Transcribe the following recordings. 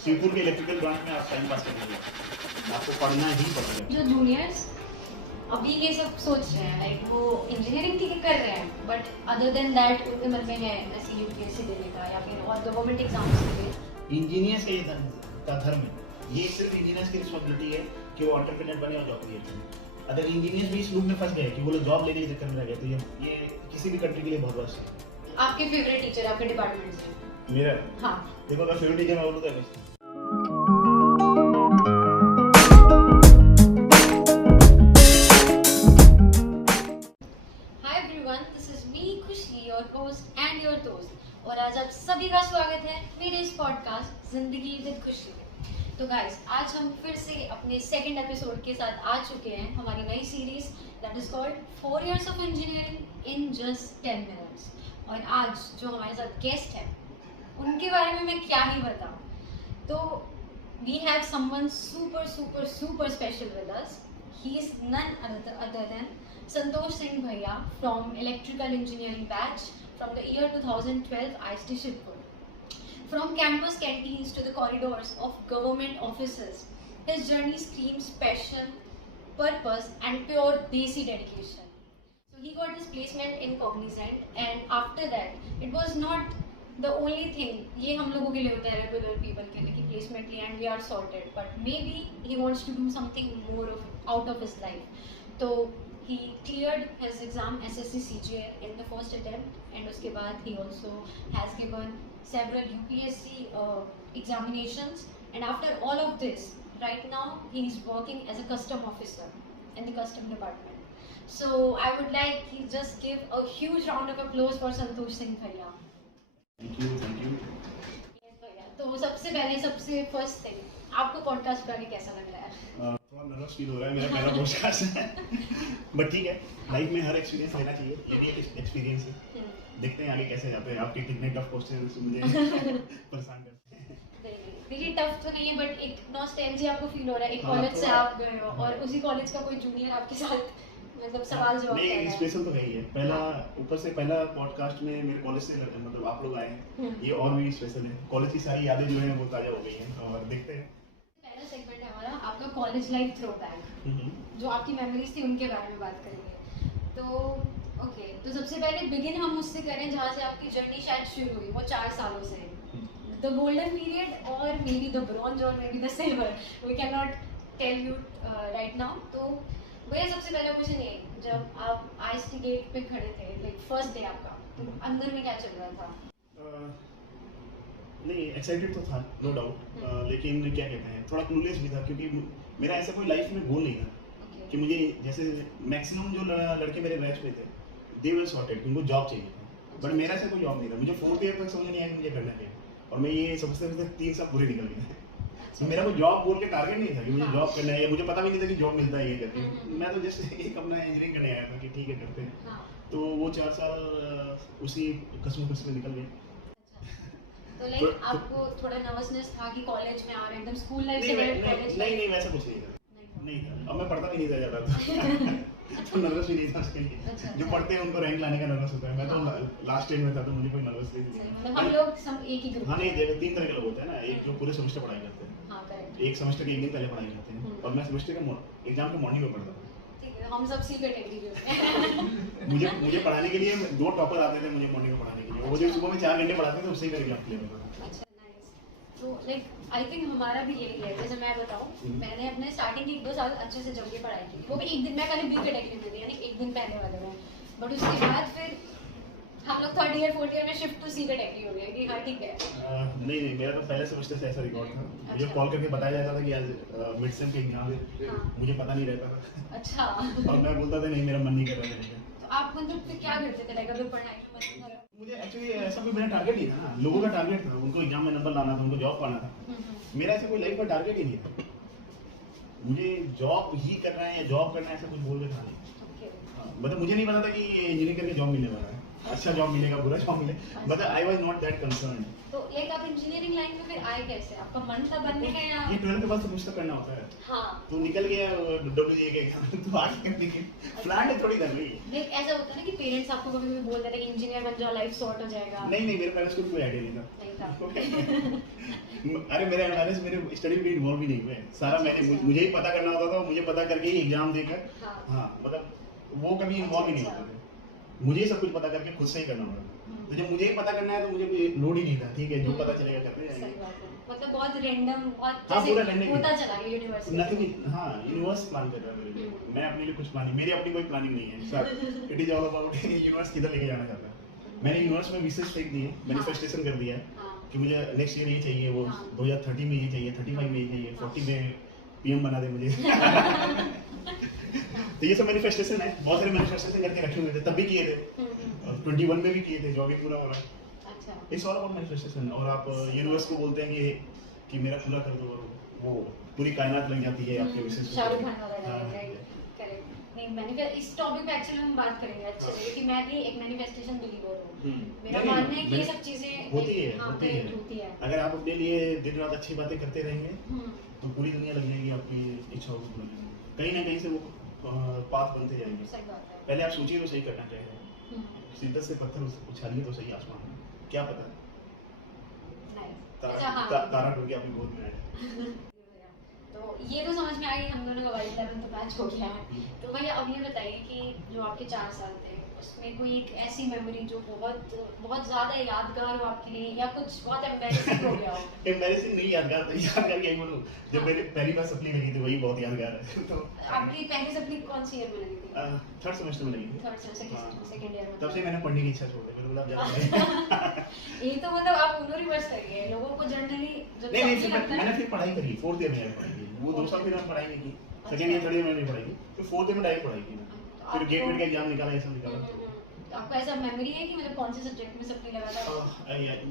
शिवपुर के electrical branch में आप टाइम पास करेंगे, आपको पढ़ना ही पड़ेगा। जो जूनियर्स अभी ये सब सोच रहे हैं, लाइक वो इंजीनियरिंग ठीक कर रहे हैं, बट अदर देन दैट उनके मन में है ऐसे यूपीएससी देने का या फिर और गवर्नमेंट एग्जाम्स के लिए। इंजीनियर्स का ये धर्म है, ये सिर्फ इंजीनियर्स की रिस्पॉन्सिबिलिटी है कि वो एंटरप्रेन्योर बने और जॉब क्रिएट करें। अगर इंजीनियर्स भी इस लूप में फंस गए कि वो लोग जॉब लेने के चक्कर में रह गए, तो ये किसी भी कंट्री के लिए बहुत वर्स्ट है। आपके फेवरेट टीचर आपके डिपार्टमेंट से? मेरा हाँ, देखो, अगर फेवरेट टीचर मैं बोलूँ तो योर होस्ट एंड योर दोस्त, और आज आप सभी का स्वागत है मेरे इस पॉडकास्ट जिंदगी विद खुशी में। तो गाइस, आज हम फिर से अपने सेकंड एपिसोड के साथ आ चुके हैं, हमारी नई series that is called 4 years of engineering in just 10 minutes। और आज जो हमारे साथ गेस्ट है उनके बारे में मैं क्या ही बताऊं। तो we have someone super super super special with us. He is none other than Santosh Singh Bhaiya from Electrical Engineering batch from the year 2012 IST Shibpur. From campus canteens to the corridors of government offices, his journey screams passion, purpose and pure desi dedication. So he got his placement in Cognizant, and after that it was not the only thing. ये हम लोगों के लिए होता है regular people के लिए कि placement लिया and we are sorted, but maybe he wants to do something more out of his life. तो he cleared his exam SSC CGL in the first attempt, and उसके बाद he also has given several UPSC examinations, and after all of this right now he is working as a custom officer in the custom department. So I would like to just give a huge round of applause for Santosh Singh Bhaiya. Thank you. Yes भैया, तो सबसे first thing, आपको podcast करके कैसा लग रहा है? थोड़ा नर्वस फील हो रहा है, मेरा पहला पॉडकास्ट है बट ठीक है, लाइफ में हर एक्सपीरियंस लेना चाहिए, ये भी एक एक्सपीरियंस है। देखते हैं आगे कैसे जाते हैं, आपके कितने टफ क्वेश्चंस मुझे परेशान करते हैं। देखिए, टफ तो नहीं है, बट एक नॉस्टैल्जिया आपको फील हो रहा है, एक कॉलेज से आप गए हो और उसी कॉलेज का कोई जूनियर आपके साथ मतलब सवाल जवाब कर रहा है। नहीं, स्पेशल तो है ही है। पहला ऊपर से पहला पॉडकास्ट में मेरे कॉलेज से मतलब आप लोग आए हैं, ये और भी स्पेशल है। कॉलेज की सारी यादें जो हैं वो ताजा हो गई हैं, और देखते हैं। पहला सेगमेंट है हमारा आपका कॉलेज लाइफ थ्रो बैक, जो आपकी मेमोरीज थी उनके बारे में बात करेंगे। तो ओके, तो सबसे पहले बिगिन हम उससे करें जहाँ से आपकी जर्नी शायद शुरू हुई, वो 4 सालों से, द गोल्डन पीरियड और मे बी द ब्रॉन्ज और may be the silver, we can not tell you right now. तो भैया, सबसे पहला क्वेश्चन ये, जब आप IST गेट पे खड़े थे, लाइक फर्स्ट डे आपका, तो अंदर में क्या चल रहा था? नहीं, एक्साइटेड तो था नो डाउट, लेकिन क्या कहते हैं, थोड़ा क्लूलेस भी था, क्योंकि मेरा ऐसा कोई लाइफ में गोल नहीं था कि मुझे, जैसे मैक्सिमम जो लड़के मेरे बैच में थे दे वर सॉर्टेड, उनको जॉब चाहिए था, बट मेरा ऐसा कोई जॉब नहीं था। मुझे 4th ईयर तक समझ नहीं आया मुझे करना क्या, और मैं ये समझते 3 साल पूरे निकल गए। तो मेरा कोई जॉब बोल के टारगेट नहीं था कि मुझे जॉब करना है, या मुझे पता भी नहीं था कि जॉब मिलता है ये करके। मैं तो जस्ट एक अपना इंजीनियरिंग करने आया था कि ठीक है करते हैं। तो वो 4 साल उसी कसम में निकल गए। तो लाइक आपको थोड़ा नर्वसनेस था कि कॉलेज में आ रहे हैं, एकदम स्कूल लाइफ से कॉलेज? नहीं, वैसा कुछ नहीं था। अब मैं पढ़ता भी नहीं था ज़्यादा तो नर्वस भी नहीं था उसके लिए। जो पढ़ते हैं उनको रैंक लाने का नर्वस होता है, मैं तो लास्ट ईयर में था, तो मुझे कोई नर्वस नहीं थी। मतलब हम लोग सब एक ही ग्रुप। हाँ, नहीं, देखो 3 तरह के लोग होते हैं ना, एक जो पूरे सेमेस्टर पढ़ाई करते हैं, हाँ करेक्ट, एक सेमेस्टर के 1 दिन पहले पढ़ाई करते हैं, और मैं सेमेस्टर का एग्जाम के मॉर्निंग में पढ़ता था। ठीक है, हम सब सी कैटेगरी में मुझे पढ़ाने के लिए 2 टॉपर आते थे, मुझे मॉर्निंग में पढ़ाने के लिए, वो जो सुबह में 4 घंटे पढ़ाते थे, उससे ही एग्जाम क्लियर होता था। अच्छा, नाइस। तो लाइक आई थिंक हमारा भी यही है। जैसे मैं बताऊं, मैंने अपने स्टार्टिंग के 1-2 साल अच्छे से जम के पढ़ाई की, वो भी एक दिन, मैं पहले बी कैटेगरी में थी, यानी एक दिन पहले वाले में, बट उसके बाद फिर हम लोग 3rd ईयर 4th ईयर में शिफ्ट टू सी कैटेगरी हो गए कि हाँ ठीक है। नहीं, मेरा तो पहले सेमेस्टर से ऐसा रिकॉर्ड था। मुझे कॉल करके बताया जाता था कि आज मिड सेम के एग्जाम है, मुझे पता नहीं रहता था। अच्छा। और मैं बोलता था नहीं, मेरा मन नहीं कर रहा है। तो आप मतलब फिर क्या करते थे, लाइक अगर पढ़ाई में मन नहीं कर रहा? मुझे एक्चुअली ऐसा कोई मेरा टारगेट नहीं था ना, लोगों का टारगेट था, उनको एग्जाम में नंबर लाना था, उनको जॉब पाना था। मेरा ऐसा कोई लाइफ का टारगेट ही नहीं था, मुझे जॉब ही करना है या जॉब करना है, ऐसा कुछ बोल के था नहीं। मतलब मुझे नहीं पता था कि इंजीनियरिंग करके जॉब मिलने वाला है, अच्छा जॉब मिलेगा, बुरा जॉब मिलेगा, मतलब I was not that concerned. तो लाइक आप इंजीनियरिंग लाइन में फिर आए कैसे? आपका मन था बनने का या? ये 12th के बाद तो कुछ तो करना होता है। हाँ। तो निकल गया डब्ल्यूजे के एग्जाम तो आगे करने के प्लान है थोड़ी कर रही है। लाइक ऐसा होता है ना कि पेरेंट्स आपको कभी-कभी बोल देते हैं कि इंजीनियर बन जाओ, लाइफ सॉर्ट हो जाएगा। नहीं मेरे पेरेंट्स को कोई आइडिया नहीं था। नहीं था। अरे मेरे पेरेंट्स मेरे स्टडी में इन्वॉल्व ही नहीं हुए। सारा मैंने मुझे ही पता करना होता था, मुझे पता करके ही एग्जाम देकर हाँ मतलब वो कभी इन्वॉल्व ही नहीं होते थे। मुझे ही सब कुछ पता करके खुद से ही करना पड़ा। तो जब मुझे ही पता करना है तो मुझे कोई लोड ही नहीं था। ठीक है जो पता चलेगा करते जाएंगे। सही बात है। मतलब बहुत रैंडम बहुत हाँ, पूरा जैसे random होता चला गया यूनिवर्सिटी। नथिंग हाँ यूनिवर्स प्लान कर रहा है मेरे लिए। मैं अपने लिए कुछ प्लानिंग मेरी अपनी कोई प्लानिंग नहीं है sir. It is all about universe किधर लेके जाना चाहता है। मैंने यूनिवर्स में विशेष फेंक दिए, मैनिफेस्टेशन कर दिया है कि मुझे नेक्स्ट ईयर ये चाहिए, वो 2030 में ये चाहिए, 35 में ये चाहिए, 40 में पीएम बना दे मुझे। तो ये सब मैनिफेस्टेशन है। बहुत सारे मैनिफेस्टेशन करके रखे हुए थे, तब भी किए थे और 21 में भी किए थे, जो अभी पूरा हो रहा है। अच्छा। It's all about manifestation. और आप यूनिवर्स को बोलते हैं कि मेरा पूरा कर दो, और वो पूरी कायनात लग जाती है आपके विशेष को। शाहरुख खान वाला डायलॉग, राइट? करेक्ट। नहीं मैनिफेस्ट इस टॉपिक पे एक्चुअली हम बात करेंगे अच्छे से, क्योंकि मैं भी एक मैनिफेस्टेशन बिलीवर हूं। मेरा मानना है कि ये सब चीजें होती है। अगर आप अपने लिए दिन रात अच्छी बातें करते रहेंगे तो पूरी दुनिया लग जाएगी आपकी इच्छाओं को पूरा करने में। कहीं ना कहीं से वो पाथ बनते जाएंगे। सही बात है। पहले आप सोचिए तो सही करना चाहिए। सीधा से पत्थर उछालिए तो सही आसमान में, क्या पता तारा टूट के आपकी गोद में आए। तो ये तो समझ में आ गई हम दोनों का वाइब लेवल तो मैच हो गया है। तो भैया अब ये बताइए कि जो आपके 4 साल थे उसमें कोई एक ऐसी मेमोरी जो बहुत बहुत ज्यादा यादगार हो आपके लिए, या कुछ बहुत एम्बैरेसिंग हो गया हो? एम्बैरेसिंग नहीं, यादगार तो यादगार क्या ही बोलूं। जब मेरी पहली बार सप्ली लगी थी वही बहुत यादगार है। तो आपकी पहली सप्ली कौन सी ईयर में लगी थी? 3rd सेमेस्टर में लगी थी। 3rd सेकंड ईयर में। तब से मैंने पढ़ने की इच्छा छोड़ दी। मैंने बोला अब ज्यादा ये तो मतलब आप उन्होंने रिवर्स कर गए। लोगों को जनरली जब नहीं सप्ली लगता है मैंने फिर पढ़ाई करी। 4th ईयर में पढ़ाई की। वो 2 साल फिर मैंने पढ़ाई नहीं की। 2nd ईयर 3rd ईयर में नहीं पढ़ाई की। फिर 4th ईयर में डायरेक्ट पढ़ाई की। फिर गेट का एग्जाम निकाला, ये सब निकाला। तो आपको ऐसा मेमोरी है कि मतलब कौन से सब्जेक्ट में सप्ली लगा था?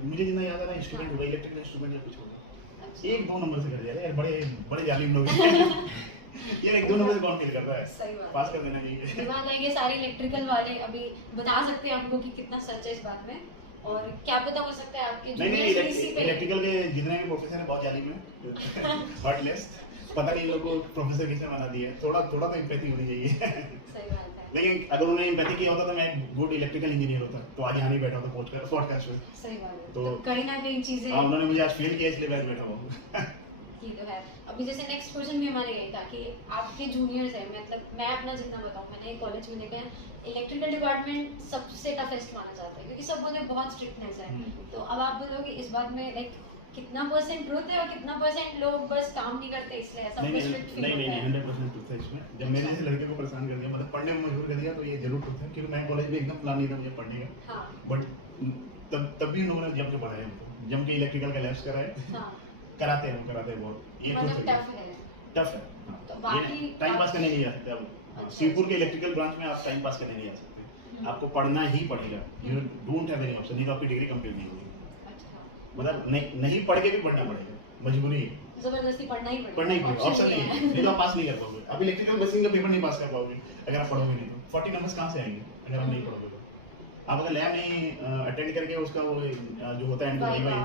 मुझे जितना याद आ रहा है इंस्ट्रूमेंट होगा, इलेक्ट्रिकल इंस्ट्रूमेंट या कुछ होगा। 1-2 नंबर से कर दिया यार। बड़े जालिम लोग हैं। यार 1-2 नंबर से कौन फील करता है? सही बात। पास कर देना चाहिए। दिमाग आएंगे सारे इलेक्ट्रिकल वाले अभी बता सकते हैं आपको कि कितना सच है इस बात में, और क्या पता हो सकता है आपके नहीं इलेक्ट्रिकल के जितने भी प्रोफेसर हैं बहुत जालिम हैं। हार्टलेस। पता नहीं लोगों को प्रोफेसर किसने बना दिया है। थोड़ा तो एम्पैथी होनी चाहिए। सही बात है। लेकिन अगर उन्होंने एम्पैथी किया होता तो मैं गुड इलेक्ट्रिकल इंजीनियर होता, तो आज यहाँ नहीं बैठा होता पॉडकास्ट में। सही बात है। तो कहीं ना कहीं चीजें हाँ उन्होंने मुझे आज फेल किया इसलिए मैं बैठा हूँ। ये तो है। अभी जैसे नेक्स्ट क्वेश्चन भी हमारे यही था कि आपके जूनियर्स हैं, मतलब मैं अपना जितना बताऊँ, मैंने कॉलेज में देखा है इलेक्ट्रिकल डिपार्टमेंट सबसे टफेस्ट माना जाता है, क्योंकि सब बोलते बहुत स्ट्रिक्टनेस है। तो अब आप बोलोगे इस बात में लाइक कितना % ट्रुथ है और कितना % लोग बस काम नहीं करते इसलिए ऐसा नहीं स्ट्रिक्ट फील होता है? 100% ट्रुथ है इसमें। जब मैंने इस लड़के को परेशान कर दिया, मतलब पढ़ने में मजबूर कर दिया, तो ये जरूर ट्रुथ है। क्योंकि मैं कॉलेज में एकदम प्लान नहीं था मुझे पढ़ने का। हाँ। बट तब भी उन्होंने जम के पढ़ाया हमको, जम के इलेक्ट्रिकल का लैब्स कराए। हाँ। कराते हैं बहुत। ये मतलब ट्रुथ है। टफ है। तो बाकी टाइम पास करने नहीं जा सकते अब। शिवपुर के इलेक्ट्रिकल ब्रांच में आप टाइम पास करने नहीं जा सकते। आपको पढ़ना ही पड़ेगा। You don't have any option, नहीं तो आपकी डिग्री कंप्लीट नहीं होगी। मतलब नहीं पढ़ के भी पढ़ना पड़ेगा, मजबूरी है। जबरदस्ती पढ़ना ही पड़ेगा, ऑप्शन नहीं है। नहीं तो आप पास नहीं कर पाओगे। अब इलेक्ट्रिकल मशीन का पेपर नहीं पास कर पाओगे अगर आप पढ़ोगे नहीं तो। 40 नंबर्स कहाँ से आएंगे अगर आप नहीं पढ़ोगे तो? आप अगर लैब नहीं अटेंड करके उसका वो जो होता है वाइवा,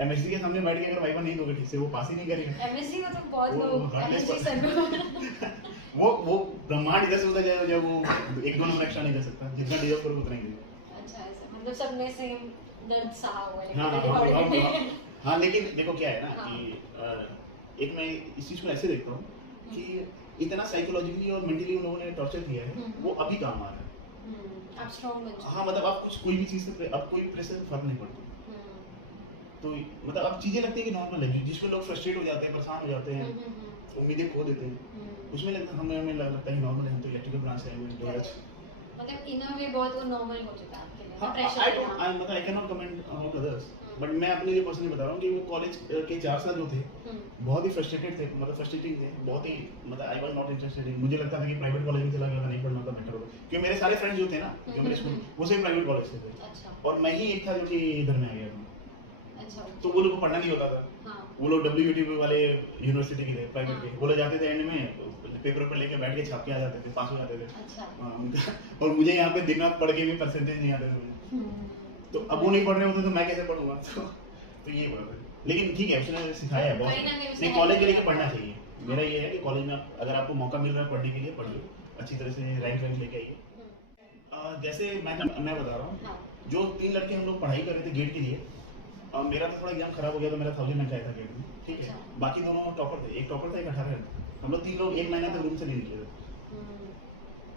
एमएससी के सामने बैठ के अगर वाइवा नहीं दोगे ठीक से, वो पास ही नहीं करेगा। एमएससी को तो बहुत लोग एमएससी सर वो ब्रह्मांड इधर से उधर जाएगा, जब वो 1-2 नंबर एक्स्ट्रा नहीं कर सकता, जितना डिजर्व करोगे उतना ही देगा। अच्छा ऐसा, मतलब सबने सेम दर्द सहा हुआ है। हाँ लेकिन देखो क्या है ना कि एक मैं इस चीज को ऐसे देखता हूँ कि इतना साइकोलॉजिकली और मेंटली उन लोगों ने टॉर्चर किया है, वो अभी काम आ रहा है। आप स्ट्रांग बन जाओ। हाँ मतलब आप कुछ कोई भी चीज से अब कोई प्रेशर फर्क नहीं पड़ता। तो मतलब अब चीजें लगती है कि नॉर्मल है, जिसमें लोग फ्रस्ट्रेट हो जाते हैं, परेशान हो जाते हैं, उम्मीदें खो देते हैं, उसमें हमें लगता है नॉर्मल है, हम तो इलेक्ट्रिकल ब्रांच से आए हुए हैं। मतलब इन अ वे बहुत वो नॉर्मल हो चुका है आपके लिए। हाँ, प्रेशर मतलब I can not comment about others, but मैं अपने लिए पर्सनली बता रहा हूँ कि वो कॉलेज के 4 साल जो थे बहुत ही फ्रस्ट्रेटेड थे, मतलब फ्रस्ट्रेटिंग थे, बहुत ही मतलब I was not interested in. मुझे लगता था कि प्राइवेट कॉलेज में चला गया था, नहीं पढ़ना था बेटर होगा, क्योंकि मेरे सारे फ्रेंड्स जो थे ना जो मेरे स्कूल वो सभी प्राइवेट कॉलेज से थे। अच्छा। और मैं ही एक था जो कि इधर में आ गया था। अच्छा। तो वो लोग को पढ़ना नहीं होता था। हाँ। वो लोग WUTB वाले यूनिवर्सिटी के थे, प्राइवेट के, वो लोग जाते थे एंड में पेपर पर लेके बैठ के छाप के आ जाते थे, पास हो जाते थे। अच्छा। और मुझे यहाँ पे दिन रात पढ़ के भी परसेंटेज नहीं आते थे। तो अब वो नहीं पढ़ रहे होते तो मैं कैसे पढ़ूंगा? तो तो ये बोला था, लेकिन ठीक है उसने सिखाया है कहीं ना कहीं बहुत। उसने नहीं कॉलेज के लिए help पढ़ना किया। चाहिए, मेरा ये है कि कॉलेज में अगर आपको मौका मिल रहा है पढ़ने के लिए पढ़िए, अच्छी तरह से रैंक लेके आइए। जैसे मैं बता रहा हूँ, हाँ। जो 3 लड़के हम लोग पढ़ाई कर रहे थे गेट के लिए, मेरा तो थोड़ा एग्जाम खराब हो गया तो मेरा 1000 रैंक आया था गेट में, ठीक है। अच्छा। बाकी दोनों टॉपर थे, एक टॉपर था एक 18 था, हम लोग 3 लोग 1 महीने तक रूम से नहीं निकले थे।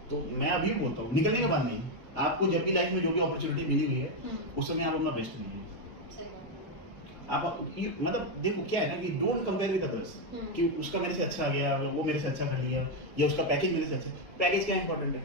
तो मैं अभी भी बोलता हूँ निकलने के बाद नहीं, आपको जब भी लाइफ में जो भी अपॉर्चुनिटी मिली हुई है उस समय आप अपना बेस्ट दीजिए। आप मतलब देखो क्या है ना कि डोंट कंपेयर विद अदर्स कि उसका मेरे से अच्छा आ गया, वो मेरे से अच्छा कर लिया, या उसका पैकेज मेरे से अच्छा। पैकेज क्या इंपॉर्टेंट है?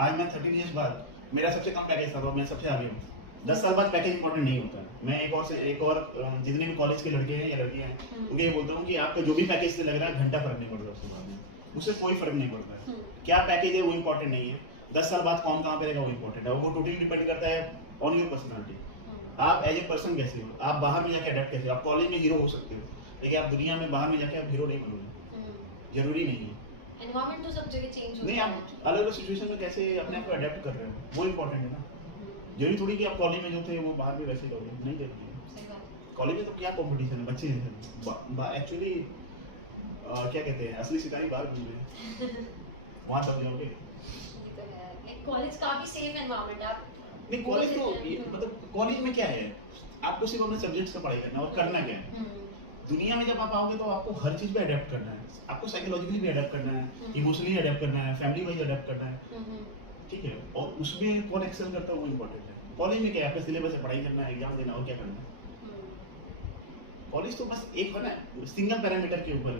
आज मैं 13 इयर्स बाद मेरा सबसे कम पैकेज था तो मैं सबसे आगे हूँ। 10 साल बाद पैकेज इंपॉर्टेंट नहीं होता है। मैं एक और जितने भी कॉलेज के लड़के हैं या लड़कियां हैं उनको ये बोलता हूँ कि आपका जो भी पैकेज से लग रहा है घंटा फर्क नहीं पड़ता उसके बाद में, उससे कोई फर्क नहीं पड़ता है। क्या पैकेज है वो इंपॉर्टेंट नहीं है, 10 साल बाद कौन कहाँ पे रहेगा वो इंपॉर्टेंट है। वो टोटली डिपेंड करता है ऑन योर पर्सनालिटी, आप एज ए पर्सन कैसे हो, आप बाहर में जाके अडेप्ट कैसे हो। आप कॉलेज में हीरो हो सकते हो लेकिन आप दुनिया में बाहर में जाके आप हीरो नहीं बनोगे, जरूरी नहीं है। एनवायरनमेंट तो सब जगह चेंज होता नहीं, है। आप अलग अलग सिचुएशन में कैसे अपने आप को अडेप्ट कर रहे हो वो इंपॉर्टेंट है ना। जरूरी थोड़ी कि आप कॉलेज में जो थे वो बाहर भी वैसे ही रहोगे, नहीं जरूरी है। सही बात। कॉलेज में तो क्या कंपटीशन है, बच्चे हैं एक्चुअली क्या कहते हैं असली शिकारी बाहर घूम रहे हैं वहाँ तब जाओगे। ये तो है, एक कॉलेज काफी सेफ एनवायरनमेंट है। आप नहीं कॉलेज तो मतलब कॉलेज में क्या है, आपको सिर्फ अपने सब्जेक्ट्स का पढ़ाई करना है और करना क्या है। दुनिया में जब आप आओगे तो आपको हर चीज पे अडेप्ट करना है, आपको साइकोलॉजिकली भी अडेप्ट करना है, इमोशनली अडेप्ट करना है, फैमिली वाइज अडेप्ट करना है, ठीक है। और उसमें कौन एक्सेल करता है वो इम्पोर्टेंट है। कॉलेज में क्या है, आपका सिलेबस है, पढ़ाई करना है, एग्जाम देना और क्या करना है। कॉलेज तो बस एक है ना सिंगल पैरामीटर के ऊपर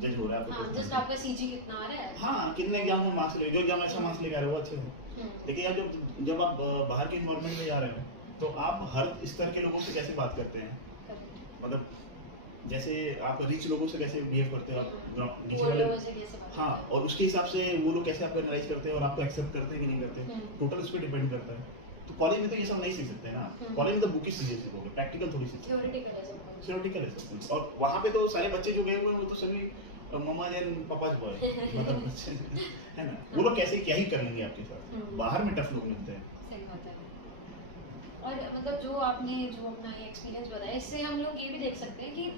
जज हो रहा है हाँ, जस्ट आपका सीजी कितना आ रहा है। हाँ, कितने एग्जाम में मार्क्स ले, जो एग्जाम में अच्छा मार्क्स लेके आ रहे हो वो अच्छे हो। लेकिन आप जब आप बाहर के इन्वायरमेंट में जा रहे हो तो आप हर स्तर के लोगों से कैसे बात करते हैं, मतलब जैसे आप रिच लोगों से कैसे बिहेव करते हो, आप नीचे वाले हाँ, और उसके हिसाब से वो लोग कैसे आपको एनालाइज करते हैं और आपको एक्सेप्ट करते हैं कि नहीं करते, टोटल उस पर डिपेंड करता है। तो कॉलेज में तो ये सब नहीं सीख सकते ना, कॉलेज में तो बुक ही चीजें सीखोगे, प्रैक्टिकल थोड़ी सीखोगे, थ्योरेटिकल है सब कुछ। और वहाँ पे तो सारे बच्चे जो गए हुए हैं वो तो सभी मम्मा एंड पापा बॉय मतलब बच्चे है ना, वो लोग कैसे क्या ही कर लेंगे आपके साथ। बाहर में टफ लोग मिलते हैं। सही बात है। और मतलब जो आपने जो अपना ये एक्सपीरियंस बताया, इससे हम लोग ये भी देख सकते हैं कि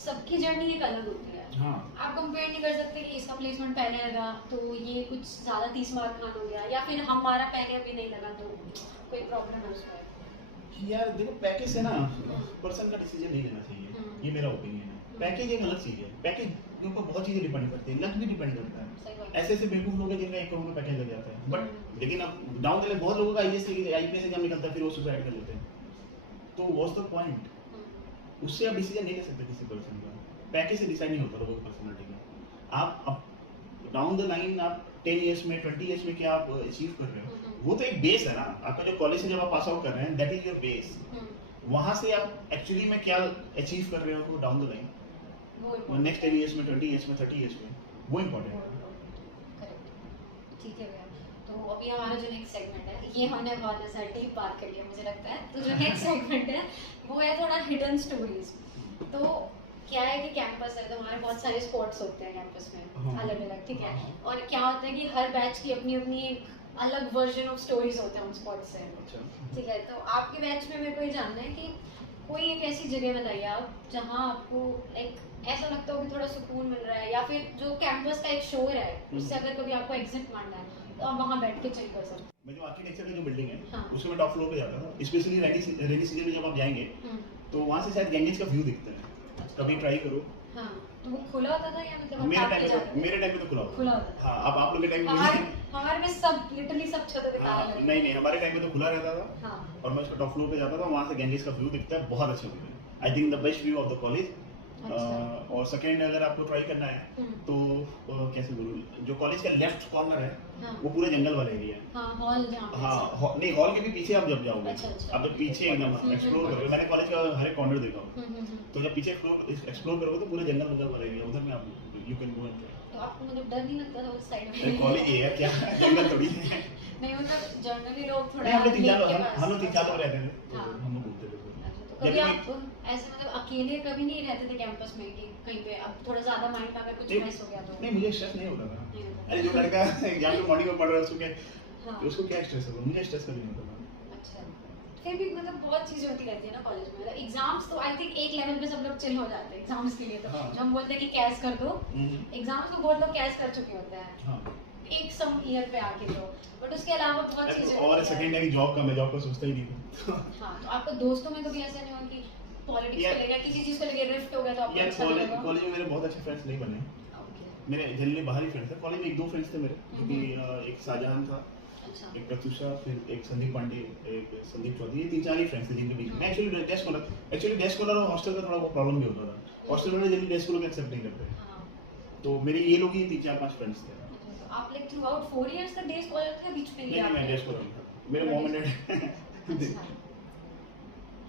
सबकी जर्नी एक अलग होती है। हाँ, आप कंपेयर नहीं कर सकते कि इसका प्लेसमेंट पहले लगा तो ये कुछ ज़्यादा 30 मार्क खान हो गया, या फिर हमारा पहले अभी नहीं लगा तो कोई प्रॉब्लम है उसमें। यार देखो पैकेज से ना पर्सन का डिसीजन नहीं लेना चाहिए, ये मेरा ओपिनियन है। पैकेज एक अलग चीज है, पैकेज के ऊपर बहुत चीजें डिपेंड करती है, लक भी डिपेंड करता है। ऐसे ऐसे बेवकूफ लोग हैं जिनका 1 करोड़ का पैकेज लग जाता है, बट लेकिन अब डाउन द लाइन बहुत लोगों का आईएएस एग्जाम निकलता है फिर वो सुसाइड कर लेते हैं। तो व्हाट्स द पॉइंट, उससे आप डिसीजन नहीं ले सकते किसी पर्सन का, पैकेज से डिसाइड नहीं होता लोगों की पर्सनालिटी का। आप डाउन द लाइन आप 10 इयर्स में 20 इयर्स में क्या आप अचीव कर रहे हो वो तो एक बेस है ना, आपका जो कॉलेज से जब आप पास आउट कर रहे हैं दैट इज योर बेस। वहां से आप एक्चुअली में क्या अचीव कर रहे हो down the line next 10 years में 20 इयर्स में 30 इयर्स में, वो इम्पोर्टेंट है। ठीक है भैया, तो अभी हमारा जो नेक्स्ट सेगमेंट है ये हमने बहुत ऐसा डीप बात कर लिया मुझे लगता है। तो जो नेक्स्ट सेगमेंट है वो है थोड़ा हिडन स्टोरीज। तो क्या है कि कैंपस है तो हमारे बहुत सारे स्पॉट्स होते हैं कैंपस में अलग अलग, ठीक है। और क्या होता है कि हर बैच की अपनी अपनी एक अलग वर्जन ऑफ स्टोरीज होते हैं उन स्पॉट्स से, ठीक है। तो आपके बैच में मेरे को ये जानना है कि कोई एक ऐसी जगह बताइए आप जहाँ आपको एक ऐसा लगता हो कि थोड़ा सुकून मिल रहा है, या फिर जो कैंपस का एक शोर है उससे अगर कभी आपको एग्जिट मारना है तो आप वहाँ बैठ के चिल कर सकते हैं। मैं जो आर्किटेक्चर का जो बिल्डिंग है हाँ। उसमें मैं टॉप फ्लोर पे जाता था, स्पेशली रेनी सीजन में जब आप जाएंगे तो वहाँ से शायद गैंजेस का व्यू दिखता है, कभी ट्राई करो। हाँ, तो वो खुला होता था या मतलब मेरे टाइम में तो खुला होता था। हाँ, अब आप लोग के टाइम में हमारे में सब लिटरली सब छत पे ताला लगा। नहीं हमारे टाइम में तो खुला रहता था। हाँ। और मैं टॉप फ्लोर पे जाता था, वहाँ से गैंजेस का व्यू दिखता है, बहुत अच्छा व्यू है। I think the best view of the college. और सेकेंड अगर आपको ट्राई करना है तो कैसे बोलूं, जो कॉलेज का लेफ्ट कॉर्नर है वो पूरे जंगल वाला एरिया है। हाँ, हॉल जहाँ पे हाँ, नहीं हॉल के भी पीछे आप जब जाओगे, अच्छा। आप जब पीछे एकदम एक्सप्लोर करोगे, मैंने कॉलेज का हर एक कॉर्नर देखा हो, तो जब पीछे एक्सप्लोर करोगे तो पूरे जंगल वाला एरिया, उधर में आप you can go and try. तो आपको मतलब डर नहीं लगता था उस साइड में? कॉलेज ये है क्या, जंगल थोड़ी है। नहीं मतलब जनरली लोग थोड़ा हम लोग 3-4 लोग रहते थे, हाँ। हम लोग घूमते थे। तो कभी आप ऐसे मतलब अकेले कभी नहीं रहते थे कैंपस में कि कहीं पे अब थोड़ा ज्यादा माइंड अगर कुछ मिस हो गया तो? नहीं, मुझे स्ट्रेस नहीं होता था। अरे जो लड़का एग्जाम के मॉर्निंग में पढ़ रहा है उसको क्या स्ट्रेस होगा, मुझे स्ट्रेस कभी नहीं होता था। अच्छा, फिर भी मतलब बहुत चीजें होती रहती है ना कॉलेज में, मतलब एग्जाम्स तो आई थिंक एक लेवल पे सब लोग चिल हो जाते हैं एग्जाम्स के लिए। तो हाँ। जो हम बोलते हैं कि कैश कर दो, एग्जाम्स को बहुत लोग कैश कर चुके होते हैं हाँ। एक सम ईयर पे आके, तो बट उसके अलावा बहुत चीजें और होती हैं। सेकेंडरी जॉब का मैं जॉब का सोचता ही नहीं था। हाँ, तो आपको दोस्तों में कभी ऐसा नहीं हुआ कि पॉलिटिक्स को लेकर किसी चीज को लेकर रिफ्ट हो गया तो आपको यार अच्छा लगा? कॉलेज में मेरे बहुत अच्छे फ्रेंड्स नहीं बने। ओके, मेरे जनरली बाहरी फ्रेंड्स थे। कॉलेज में एक दो फ्रेंड्स थे मेरे, जो कि एक शाहजहान था, अच्छा, एक प्रत्युषा, फिर एक संदीप पांडे, एक संदीप चौधरी। ये 3-4 ही फ्रेंड्स थे जिनके बीच में एक्चुअली डेस्क स्कॉलर और हॉस्टल का थोड़ा वो प्रॉब्लम भी होता था। हॉस्टल वाले जल्दी डेस्क स्कॉलर को एक्सेप्ट नहीं करते। हाँ। तो मेरे ये लोग ही 3-4-5 फ्रेंड्स थे। अच्छा, तो आप लाइक थ्रू आउट 4 इयर्स तक डे स्कॉलर थे, बीच में नहीं, मैं डेस्क स्कॉलर था। मेरे मॉम एंड डैड। अच्छा।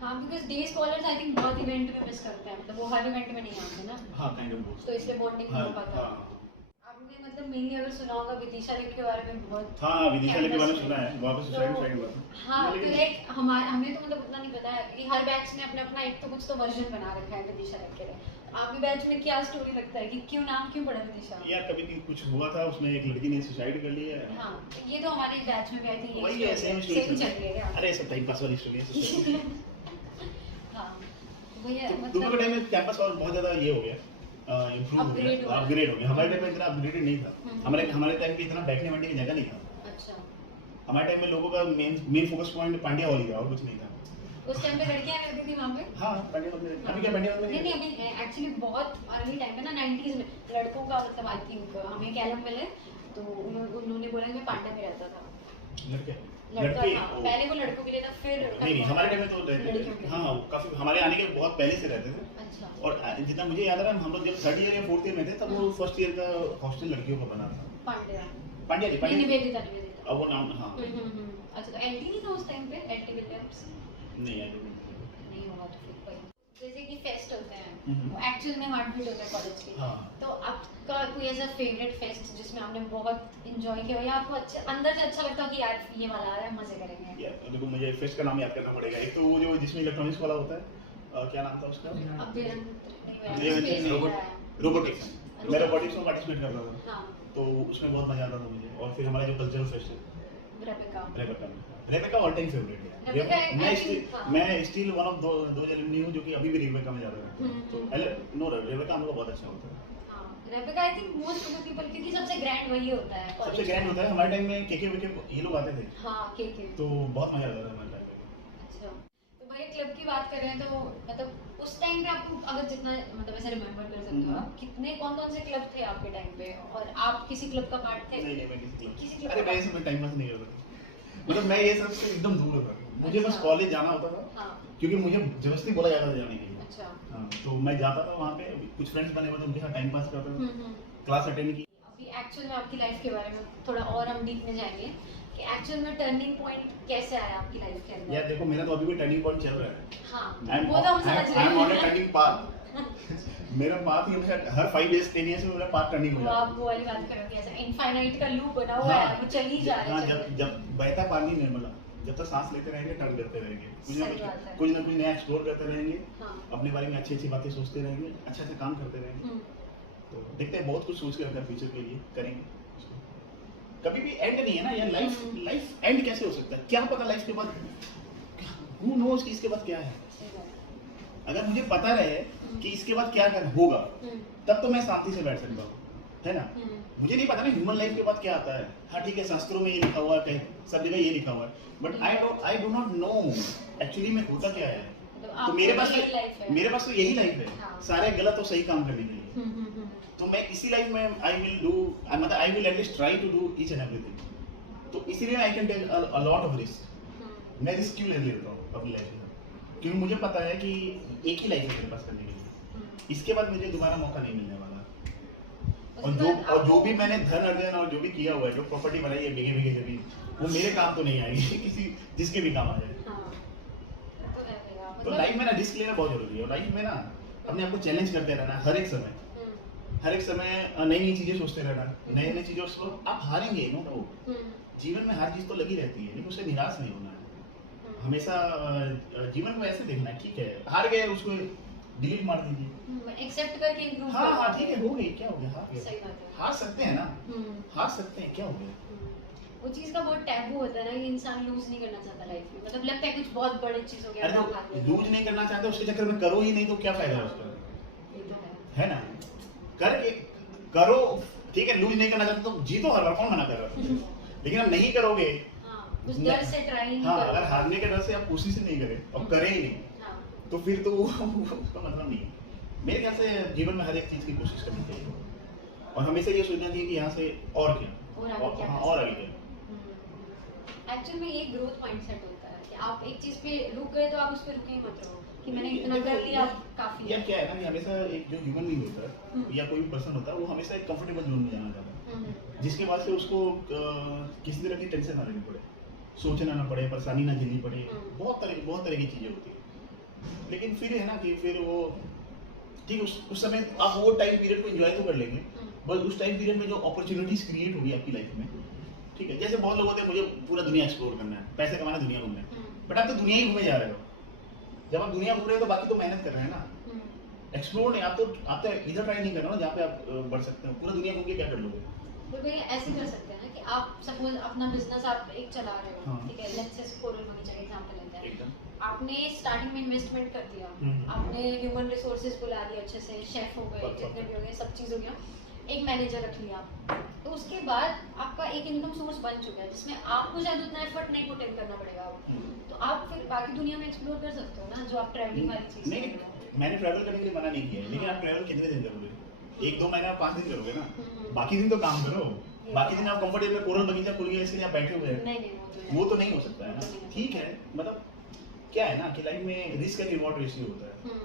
हाँ, because day scholars I think बहुत इवेंट में मिस करते हैं, मतलब वो हर इवेंट में नहीं आते ना, हाँ, काइंड ऑफ बोथ। तो इसलिए बॉन्डिंग नहीं हो पाता। हाँ। आपने मतलब मेनली अगर सुना होगा विदिशा लेक के बारे में बहुत। हाँ, विदिशा लेक के बारे में campus सुना है। वहाँ पे सुसाइड हुआ था। हाँ, तो लाइक हमें तो मतलब उतना नहीं पता है कि हर बैच ने अपना एक तो कुछ तो वर्जन बना रखा है विदिशा लेक के लिए। आपके बैच में क्या स्टोरी लगता है कि क्यों नाम क्यों पड़ा विदिशा? यार कभी कुछ हुआ था, उसमें एक लड़की ने सुसाइड कर लिया है। हाँ, ये तो हमारे बैच में भी आई थिंक वही है, सेम सेम स्टोरी चल रही है। अरे सब टाइम पास वाली स्टोरी है। हाँ, भैया दोनों के टाइम में कैंपस और बहुत ज्यादा ये हो गया, इम्प्रूव हो गया, अपग्रेड हो गया। हमारे टाइम में इतना अपग्रेडेड नहीं था। हमारे टाइम पे इतना बैठने बैठने की जगह नहीं था। अच्छा, हमारे टाइम में लोगों का main focus point Pandya hall ही था और कुछ नहीं था। उस टाइम पे लड़कियां रहती थी वहाँ पे? हाँ, पांड्या हॉल में। अभी क्या पांड्या हॉल में? नहीं, अभी एक्चुअली बहुत अर्ली टाइम पे ना 90s में लड़कों का मतलब आई थिंक हमें एक एलम मिले तो उन्होंने बोला कि मैं पांड्या में रहता था। लड़के लड़का था, पहले वो लड़कों के लिए था, फिर नहीं, हमारे टाइम में तो रहते थे। हाँ, काफी हमारे आने के बहुत पहले से रहते थे। अच्छा, और जितना मुझे याद आ रहा है, हम लोग जब 3rd ईयर या 4th ईयर में थे तब वो फर्स्ट ईयर का हॉस्टल लड़कियों का बना था। पांड्या पांड्या निवेदिता। अब वो नाम, हाँ। अच्छा, तो एलटी नहीं था उस टाइम पे? एलटी विलियम्स नहीं है। नहीं होगा तो फिर कोई, जैसे कि फेस्ट होते हैं हम्म। वो एक्चुअल में हार्ट बीट होता है कॉलेज की। हाँ। तो आपका कोई ऐसा फेवरेट फेस्ट जिसमें आपने बहुत एंजॉय किया हो या आपको अंदर से अच्छा लगता हो कि यार ये वाला आ रहा है, मजे करेंगे? यार देखो, मुझे फेस्ट का नाम याद करना पड़ेगा। एक तो वो जो जिसमें इलेक्ट्रॉनिक्स वाला होता है, क्या नाम था उसका? रोबोटिक्स। मैं रोबोटिक्स में पार्टिसिपेट करता था। हाँ, तो उसमें बहुत मजा आता था मुझे। और फिर हमारा जो कल्चरल फेस्ट है, रेबेका ऑल टाइम फेवरेट है। मैं स्टिल वन ऑफ दो एलुमनी हूं जो कि अभी भी रेबेका में जाता है। तो नो, रेबेका हम लोग का बहुत अच्छा होता है। Rebecca I think most of the people, क्योंकि सबसे ग्रैंड वही होता है college सबसे ग्रैंड होता है। हमारे टाइम में केके ये लोग आते थे। हाँ, केके। तो बहुत मजा आता था हमारे टाइम में। अच्छा, तो भाई क्लब की बात कर रहे हैं तो मतलब उस टाइम पे आपको अगर जितना मतलब ऐसे रिमेम्बर कर सकते हो आप, कितने कौन से क्लब थे आपके टाइम पे और आप किसी क्लब का पार्ट थे? नहीं, मैं किसी क्लब अरे मैं ये सब टाइम पास नहीं करता था। मतलब मैं ये सब से एकदम दूर था। मुझे बस कॉलेज जाना होता था। हाँ, क्योंकि मुझे जबरदस्ती बोला जाता था जाने के लिए। अच्छा। हाँ, तो मैं जाता था वहाँ पे, कुछ फ्रेंड्स बने हुए थे, उनके साथ टाइम पास करता था, क्लास अटेंड की। अभी एक्चुअल में आपकी लाइफ के बारे में थोड़ा और हम डीप में जाएंगे कि एक्चुअल में टर्निंग पॉइंट कैसे आया आपकी लाइफ के अंदर? यार देखो, मेरा तो अभी भी टर्निंग पॉइंट चल रहा है। हाँ, वो तो हम समझ रहे हैं। I am on a turning path. मेरा पाथ ही हर 5 इयर्स 10 इयर्स में मेरा पाथ टर्निंग हो वो जाता है। आप वो वाली बात करोगे ऐसा इनफाइनाइट का लूप बना हुआ है, वो चल ही जा रहा है। जब बहता पानी नहीं, मतलब जब तक सांस लेते रहेंगे, टर्न करते रहेंगे, कुछ ना कुछ नया एक्सप्लोर करते रहेंगे। हाँ। अपने बारे में अच्छी अच्छी बातें सोचते रहेंगे, अच्छा अच्छा काम करते रहेंगे। तो देखते हैं, बहुत कुछ सोच के रखा फ्यूचर के लिए, करेंगे। कभी भी एंड नहीं है ना यार। लाइफ एंड कैसे हो सकता है? क्या पता लाइफ के बाद, हु नोस कि इसके बाद क्या है। अगर मुझे पता रहे कि इसके बाद क्या होगा, तब तो मैं शांति से बैठ सकता हूँ, है ना। मुझे नहीं पता ना ह्यूमन लाइफ के बाद क्या आता है। हाँ ठीक है, शास्त्रों में ये लिखा हुआ है, सब जगह ये लिखा हुआ है, but I do not know actually में होता क्या है। तो मेरे पास तो यही लाइफ है। हाँ। सारे गलत और सही काम करने के लिए। तो मैं इसी लाइफ में I will at least try to do each and everything. तो इसीलिए I can take a lot of risk. मैं रिस्क क्यों ले लेता हूँ अपनी लाइफ में? क्योंकि मुझे पता है कि एक ही लाइफ है मेरे पास करने के लिए, इसके बाद मुझे दोबारा मौका नहीं मिलने वाला। और जो भी मैंने धन अर्जन और जो भी किया हुआ है, जो प्रॉपर्टी बनाई है बिगे जमीन, वो मेरे काम तो नहीं आएगी, किसी जिसके भी काम आ जाए। तो लाइफ में ना रिस्क लेना बहुत जरूरी है। और लाइफ में ना अपने आप को चैलेंज करते रहना, हर एक समय नई नई चीजें सोचते रहना, नई नई चीजों से आप हारेंगे, नो डाउट। जीवन में हर चीज तो लगी रहती है, लेकिन उससे निराश नहीं होना है। हमेशा जीवन को ऐसे देखना है, ठीक है हार गए, उसको डिलीट मार दीजिए, एक्सेप्ट करके इम्प्रूव। हाँ ठीक है, हो गई, क्या हो गया, हार गए, सही बात है। हार सकते हैं ना, हार सकते हैं, क्या हो गया। वो चीज का बहुत टैबू होता है ना कि इंसान लूज नहीं करना चाहता लाइफ में, मतलब लगता है कुछ बहुत बड़ी चीज हो गया अरे तो लूज नहीं करना चाहते उसके चक्कर में करो ही नहीं तो क्या फायदा है उसका, ये तो है ना? करके करो, ठीक है, लूज नहीं करना चाहते तो जीतो हर बार, कौन मना कर रहा है? लेकिन आप नहीं करोगे, उस डर से ट्राई नहीं हाँ, करोगे। अगर हारने के डर से आप कोशिश ही नहीं करें और करें ही नहीं, हाँ, तो फिर तो उसका मतलब नहीं है। मेरे ख्याल से जीवन में हर एक चीज की कोशिश करनी चाहिए और हमेशा ये सोचना चाहिए कि यहाँ से और क्या, और आगे क्या हाँ, कर और आगे सकते क्या। एक्चुअल में ये ग्रोथ माइंडसेट होता है कि आप एक चीज पे रुक गए तो आप उस पे रुके ही मत रहो कि मैंने इतना कर लिया काफी या है। क्या है ना कि हमेशा एक जो ह्यूमन बीइंग होता है या कोई भी पर्सन होता है वो हमेशा एक कंफर्टेबल जोन में जाना चाहता है, जिसके बाद से उसको किसी तरह की टेंशन ना लेनी पड़े, सोचना ना पड़े, परेशानी ना झेलनी पड़े, बहुत तरह की चीजें होती है। लेकिन फिर है ना कि फिर वो ठीक उस समय आप वो टाइम पीरियड को एंजॉय तो कर लेंगे, बस उस टाइम पीरियड में जो अपॉर्चुनिटीज क्रिएट होगी आपकी लाइफ में, ठीक है, जैसे बहुत लोग होते हैं मुझे पूरा दुनिया एक्सप्लोर करना है, पैसे कमाना, दुनिया घूमना है, बट आप तो दुनिया ही घूमे जा रहे हो। जब आप दुनिया घूम रहे हो तो बाकी तो मेहनत कर रहे हैं ना, एक्सप्लोर नहीं, आप तो इधर ट्राई नहीं कर रहे हो जहाँ पे आप बढ़ सकते हो। पूरा दुनिया घूम के क्या कर लोगे? तो भैया ऐसे कर सकते हैं ना कि आप सपोज अपना बिजनेस आप एक चला रहे हो, हाँ। ठीक है, लेट्स से कोरल बगीचा एग्जांपल लेते हैं। एकदम आपने स्टार्टिंग में इन्वेस्टमेंट कर दिया, आपने ह्यूमन रिसोर्सेज बुला दिया अच्छे से, शेफ हो गए, जितने भी हो गए, सब चीज़ हो गया, एक मैनेजर रख लिया, तो उसके बाद आपका एक इनकम सोर्स बन चुका है जिसमें आपको शायद उतना एफर्ट नहीं पुट इन करना पड़ेगा, तो आप फिर बाकी दुनिया में एक्सप्लोर कर सकते हो ना, जो आप ट्रैवलिंग वाली चीज़ नहीं, मैंने ट्रैवल करने के लिए मना नहीं किया है, लेकिन आप ट्रैवल कितने दिन करोगे? 1-2 महीने आप 5 दिन करोगे ना, बाकी दिन तो काम करो। बाकी दिन आप कंफर्टेबल में कोरल बगीचा खुल गया इसलिए आप बैठे हुए हैं, नहीं वो तो नहीं हो सकता है ना। ठीक है, मतलब क्या है ना कि लाइफ में रिस्क एंड रिवॉर्ड रेशियो होता है,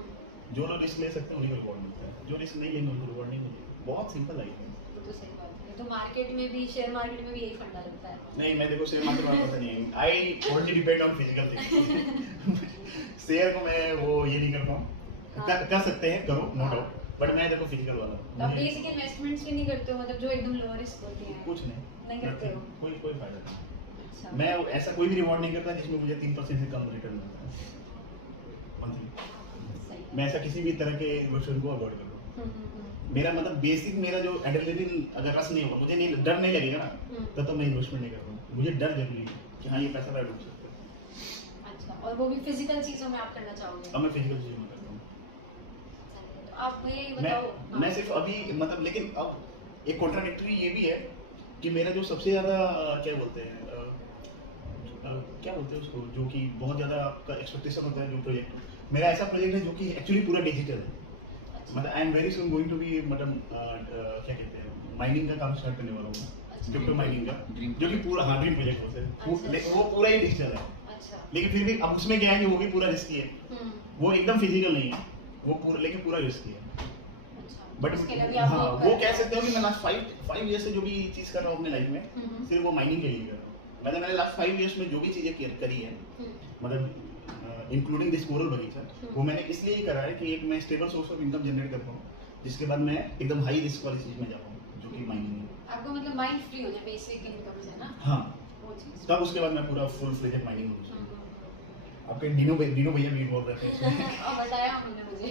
जो लोग रिस्क ले सकते हैं उन्हीं को रिवॉर्ड मिलता है, जो रिस्क नहीं लेंगे उनको रिवॉर्ड नहीं मिलेगा। बहुत सिंपल लाइफ है। वो तो सही बात है, तो मार्केट में भी, शेयर मार्केट में भी यही फंडा लगता है। नहीं, मैं देखो शेयर मार्केट वाला पता नहीं है, I only depend on physical things. Share को मैं वो ये नहीं करता हूँ, कर सकते हैं, करो, नो डाउट, बट मैं देखो फिजिकल वाला हूँ। तो आप बेसिक इन्वेस्टमेंट्स भी नहीं करते हो, मतलब जो एकदम लो रिस्क होती हैं? कुछ नहीं करते हो? कोई फायदा नहीं। अच्छा। मैं ऐसा कोई भी रिवॉर्ड नहीं करता जिसमें मुझे 3% से कम रिटर्न मिलता है मंथली। सही। मैं ऐसा किसी भी तरह के इन्वेस्टमेंट को अवॉइड करता हूँ। मेरा मतलब बेसिक मेरा जो एड्रेनलिन अगर रस नहीं होगा, मुझे नहीं डर नहीं लगेगा ना, तब तो मैं इन्वेस्टमेंट नहीं करता हूँ। मुझे डर जरूरी है कि हाँ ये पैसा मैं डूब सकता है। अच्छा, और वो भी फिजिकल चीजों में आप करना चाहोगे? अब मैं फिजिकल चीज़ों में करता हूँ। तो आप मुझे ये बताओ। मैं सिर्फ अभी मतलब, लेकिन अब एक कॉन्ट्राडिक्टरी ये भी है कि मेरा जो सबसे ज़्यादा क्या बोलते हैं उसको, जो कि बहुत ज़्यादा आपका एक्सपेक्टेशन होता है, जो प्रोजेक्ट मेरा ऐसा प्रोजेक्ट है जो कि एक्चुअली पूरा डिजिटल है। मतलब I am very soon going to be, मतलब क्या कहते हैं, माइनिंग का काम स्टार्ट करने वाला हूँ, क्रिप्टो माइनिंग का, जो कि पूरा ड्रीम प्रोजेक्ट होता है, वो पूरा ही डिजिटल है। लेकिन फिर भी अब उसमें क्या है कि वो भी पूरा रिस्की है, वो एकदम फिजिकल नहीं है, वो पूरा, लेकिन पूरा रिस्की है। बट हाँ, वो कह सकते हो कि मैं लास्ट 5 ईयर से जो भी चीज़ कर रहा हूँ अपने लाइफ में, सिर्फ वो माइनिंग के लिए कर रहा हूँ। मैंने लास्ट 5 ईयर्स में जो भी चीज़ें करी है, मतलब इंक्लूडिंग दिस कोरल बगीचा, वो मैंने इसलिए ही करा है कि एक मैं stable source of income generate कर पाऊँ, जिसके बाद मैं एकदम हाई रिस्क वाली चीज़ में जा पाऊँ, जो कि माइनिंग है। आपको मतलब माइंड फ्री हो जाए बेसिक इनकम से ना, हाँ, वो चीज़। तब उसके बाद मैं पूरा फुल फ्लेजेड माइनिंग करूँ। आपके डीनो भैया भी इन्वॉल्व रहते हैं। और बताया हमने मुझे।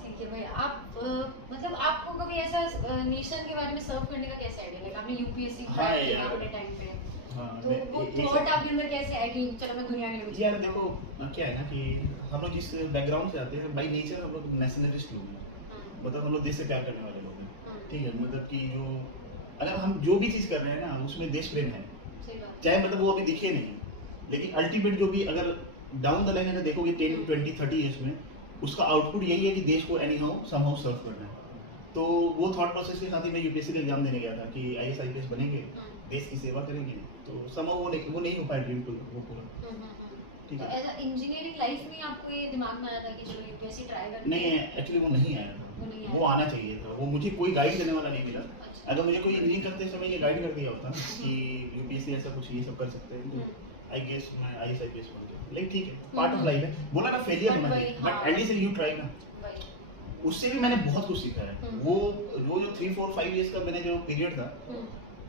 ठीक है भाई, आप मतलब आपको कभी ऐसा नेशन के बारे में सर्व करने का कैसे आइडिया लगा? आपने यूपीएससी क्रैक किया अपने टाइम पे, तो वो थॉट आपके अंदर कैसे आया कि चलो मैं दुनिया के लिए? यार देखो क्या है ना कि हम लोग जिस बैकग्राउंड से आते हैं, बाई नेचर हम लोग नेशनलिस्ट लोग हैं, मतलब हम लोग देश से प्यार करने वाले लोग हैं, ठीक है, मतलब कि जो अगर हम जो भी चीज़ कर रहे हैं ना उसमें देश प्रेम है, चाहे मतलब वो अभी दिखे नहीं, लेकिन अल्टीमेट जो भी अगर डाउन द लाइन अगर देखोगे 10, 20, 30 ईयर्स में, उसका आउटपुट यही है कि देश को एनी हाउ समहाउ सर्व करना है। तो वो थॉट प्रोसेस के साथ ही मैं यूपीएससी का एग्जाम देने गया था कि आईएएस आईपीएस बनेंगे, देश की सेवा करेंगे, तो समहाउ वो नहीं हो पाया ड्रीम को वो पूरा। ठीक तो है, ऐसा इंजीनियरिंग लाइफ में आपको ये दिमाग में आया था कि चलो यूपीएससी ट्राई करते नहीं हैं? एक्चुअली वो नहीं आया था, वो नहीं आया। वो आना चाहिए था, वो मुझे कोई गाइड देने वाला नहीं मिला। अच्छा। अगर मुझे कोई इंजीनियरिंग करते समय ये गाइड कर दिया होता ना कि यूपीएससी ऐसा कुछ ये सब कर सकते हैं, आई गेस मैं आईएएस आईपीएस बन गया। लेकिन ठीक है, पार्ट ऑफ लाइफ है, बोला ना फेलियर होना चाहिए, बट एटलीस्ट यू ट्राई ना। उससे भी मैंने बहुत कुछ सीखा है। वो जो 3, 4, 5 इयर्स का मैंने जो पीरियड था,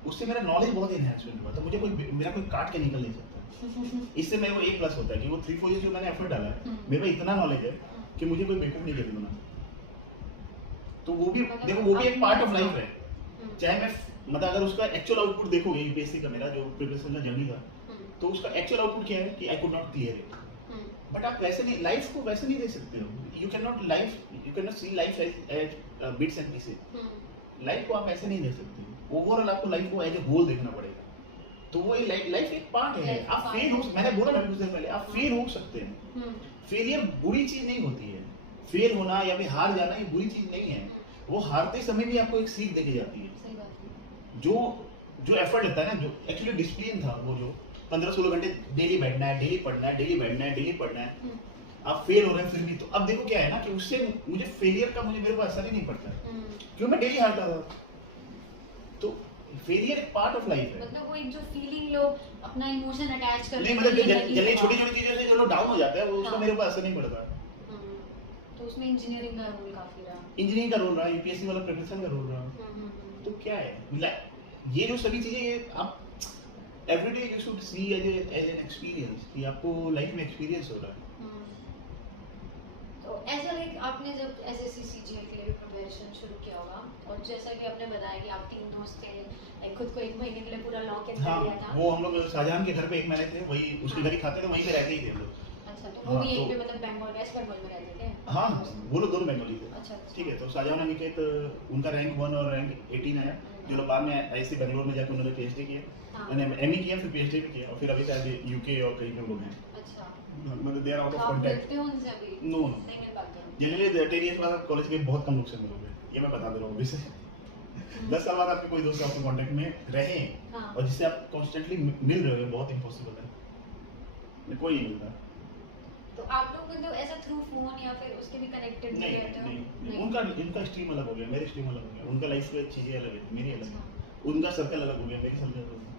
उससे मेरा नॉलेज बहुत एनहांसमेंट हुआ, तो मुझे मेरा कोई काट के निकल नहीं सकता। इससे मेरे को एक प्लस होता है कि वो 3-4 इयर्स जो मैंने एफर्ट डाला है, मेरे को इतना नॉलेज है कि मुझे कोई बेवकूफ नहीं कर बना। तो वो भी देखो, वो भी एक पार्ट ऑफ लाइफ है। चाहे मैं मतलब अगर उसका एक्चुअल आउटपुट देखोगे यूपीएससी का मेरा जो प्रिपरेशन का जर्नी था, तो उसका एक्चुअल आउटपुट क्या है कि I could not clear it. But आप वैसे नहीं, लाइफ को वैसे नहीं दे सकते हो। You can not see life as bits and pieces. Life को आप ऐसे नहीं दे सकते। ओवरऑल आपको लाइफ को एज ए होल देखना पड़ेगा। तो वो लाइफ एक पार्ट है। आप फेल हो, मैंने बोला ना कुछ देर पहले, आप फेल हो सकते हैं। फेलियर बुरी चीज नहीं होती है। फेल होना या फिर हार जाना ये बुरी चीज नहीं है। वो हारते समय भी आपको एक सीख देके जाती है। सही बात है। जो एफर्ट लगता है ना, जो एक्चुअली डिसिप्लिन था, वो जो 15-16 घंटे डेली बैठना है, डेली पढ़ना है, डेली बैठना है, डेली पढ़ना है, आप फेल हो रहे हैं फिर भी। तो अब देखो क्या है ना कि उससे मुझे फेलियर का मेरे को असर ही नहीं पड़ता है, क्यों मैं डेली हारता था। तो फेलियर एक पार्ट ऑफ लाइफ है। मतलब वो एक जो फीलिंग लोग अपना इमोशन अटैच करते नहीं, मतलब जल्दी छोटी-छोटी चीजों से जो लोग डाउन हो जाता है, वो उसका मेरे को असर नहीं पड़ता। तो उसमें इंजीनियरिंग का रोल काफी रहा। इंजीनियरिंग का रोल रहा, यूपीएससी वाला प्रिपरेशन का रोल रहा। तो क्या है, ये जो सभी चीजें ये आप everyday you should see as an experience कि आपको लाइफ में एक्सपीरियंस हो रहा है। तो ऐसा लाइक आपने जब एसएससी सीजीएल के लिए भी प्रिपरेशन शुरू किया होगा, और जैसा कि आपने बताया कि आप 3 दोस्त थे, लाइक खुद को 1 महीने के लिए पूरा लॉक इन कर लिया था। वो हम लोग शाहजहां के घर पे 1 महीने थे, वही उसके घर ही खाते थे, वहीं पे रहते ही थे हम लोग। अच्छा, तो वो भी एक पे मतलब बंगाल, वेस्ट बंगाल में रहते थे? हाँ, वो लोग दोनों बंगाली थे। अच्छा, ठीक है। तो शाहजहां अनिकेत उनका रैंक 1 और रैंक 18 आया, जो लोग बाद में ऐसे बेंगलोर में जाकर उन्होंने पीएचडी किया, मैंने एमई किया, फिर पीएचडी भी किया, और फिर अभी शायद यूके और कहीं पे लोग हैं। अच्छा, मतलब दे आर आउट ऑफ आप कांटेक्ट। मिलते हो उनसे अभी? नो, नहीं मिल पाते हो? जनरली 10 इयर्स बाद आप कॉलेज के बहुत कम लोग से मिलोगे, ये मैं बता दे रहा हूँ अभी से। 10 साल बाद आपके कोई दोस्त आपके कांटेक्ट में रहे और जिससे आप कॉन्स्टेंटली मिल रहे हो, बहुत इम्पॉसिबल है, कोई नहीं मिलता। तो आप लोग मतलब ऐसा थ्रू फोन या फिर उसके भी कनेक्टेड नहीं, रहते हो? नहीं। उनका स्ट्रीम अलग हो गया, मेरी स्ट्रीम अलग हो गया। उनका लाइफ में चीजें अलग है, मेरी अलग है। उनका सर्कल अलग हो गया, मेरी सर्कल अलग हो गया।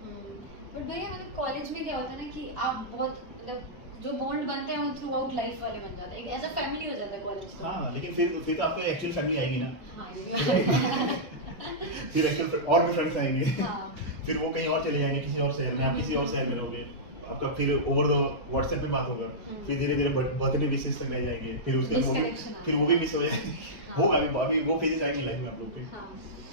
बट भैया मतलब कॉलेज में क्या होता है ना कि आप बहुत मतलब जो बॉन्ड बनते हैं वो थ्रू आउट लाइफ वाले बन जाते हैं, एक ऐसा फैमिली हो जाता है कॉलेज का। हाँ, लेकिन फिर तो आपको एक्चुअल फैमिली आएगी ना। हाँ, ये भी है। फिर एक्चुअल और भी फ्रेंड्स आएंगे। हाँ। फिर वो कहीं और चले जाएंगे, किसी और शहर में, आप किसी और शहर में रहोगे, आपका फिर ओवर द व्हाट्सएप पे बात होगा, फिर धीरे-धीरे बर्थडे विशेस तक रह जाएंगे, फिर उसके फिर वो भी मिस हो जाएंगे। होगा अभी वो फेजेस आएंगे लाइफ में आप लोग के।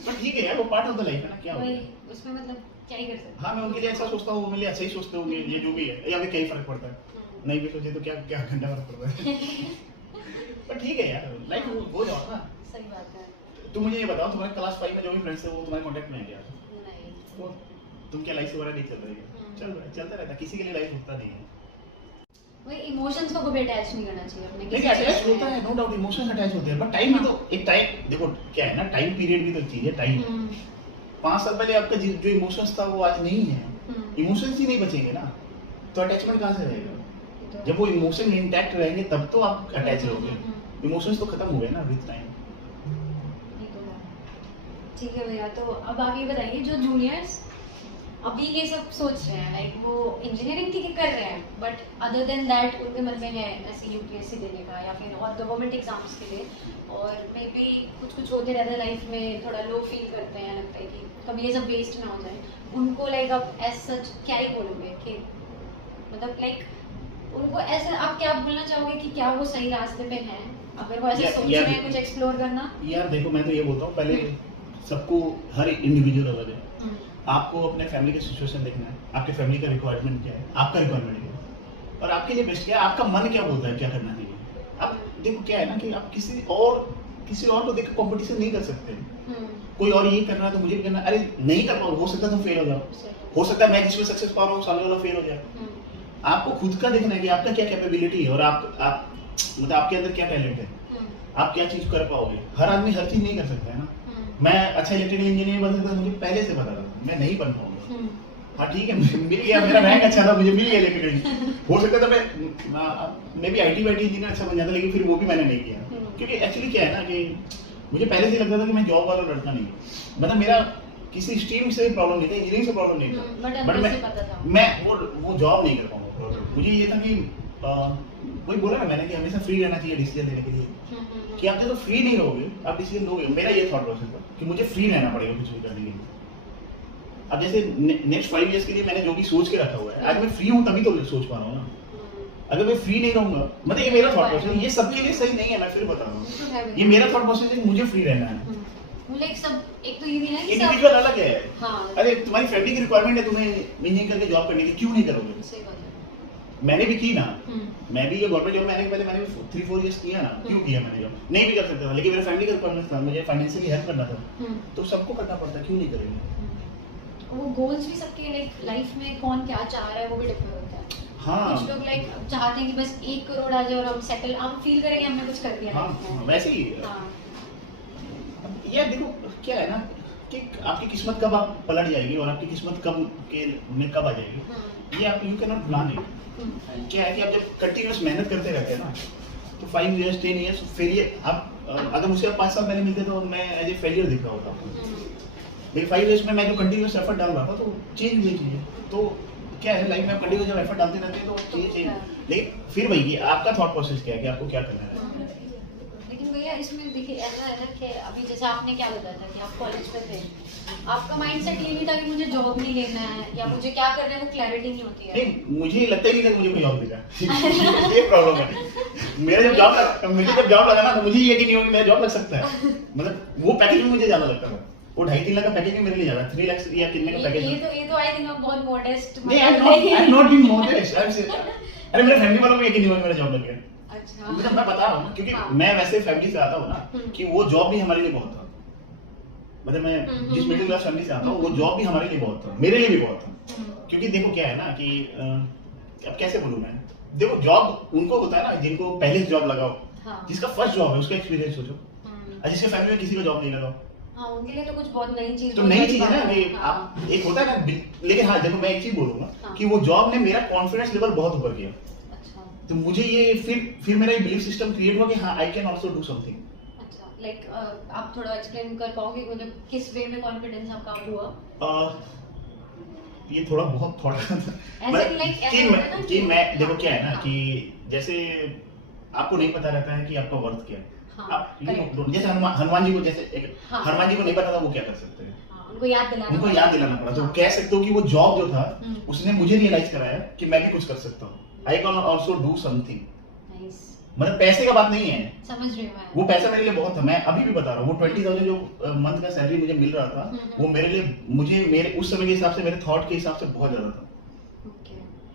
बट ठीक है यार, वो पार्ट ऑफ द लाइफ है ना, क्या होगा उसमें मतलब क्या ही कर सकते हैं। हाँ, मैं उनके लिए अच्छा सोचता हूँ, वो मेरे लिए अच्छा ही सोचते होंगे, ये जो भी है, या फिर कहीं फर्क पड़ता है, नहीं भी सोचे तो क्या घंटा फर्क पड़ता है। पर ठीक है यार, लाइफ हो जाओ ना। सही बात है। तुम मुझे ये बताओ, तुम्हारे क्लास 5 में जो भी फ्रेंड्स थे वो तुम्हारे कांटेक्ट में है क्या? नहीं। वो तुम क्या लाइफ वगैरह नहीं चल रही है? चल रहा है, चलता रहता है, किसी के लिए लाइफ होता नहीं है। वही इमोशंस को कभी अटैच नहीं करना चाहिए अपने नहीं, अटैच होता है, नो डाउट इमोशंस अटैच होते हैं, बट टाइम भी तो एक टाइम, देखो क्या है ना, टाइम पीरियड भी तो चीज है। टाइम 5 साल पहले आपका जो इमोशंस था वो आज नहीं है, इमोशंस ही नहीं बचेंगे ना, तो अटैचमेंट कहाँ से रहेगा? जब वो इमोशन इंटैक्ट रहेंगे तब तो आप अटैच रहोगे। इमोशंस तो खत्म हो गए ना विद टाइम। ठीक है भैया, तो अब आप ये बताइए, जो जूनियर्स अभी ये सब सोच रहे हैं, लाइक वो इंजीनियरिंग ठीक कर रहे हैं, बट अदर देन दैट उनके मन में है ऐसे यूपीएससी देने का या फिर और गवर्नमेंट एग्जाम्स के लिए, और मे बी कुछ होते रहता है लाइफ में, थोड़ा लो फील करते हैं, लगता है कि कभी ये सब वेस्ट ना हो जाए, उनको लाइक आप एज सच क्या ही बोलोगे कि मतलब लाइक उनको ऐसे आप क्या बोलना चाहोगे कि क्या वो सही रास्ते पे हैं, अगर वो ऐसे सोच रहे हैं कुछ एक्सप्लोर करना? यार देखो, मैं तो ये बोलता हूँ, पहले सबको हर इंडिविजुअल अलग है। आपको अपने फैमिली का सिचुएशन देखना है, आपके फैमिली का रिक्वायरमेंट क्या है, आपका रिक्वायरमेंट क्या है, और आपके लिए बेस्ट क्या है, आपका मन क्या बोलता है क्या करना चाहिए। अब देखो क्या है ना कि आप किसी और को देख कंपटीशन नहीं कर सकते। कोई और ये करना है तो मुझे भी करना, अरे नहीं कर पाओ, हो सकता है तुम फेल हो जाओ, हो सकता है मैं जिसमें सक्सेस पा रहा हूँ सामने वाला फेल हो जाए। आपको खुद का देखना है कि आपका क्या कैपेबिलिटी है और आप मतलब आपके अंदर क्या टैलेंट है, आप क्या चीज कर पाओगे। हर आदमी हर चीज नहीं कर सकता है ना। मैं अच्छा इलेक्ट्रिकल इंजीनियर बन सकता, मुझे पहले से पता था मैं नहीं बन पाऊंगा। हाँ ठीक है, मिल गया, मेरा रैंक अच्छा था, मुझे मिल गया इलेक्ट्रिकल। हो सकता था मैं भी आईटी इंजीनियर अच्छा बन जाता, लेकिन फिर वो भी मैंने नहीं किया, क्योंकि एक्चुअली क्या है ना कि मुझे पहले से लगता था कि मैं जॉब वाला लड़का नहीं हूँ। मतलब मेरा किसी स्ट्रीम से प्रॉब्लम नहीं था, इंजीनियरिंग से प्रॉब्लम नहीं था, बट मैं वो जॉब नहीं कर पाऊंगा। मुझे ये था कि वही बोला ना मैंने कि हमेशा फ्री रहना चाहिए डिसीजन लेने के लिए, कि आप जब फ्री नहीं रहोगे आप डिसीजन लोगे। मेरा ये थॉट प्रोसेस था कि मुझे फ्री रहना पड़ेगा कुछ भी करने के लिए। अब जैसे नेक्स्ट 5 इयर्स के लिए मैंने जो भी सोच के रखा हुआ है, आज मैं फ्री हूँ तभी तो सोच पा रहा हूँ ना। अगर मैं फ्री नहीं रहूंगा, मतलब ये मेरा थॉट प्रोसेस, ये सबके लिए सही नहीं है, मैं फिर बता रहा हूँ, ये मेरा थॉट प्रोसेस है, मुझे फ्री रहना है। लाइक सब एक तो ये भी है कि इंडिविजुअल अलग है। हाँ। अरे तुम्हारी फैमिली की रिक्वायरमेंट है तुम्हें इंजीनियरिंग करके जॉब करनी थी, क्यों नहीं करोगे? सही बात है। मैंने भी की ना, मैं भी ये गवर्नमेंट जॉब मैंने 3-4 इयर्स किया ना, क्यों किया मैंने जॉब? नहीं भी कर सकता था, लेकिन मेरे फैमिली का रिक्वायरमेंट था, मुझे फाइनेंशियली हेल्प करना था, तो सबको करना पड़ता, क्यों नहीं करेंगे? वो गोल्स भी सबके लाइक लाइफ में कौन क्या चाह रहा है वो भी डिफर होता है। हाँ, कुछ लोग लाइक चाहते हैं कि बस 1 करोड़ आ जाए और हम सेटल, हम फील करेंगे हमने कुछ कर दिया हाँ, लाइफ में। वैसे ही हाँ। यार देखो क्या है ना कि आपकी किस्मत कब आप पलट जाएगी और आपकी किस्मत कब में कब आ जाएगी, ये आप you can not plan it. क्या है कि आप जब कंटिन्यूअस मेहनत करते रहते हैं ना, तो 5 इयर्स 10 इयर्स फेलियर, आप अगर मुझे 5 साल पहले मिलते तो मैं एज ए फेलियर दिख रहा होता आपको, लेकिन 5 इयर्स में मैं जो कंटिन्यूअस एफर्ट डाल रहा था तो चेंज हुई चीजें। तो क्या है लाइफ में आप कंटिन्यूअस जब एफर्ट डालते रहते हैं तो चीजें चेंज, लेकिन फिर वही आपका थॉट प्रोसेस क्या है कि आपको क्या करना है। लेकिन भैया इसमें देखिए ऐसा है ना कि अभी जैसे आपने क्या बताया था कि आप कॉलेज में थे, आपका माइंडसेट ये नहीं था कि मुझे जॉब नहीं लेना है या मुझे क्या करना है वो क्लैरिटी नहीं होती है। नहीं, मुझे लगता ही नहीं था कि मुझे कोई जॉब देगा। ये प्रॉब्लम है। मुझे जब जॉब लगा ना तो मुझे ये यकीन नहीं हो कि मेरा जॉब लग सकता है। मतलब वो पैकेज में मुझे ज्यादा लगता था, वो 2.5-3 लाख का पैकेज में मेरे लिए ज्यादा, 3 लाख या कितने का पैकेज। ये तो आई थिंक बहुत मॉडेस्ट। नहीं, I am not being modest. अरे मेरे फैमिली वालों को यकीन नहीं हुआ मेरा जॉब लग गया। अच्छा, मतलब मैं बता रहा हूँ क्योंकि हाँ। मैं वैसे फैमिली से आता हूँ ना कि वो जॉब भी हमारे लिए बहुत था। मतलब मैं जिस मिडिल क्लास फैमिली से आता हूँ वो जॉब भी हमारे लिए बहुत था, मेरे लिए भी बहुत था। क्योंकि देखो क्या है ना कि अब कैसे बोलूँ मैं, देखो जॉब उनको होता है ना जिनको पहले जॉब लगाओ, हाँ। जिसका फर्स्ट जॉब है उसका एक्सपीरियंस सोचो, और जिसके फैमिली में किसी को जॉब नहीं लगाओ, हाँ, उनके लिए तो कुछ बहुत नई चीज, तो नई चीज है ना कि आप एक होता है ना। लेकिन हाँ देखो मैं एक चीज बोलूंगा कि वो जॉब ने मेरा कॉन्फिडेंस लेवल बहुत ऊपर किया। अच्छा, तो मुझे ये फिर मेरा एक बिलीफ सिस्टम क्रिएट हुआ कि हाँ I can also do something. अच्छा, लाइक आप थोड़ा एक्सप्लेन कर पाओगे कि मतलब किस वे में कॉन्फिडेंस आपका अप हुआ? ये थोड़ा बहुत थॉट कि मैं देखो क्या है ना कि जैसे आपको नहीं पता रहता है कि आपका वर्थ क्या है। हाँ, आप जैसे हनुमान जी को जैसे हनुमान जी को नहीं पता था वो क्या कर सकते हैं, उनको याद दिलाना पड़ा। तो कह सकते हो कि वो जॉब जो था उसने मुझे रियलाइज कराया कि मैं भी कुछ कर सकता हूँ, I can also do something. मतलब पैसे का बात नहीं है, समझ रही हूं मैं। वो पैसा मेरे लिए बहुत था, मैं अभी भी बता रहा हूँ। वो 20,000 जो मंथ का सैलरी मुझे मिल रहा था वो मेरे लिए मेरे उस समय के हिसाब से, मेरे थॉट के हिसाब से बहुत ज्यादा था।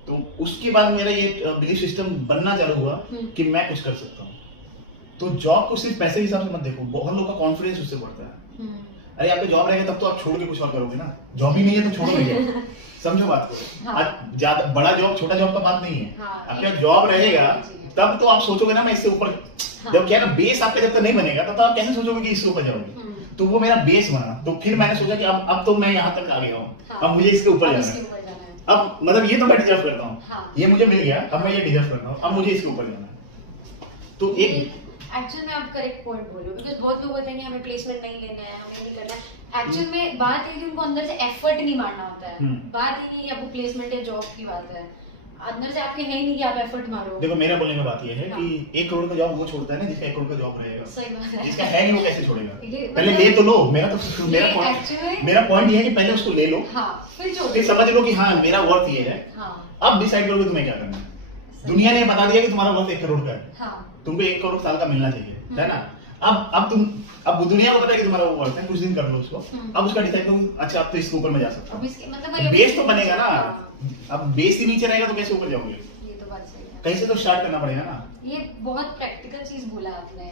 तो उसके बाद मेरा ये बिलीफ सिस्टम बनना चालू हुआ कि मैं कुछ कर सकता हूँ। तो जॉब को सिर्फ पैसे के हिसाब से मत देखो, बहुत लोगों का कॉन्फिडेंस उससे बढ़ता है। अरे आपके जॉब रहेगा तब तो आप छोड़ के कुछ और करोगे ना, जॉब ही नहीं है तो छोड़ोगे। समझो बात को। आज ज्यादा बड़ा जॉब छोटा जॉब का बात नहीं है, आपका जॉब रहेगा तब तो आप सोचोगे ना मैं इससे ऊपर। जब क्या ना बेस आपका जब तक नहीं बनेगा तब तो आप कैसे सोचोगे कि इससे ऊपर जाओगे। तो वो मेरा बेस बना, तो फिर मैंने सोचा कि अब तो मैं यहाँ तक आ गया हूँ, अब मुझे इसके ऊपर जाना है। अब मतलब ये तो मैं डिजर्व करता हूँ, ये मुझे मिल गया, अब मैं ये डिजर्व करता हूँ, अब मुझे इसके ऊपर जाना है। तो एक एक्चुअल में आप करेक्ट पॉइंट बोल रहे हो, बिकॉज़ बहुत लोग होते हैं कि हमें प्लेसमेंट नहीं लेना है, हमें नहीं करना है। एक्चुअल में बात है कि उनको अंदर से एफर्ट नहीं मारना होता है। बात ही नहीं है आपको प्लेसमेंट या जॉब की बात है, अंदर से आपके है ही नहीं कि आप एफर्ट मारो। देखो मेरा बोलने का बात ये है कि 1 करोड़ का जॉब वो छोड़ता है ना जिसका 1 करोड़ का जॉब रहेगा। सही बात है। जिसका है नहीं वो कैसे छोड़ेगा? पहले ले तो लो। मेरा पॉइंट ये है कि पहले उसको ले लो, फिर छोड़ो, फिर समझ लो कि हाँ मेरा वर्थ ये है। अब डिसाइड करोगे तुम्हें क्या करना है। दुनिया ने बता दिया कि तुम्हारा वर्थ 1 करोड़ का है, तुमको 1 करोड़ साल का मिलना चाहिए, है ना। अब दुनिया को पता है कि तुम्हारा वो वर्थ है, कुछ दिन कर लो उसको। अब उसका डिसाइड करो, अच्छा अब तो इसके ऊपर मैं जा सकता हूँ। मतलब बेस तो बनेगा ना। अब बेस ही नीचे रहेगा तो कैसे ऊपर जाओगे? ये तो बात सही है, कहीं से तो स्टार्ट करना पड़ेगा ना। ये बहुत प्रैक्टिकल चीज बोला आपने।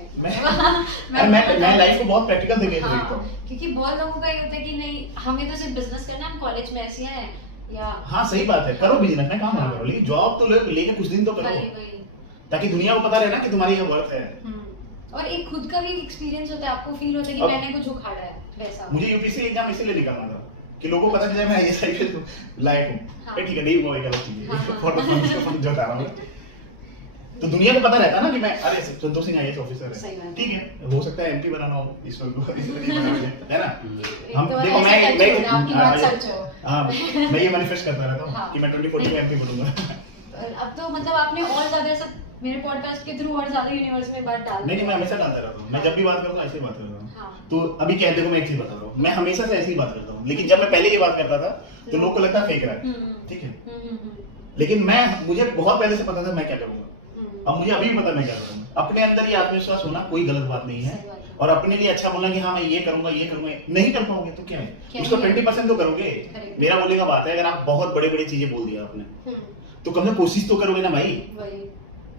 मैं लाइफ को बहुत प्रैक्टिकल तरीके से देखता हूँ, क्योंकि बहुत लोगों का ये होता है कि नहीं हमें तो सिर्फ बिजनेस करना है, हम कॉलेज में ऐसे हैं या हाँ सही बात है, करो बिजनेस में काम ना करो, लेकिन जॉब तो लेके कुछ दिन तो करो, ताकि दुनिया को पता रहे ना कि तुम्हारी ये वर्थ है। और एक खुद का भी एक्सपीरियंस होता है, आपको फील होता है कि मैंने कुछ उखाड़ा है वैसा। मुझे यूपीएससी एग्जाम इसलिए निकालना था कि लोगों को पता चले मैं ये साइकिल लायक हूँ। ठीक है, नहीं हुआ गलत चीज है, फॉर द फन जो बता रहा हूँ। तो दुनिया को पता रहता ना कि मैं अरे संतोष सिंह आईएएस ऑफिसर है, ठीक है, हो सकता है एमपी बनाना हो इस वक्त, है ना। हम देखो मैं ये मैनिफेस्ट करता रहता हूँ कि मैं 2040 में एमपी बनूंगा। अब तो मतलब आपने और ज्यादा सब मेरे पॉडकास्ट के थ्रू और ज्यादा यूनिवर्स में बात डाल। नहीं मैं हमेशा डालता रहता हूँ, मैं जब भी बात करता हूँ ऐसे ही बात करता हूँ। तो अभी क्या देखो मैं एक चीज बता रहा हूँ, मैं हमेशा से ऐसे ही बात करता हूँ, लेकिन जब मैं पहले ये बात करता था तो लोग को लगता है फेक रहा है, ठीक है। लेकिन मुझे बहुत पहले से पता था मैं क्या करूंगा। अब मुझे अभी भी पता मैं क्या करूंगा। अपने अंदर ये आत्मविश्वास होना कोई गलत बात नहीं है, और अपने लिए अच्छा बोलना कि हाँ मैं ये करूंगा नहीं कर पाओगे तो क्या है, क्या उसका नहीं है? 20% तो करोगे। Correct. मेरा बोलने का बात है, अगर आप बहुत बड़े बड़ी चीजें बोल दिया आपने हम्म, तो कम से कम कोशिश तो करोगे ना भाई। वही।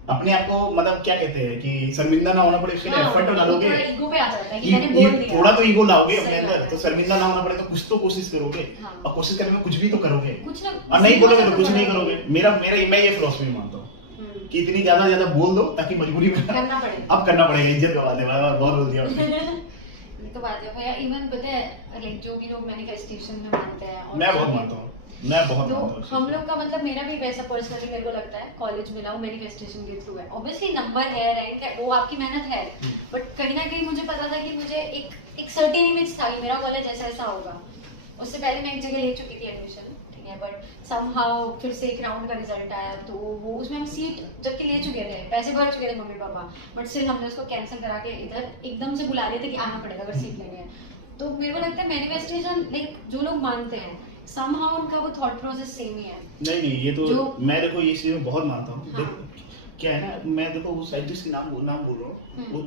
अपने आप को मतलब क्या कहते हैं कि शर्मिंदा ना होना पड़े उसके लिए एफर्ट तो डालोगे, थोड़ा ईगो पे आ जाता है कि मैंने बोल दिया। थोड़ा तो ईगो लाओगे सही अपने बात अंदर, है। तो शर्मिंदा ना होना पड़े तो कुछ तो कोशिश करोगे। हाँ। और कोशिश करने में कुछ भी तो करोगे, कुछ ना और नहीं बोलोगे तो कुछ नहीं बड़ा करोगे। मेरा मेरा मैं ये फिलॉसफी मानता हूँ कि इतनी ज्यादा बोल दो ताकि मजबूरी में करना पड़े। अब करना पड़ेगा, इज्जत गवा दे भाई, बहुत बोल दिया आपने। ये तो बात है भैया। इवन पता है लाइक जो भी लोग मैनिफेस्टेशन में मानते हैं और मैं बहुत मानता हूँ, मैं बहुत तो मानता हूँ। हम लोग का मतलब मेरा भी वैसा पर्सनली मेरे को लगता है कॉलेज मिला वो मैनिफेस्टेशन के थ्रू है। ऑब्वियसली नंबर है, रैंक है, वो आपकी मेहनत है, बट कहीं ना कहीं मुझे पता था कि मुझे एक सर्टेन इमेज था कि मेरा कॉलेज ऐसा ऐसा होगा। उससे पहले मैं एक जगह ले चुकी थी एडमिशन, ठीक है, बट समहाउ फिर से एक राउंड का रिजल्ट आया तो वो उसमें हम सीट जबकि ले चुके थे, पैसे भर चुके थे मम्मी पापा, बट स्टिल हमने उसको कैंसिल करा के इधर एकदम से बुला लिए थे कि आना पड़ेगा अगर सीट लेनी है। तो मेरे को लगता है मैनिफेस्टेशन लाइक जो लोग मानते हैं समहाउ उनका वो थॉट प्रोसेस सेम ही है। नहीं ये तो मैं देखो ये चीज में बहुत मानता हूँ। हाँ। क्या है ना, मैं देखो उस साइंटिस्ट के नाम बोल रहा हूँ वो,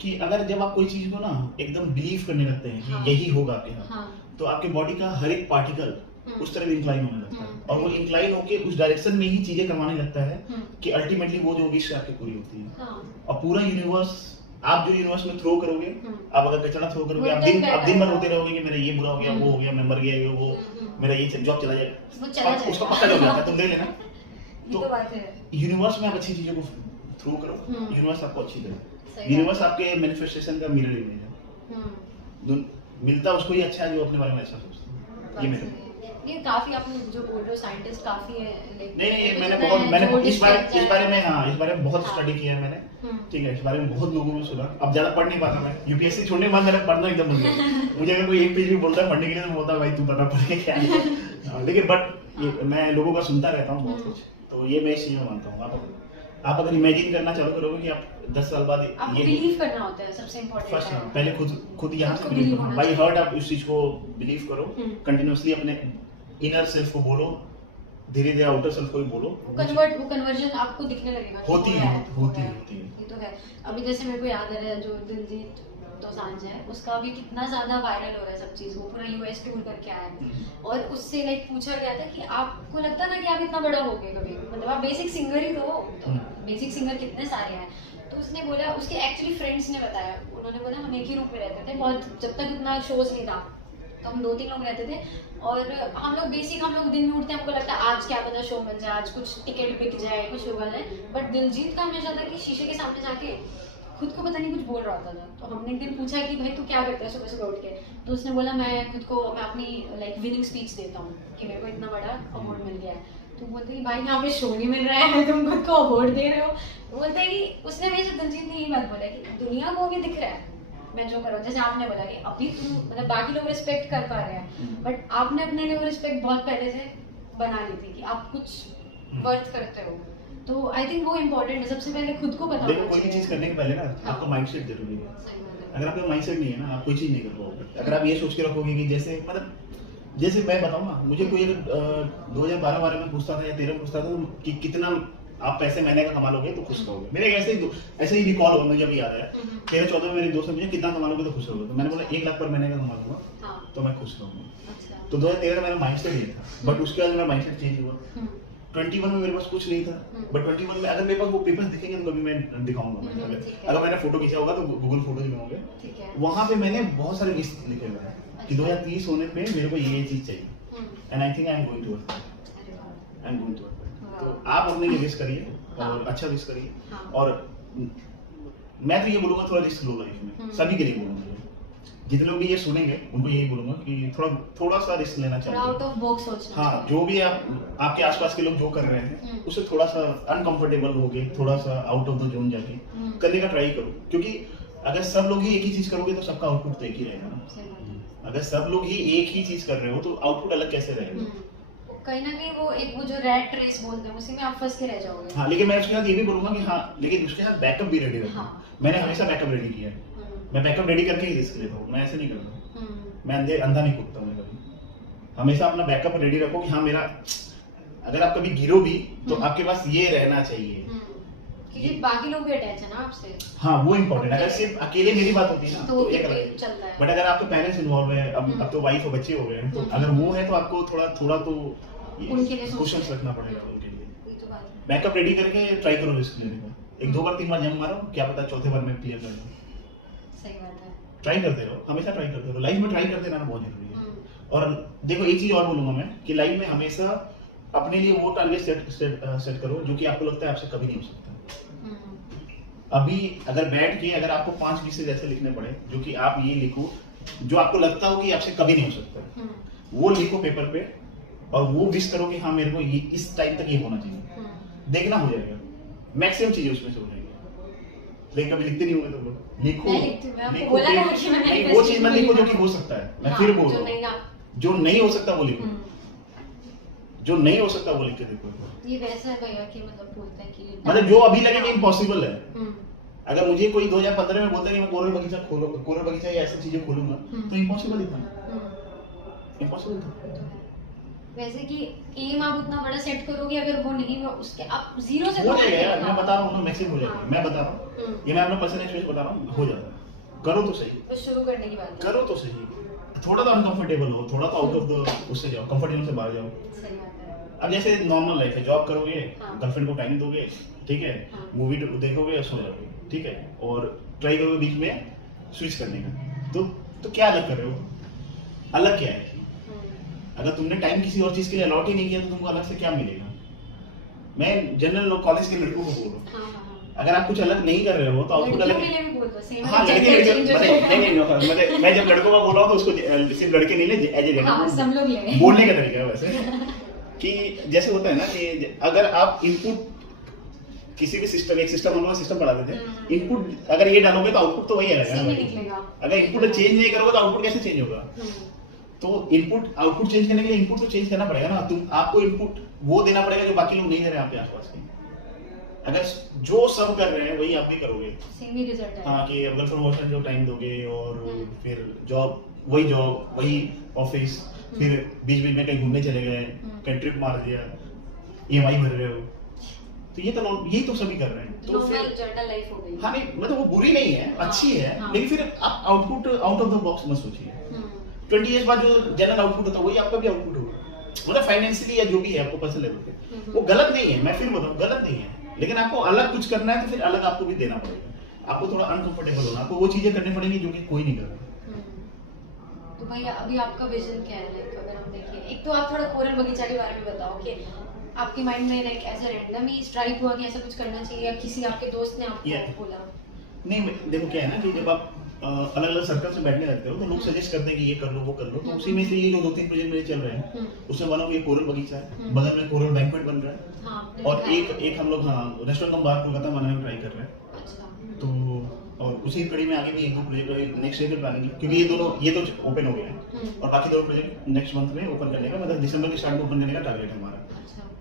कि अगर जब आप कोई चीज को ना एकदम बिलीव करने लगते हैं कि हाँ। यही होगा आपके साथ, हाँ। तो आपके बॉडी का हर एक पार्टिकल उस तरफ इंक्लाइन होने लगता है, और वो हम्म। इंक्लाइन होके उस डायरेक्शन में ही चीजें करवाने लगता है हम्म। कि अल्टीमेटली वो जो विश आपकी पूरी होती है। हाँ। और पूरा यूनिवर्स, आप जो यूनिवर्स में थ्रो करोगे, आप अगर कचरा थ्रो करोगे, वो आप तय दिन भर करता रोते रहोगे कि मेरा ये बुरा हो गया, वो हो गया, मैं मर गया, वो मेरा ये जॉब चला वो जाएगा, चला और उसका जाएगा। पता चल जाता है, तुम ले लेना। ये तो बात है। यूनिवर्स में आप अच्छी चीजों को थ्रो करो, यूनिवर्स आपको अच्छी देगा। यूनिवर्स आपके मैनिफेस्टेशन का मिरर इमेज है, मिलता उसको ही अच्छा है जो अपने बारे में ऐसा सोचता है। ये मेरा ये काफी आप जो बोल रहे हो साइंटिस्ट काफी है नहीं मैंने इस बारे में हाँ इस बारे में बहुत स्टडी किया है मैंने, ठीक है, इस बारे में बहुत लोगों ने सुना। अब ज्यादा पढ़ नहीं पाता मैं, यूपीएससी छोड़ने के बाद मेरा पढ़ना एकदम बंद गया। मुझे अगर कोई एक पेज भी बोलता है पढ़ने के लिए तो बोलता है भाई तू पता पढ़े क्या है। लेकिन बट ये मैं लोगों का सुनता रहता हूँ बहुत कुछ, तो ये मैं इस चीज में मानता हूँ। आप अगर इमेजिन करना चालू करोगे कि आप 10 साल बाद आपको बिलीव करना होता है सबसे इम्पोर्टेंट फर्स्ट है। पहले खुद यहाँ से बिलीव करो, बाय हार्ट आप उस चीज को बिलीव करो, कंटिन्यूअसली अपने इनर सेल्फ को बोलो, धीरे धीरे आउटर सेल्फ को भी बोलो, वो कन्वर्जन आपको दिखने लगेगा। होती है। ये तो है। अभी जैसे मेरे को याद आ रहा है जो दिलजीत दोसांझ है उसका भी कितना ज्यादा वायरल हो रहा है सब चीज, वो पूरा यूएस टूर करके आया है और उससे लाइक पूछा गया था कि आपको लगता है ना कि आप इतना बड़ा हो गए कभी, मतलब आप बेसिक सिंगर ही तो बेसिक सिंगर कितने सारे हैं। तो उसने बोला, उसके एक्चुअली फ्रेंड्स ने बताया, उन्होंने बोला हम एक ही रूम में रहते थे, बहुत जब तक इतना शोज नहीं था तो हम 2-3 लोग रहते थे और हम लोग दिन में उठते हैं, हमको लगता है आज क्या पता शो बन जाए, आज कुछ टिकट बिक जाए, कुछ होगा जाए। बट दिलजीत का हमेशा था कि शीशे के सामने जाके खुद को पता नहीं कुछ बोल रहा होता था। तो हमने एक दिन पूछा कि भाई तू क्या करता है सुबह सुबह उठ के, तो उसने बोला मैं अपनी लाइक विनिंग स्पीच देता हूँ कि मेरे को इतना बड़ा अवार्ड मिल गया है। तो बोलते कि भाई यहाँ पे शो नहीं मिल रहा है, तुम खुद को अवार्ड दे रहे हो। तो बोलते हैं कि उसने हमेशा दिलजीत ने यही बात बोला कि दुनिया को भी दिख रहा है मैं जो कर रहा हूँ। जैसे आपने बोला कि अभी तुम मतलब बाकी लोग रिस्पेक्ट कर पा रहे हैं, बट आपने अपने लिए वो रिस्पेक्ट बहुत पहले से बना ली थी कि आप कुछ वर्थ करते हो। तो आई थिंक वो इम्पोर्टेंट है, सबसे पहले खुद को पता देखो कोई भी चीज करने के पहले ना आपका माइंडसेट जरूरी है। अगर आपका माइंडसेट नहीं है ना आप कोई चीज नहीं कर पाओगे। अगर आप ये सोच के रखोगे कि जैसे मैं बताऊँ ना, मुझे कोई 2012 में पूछता था या 13 में पूछता था कि कितना आप पैसे महीने का कमा लोगे तो खुश रहोगे, मेरे ऐसे ही रिकॉल हुआ, मुझे अभी याद है 13-14 में मेरे दोस्त ने मुझे कितना कमा लोगे तो खुश रहोगे, तो मैंने बोला 1 लाख पर महीने का कमा लूंगा तो मैं खुश रहूंगा। तो 2013 में मेरा माइंडसेट ये था, बट उसके बाद मेरा माइंडसेट चेंज हुआ। 21 में मेरे पास कुछ नहीं था, बट 21 में अगर मेरे पास वो पेपर्स दिखेंगे तो कभी मैं दिखाऊंगा। अगर मैंने फोटो खींचा होगा तो गूगल फोटोज में होंगे, वहां पे मैंने बहुत सारे लिस्ट लिखे हुए हैं कि 2030 होने पे मेरे को ये चीज चाहिए, and I think I am going to work. तो आप अपने लिए विश करिए और अच्छा विश करिए। और मैं तो ये बोलूंगा थोड़ा रिस्क लो लाइफ में, सभी के लिए बोलूंगा, जितने लोग भी ये सुनेंगे उनको यही बोलूंगा कि थोड़ा सा रिस्क लेना चाहिए, आउट ऑफ बॉक्स सोचना। हाँ, जो भी आपके आसपास के लोग जो कर रहे हैं उससे थोड़ा सा अनकंफर्टेबल हो गए, थोड़ा सा आउट ऑफ द जोन जाके करने का ट्राई करो, क्योंकि अगर सब लोग ही एक ही चीज करोगे तो सबका आउटपुट तो एक ही रहेगा ना। अगर सब लोग ही एक ही चीज कर रहे हो तो आउटपुट अलग कैसे रहेगा? कहीं ना कहीं वो जो रैट रेस बोलते हैं उसी में आप फंस के रह जाओगे। हाँ, लेकिन मैं उसके साथ ये भी बोलूंगा कि हाँ, लेकिन उसके साथ बैकअप भी रेडी रखो। मैंने हमेशा बैकअप रेडी किया है, मैं बैकअप रेडी करके ही रिस्क लेता हूँ, मैं ऐसे नहीं करता, मैं अंधा नहीं कूदता हूँ कभी। हमेशा अपना बैकअप रेडी रखो कि हाँ मेरा, अगर आप कभी गिरो भी तो आपके पास ये रहना चाहिए क्योंकि बाकी लोग भी अटैच है ना आपसे। हाँ वो इम्पोर्टेंट, अगर सिर्फ अकेले मेरी बात होती है ना तो एक फिर अलग चलता है। बट अगर आपके पेरेंट्स इन्वॉल्व है, अब तो वाइफ और बच्चे हो गए हैं, तो अगर वो है तो आपको थोड़ा तो उनके लिए क्वेश्चंस रखना पड़ेगा उनके लिए। ये तो बात है। बैकअप रेडी करके ट्राई करो रिस्क लेने का, एक दो बार तीन बार जंप मारो, क्या पता चौथे बार में क्लियर कर लो। सही बात है। ट्राई करते रहो, हमेशा ट्राई करते रहो, लाइफ में ट्राई करते रहना बहुत जरूरी है। और देखो एक चीज और बोलूंगा मैं कि लाइफ में हमेशा अपने लिए वो टारगेट सेट करो जो कि आपको लगता है आपसे कभी नहीं हो सकता। अभी अगर बैठ के अगर आपको 5 विषय ऐसे लिखने पड़े जो कि आप ये लिखो जो आपको लगता हो कि आपसे कभी नहीं हो सकता, वो लिखो पेपर पे और वो विश करो कि हाँ मेरे को ये इस टाइम तक ये होना चाहिए, देखना हो जाएगा। मैक्सिमम चीजें उसमें से हो जाएगी। लेकिन कभी लिखते नहीं होंगे तो लोग लिखो, नहीं वो चीज मत लिखो जो कि हो सकता है। मैं फिर बोल रहा हूँ जो नहीं हो सकता वो लिखो, जो नहीं हो सकता वो लिख के देखो। ये वैसा है भैया कि मतलब बोलते हैं कि मतलब जो अभी लगे कि इम्पॉसिबल है, अगर मुझे कोई 2015 में बोलता है कि मैं कोरल बगीचा या ऐसी चीजें खोलूंगा तो इम्पॉसिबल ही था, इम्पॉसिबल था। वैसे कि एम आप उतना बड़ा सेट करोगे, अगर वो नहीं हुआ उसके आप जीरो से हो जाएगा यार, मैं बता रहा हूँ ना, मैक्सिमम हो जाएगा। मैं बता रहा हूँ, ये मैं अपना पर्सनल एक्सपीरियंस बता रहा हूँ, हो जाता है। करो तो सही, तो शुरू करने की बात करो तो सही, थोड़ा तो अनकंफर्टेबल हो, थोड़ा तो आउट ऑफ द उससे जाओ, कंफर्ट जोन से बाहर जाओ। सही बात है। अब जैसे नॉर्मल लाइफ है, जॉब करोगे, गर्लफ्रेंड को टाइम दोगे, ठीक है, मूवी देखोगे, सो जाओगे, ठीक है, और ट्राई करोगे बीच में स्विच करने का, तो क्या अलग कर रहे हो? अलग क्या है? अगर तुमने टाइम किसी और चीज के लिए अलॉट ही नहीं किया तो तुमको अलग से क्या मिलेगा? मैं जनरल कॉलेज के लड़कों को बोल रहा हूँ, अगर आप कुछ अलग नहीं कर रहे हो तो आउटपुट अलग। हाँ लड़के मैं जब लड़कों का बोल रहा हूँ तो उसको सिर्फ लड़के नहीं ले, एज ए बोलने का तरीका है वैसे कि जैसे होता है ना कि अगर आप इनपुट किसी भी सिस्टम, एक सिस्टम हम लोग सिस्टम पढ़ाते थे, इनपुट अगर ये डालोगे तो आउटपुट तो वही आएगा। अगर इनपुट चेंज नहीं करोगे तो आउटपुट कैसे चेंज होगा? तो इनपुट आउटपुट चेंज करने के लिए इनपुट तो चेंज करना पड़ेगा ना। तुम आपको इनपुट वो देना पड़ेगा जो बाकी लोग नहीं दे रहे आपके आसपास के। अगर जो सब कर रहे हैं वही आप भी करोगे, सेम ही रिजल्ट है। हाँ कि अगर प्रमोशन जो टाइम दोगे और फिर जॉब वही ऑफिस, फिर बीच बीच में कहीं घूमने चले गए, कहीं ट्रिप मार दिया, EMI भर रहे हो, तो यही तो सभी कर रहे हैं। तो नॉर्मल जर्नल लाइफ हो गई। हाँ नहीं मतलब वो बुरी नहीं है, अच्छी है, लेकिन फिर आप output out of the box मत सोचिए। 20 इयर्स बाद जो जनरल आउटपुट होता है वही आपका भी आउटपुट होगा, मतलब फाइनेंशियली या जो भी है आपको पर्सनल लेवल पे, वो गलत नहीं है। मैं फिर बताऊं गलत नहीं है, लेकिन आपको अलग कुछ करना है तो फिर अलग आपको भी देना पड़ेगा। आपको थोड़ा अनकंफर्टेबल होना, आपको वो चीजें करनी पड़ेंगी जो कि कोई नहीं कर रहा। तो भैया अभी आपका विजन क्या है? लाइक अगर हम देखें, एक तो आप थोड़ा कोरल बगीचा के बारे में बताओ कि आपके माइंड में लाइक ऐसा रैंडम ही स्ट्राइक हुआ कि ऐसा कुछ करना चाहिए, या किसी आपके दोस्त ने आपको बोला? नहीं देखो क्या है ना कि जब आप अलग अलग सर्कल से बैठने लगते हो तो लोग सजेस्ट करते हैं कि ये कर लो वो कर लो, तो उसी में से ये जो 2-3 प्रोजेक्ट मेरे चल रहे हैं उसमें वन ऑफ ये कोरल बगीचा है, बगल में कोरल बैंक्वेट बन रहा है, और एक हम लोग रेस्टोरेंट कम बार कोलकाता बनाने में ट्राई कर रहे हैं। तो और उसी कड़ी में आगे भी 1-2 प्रोजेक्ट नेक्स्ट ईयर प्लानिंग है, क्योंकि ये तो ओपन हो गए हैं और बाकी 2 प्रोजेक्ट नेक्स्ट मंथ में ओपन करने का, मतलब दिसंबर के स्टार्ट में ओपन करने का टारगेट है हमारा।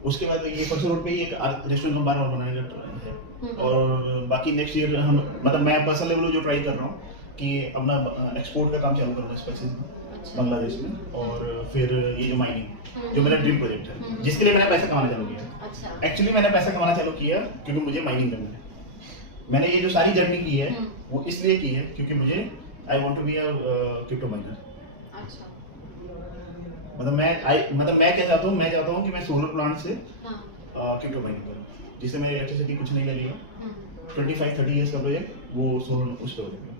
उसके बाद ये परसों रोड पे ही एक रेस्टोरेंट कम बार और बनाने का है, और बाकी नेक्स्ट ईयर हम मतलब मैं पर्सनल लेवल जो ट्राई कर रहा हूँ कि अपना एक्सपोर्ट का काम चालू करूँगा स्पाइसेस में बांग्लादेश में, और फिर ये जो माइनिंग जो मेरा ड्रीम प्रोजेक्ट है जिसके लिए मैंने पैसा कमाना चालू किया। एक्चुअली मैंने पैसा कमाना चालू किया क्योंकि मुझे माइनिंग करना है। मैंने ये जो सारी जर्नी की है वो इसलिए की है क्योंकि मुझे I want to be a crypto miner. मतलब मैं क्या चाहता हूँ, मैं चाहता हूँ कि मैं सोलर प्लांट से क्रिप्टो माइनिंग करूँ, जिससे मेरी इलेक्ट्रिसिटी कुछ नहीं लगेगा। 25-30 इयर्स का प्रोजेक्ट वो सोलर उस पर हो जाएगा,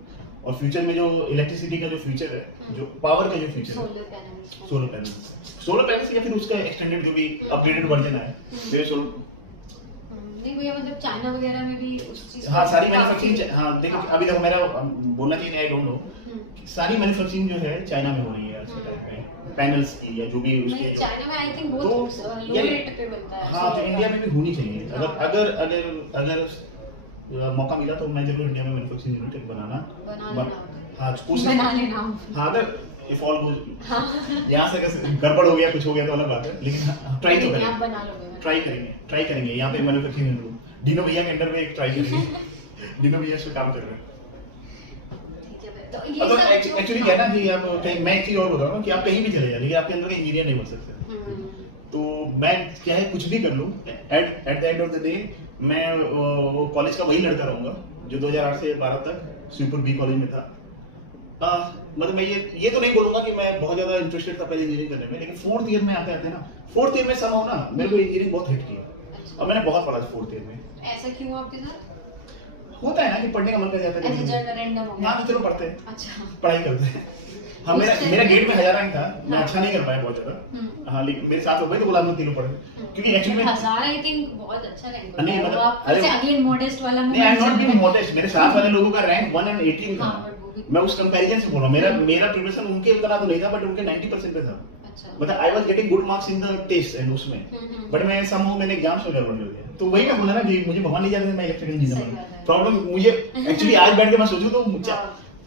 और फ्यूचर में जो इलेक्ट्रिसिटी का जो फ्यूचर है, जो पावर का जो फ्यूचर है, सोलर पैनल्स या फिर उसका एक्सटेंडेड जो भी अपग्रेडेड वर्जन है मेरे सोलर। नहीं भैया मतलब चाइना वगैरह में भी उस चीज, हाँ सारी मैन्युफैक्चरिंग, हाँ देखो अभी देखो मेरा बोलना चाहिए आई डोंट नो, सारी मैन्युफैक्चरिंग जो है चाइना में हो रही है आज के टाइम में, पैनल्स की या जो भी उसके चाइना में आई थिंक बहुत लो रेट पे मिलता है। हाँ तो इंडिया में भी होनी चाहिए। अगर मौका मिला तो मैं जरूर इंडिया में मैन्युफैक्चरिंग यूनिट बनाना। हाँ कोशिश बना लेना। हाँ अगर इफ ऑल गोज यहाँ से अगर गड़बड़ हो गया कुछ हो गया तो अलग बात है, लेकिन ट्राई तो करेंगे, ट्राई करेंगे यहाँ पे मैन्युफैक्चरिंग यूनिट डिनो भैया के अंडर में एक ट्राई करेंगे। डिनो भैया इस पे काम कर रहे हैं। तो एक्चुअली क्या है ना कि आप कहीं, मैं एक चीज और बोल रहा हूँ कि आप कहीं भी चले जाए लेकिन आपके अंदर का इंजीनियर नहीं बन सकते। तो मैं क्या है कुछ भी कर लूँ, at the end of the day मैं वो कॉलेज का वही लड़का रहूंगा जो 2008 से 12 तक शिवपुर बी कॉलेज में था। मतलब मैं ये तो नहीं बोलूंगा कि मैं बहुत ज्यादा इंटरेस्टेड था पहले इंजीनियरिंग करने में, लेकिन फोर्थ ईयर में आते आते ना, फोर्थ ईयर में समा ना मेरे को इंजीनियरिंग बहुत हिट किया और मैंने बहुत पढ़ा फोर्थ ईयर में। ऐसा क्यों आपके साथ? होता है ना कि पढ़ने का मन कर जाता है, यहाँ तो चलो पढ़ते हैं, अच्छा पढ़ाई करते हैं। हाँ मेरा गेट में 1000 रैंक था, मैं अच्छा नहीं कर पाया बहुत ज्यादा। हाँ लेकिन मेरे साथ हो गए तो बोला तीनों पढ़े, क्योंकि एक्चुअली 1000 आई थिंक बहुत अच्छा रैंक नहीं है। मतलब आप ऐसे अगेन मॉडेस्ट वाला नहीं, I am not being modest, मेरे साथ वाले लोगों का रैंक 1 and 18 था। मैं उस कंपैरिजन से बोल रहा हूँ, मेरा प्रिपरेशन उनके उतना तो नहीं था, बट उनके 90% पे था। मतलब I was getting good marks in the test and उसमें, बट मैं समहाउ मैंने एग्जाम्स में गड़बड़ कर दिया। तो वही मैं बोला ना कि मुझे भगवान नहीं जानते मैं इलेक्ट्रिकल इंजीनियर बनूं। प्रॉब्लम मुझे एक्चुअली आज बैठ के मैं सोचूं तो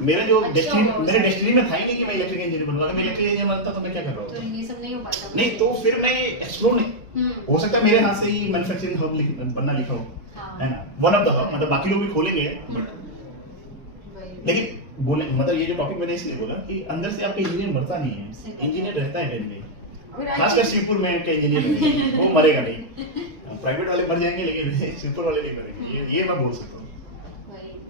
मेरा जो मेरे डेस्टिनी में था ही नहीं कि मैं इलेक्ट्रिकल इंजीनियर बनूंगा। अगर मैं इलेक्ट्रिकल इंजीनियर बनता तो मैं क्या कर रहा हूँ, तो ये सब नहीं हो पाता। नहीं तो फिर मैं एक्सप्लोर नहीं हो सकता है, मेरे हाथ से ही मैन्युफैक्चरिंग हब बनना लिखा हो, है ना, वन ऑफ द हब, मतलब बाकी लोग भी खोलेंगे, बट लेकिन बोले मतलब ये जो टॉपिक मैंने इसलिए बोला कि अंदर से आपका इंजीनियर मरता नहीं है, इंजीनियर रहता है कहीं नहीं, खासकर शिवपुर में के इंजीनियर वो मरेगा नहीं। प्राइवेट वाले मर जाएंगे लेकिन शिवपुर वाले नहीं मरेंगे, ये मैं बोल सकता हूँ।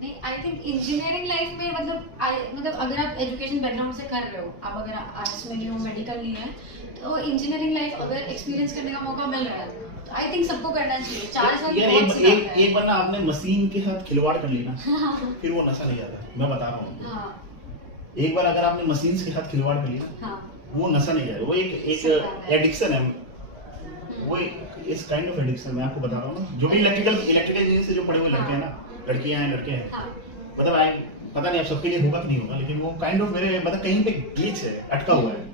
नहीं आई थिंक इंजीनियरिंग लाइफ में मतलब अगर आप एजुकेशन बैकग्राउंड से कर रहे हो, आप अगर आर्ट्स में लिए हो, मेडिकल लिए हैं, तो इंजीनियरिंग लाइफ अगर एक्सपीरियंस करने का मौका मिल रहा है तो आई थिंक सबको करना चाहिए। 4 साल एक बार ना आपने मशीन के साथ खिलवाड़ कर ली ना फिर वो नशा नहीं आता, मैं बता रहा हूँ। एक बार अगर आपने मशीन के साथ खिलवाड़ कर ली ना वो नशा नहीं जाएगा, वो एक एडिक्शन है, वो इस काइंड ऑफ एडिक्शन मैं आपको बता रहा हूँ ना। जो भी इलेक्ट्रिकल इंजीनियरिंग से जो पढ़े हुए लड़के हैं ना, लड़कियां हैं लड़के हैं, मतलब पता नहीं आप सबके लिए होगा कि नहीं होगा, लेकिन वो काइंड ऑफ मेरे मतलब कहीं पे ग्लिच है, अटका हुआ है।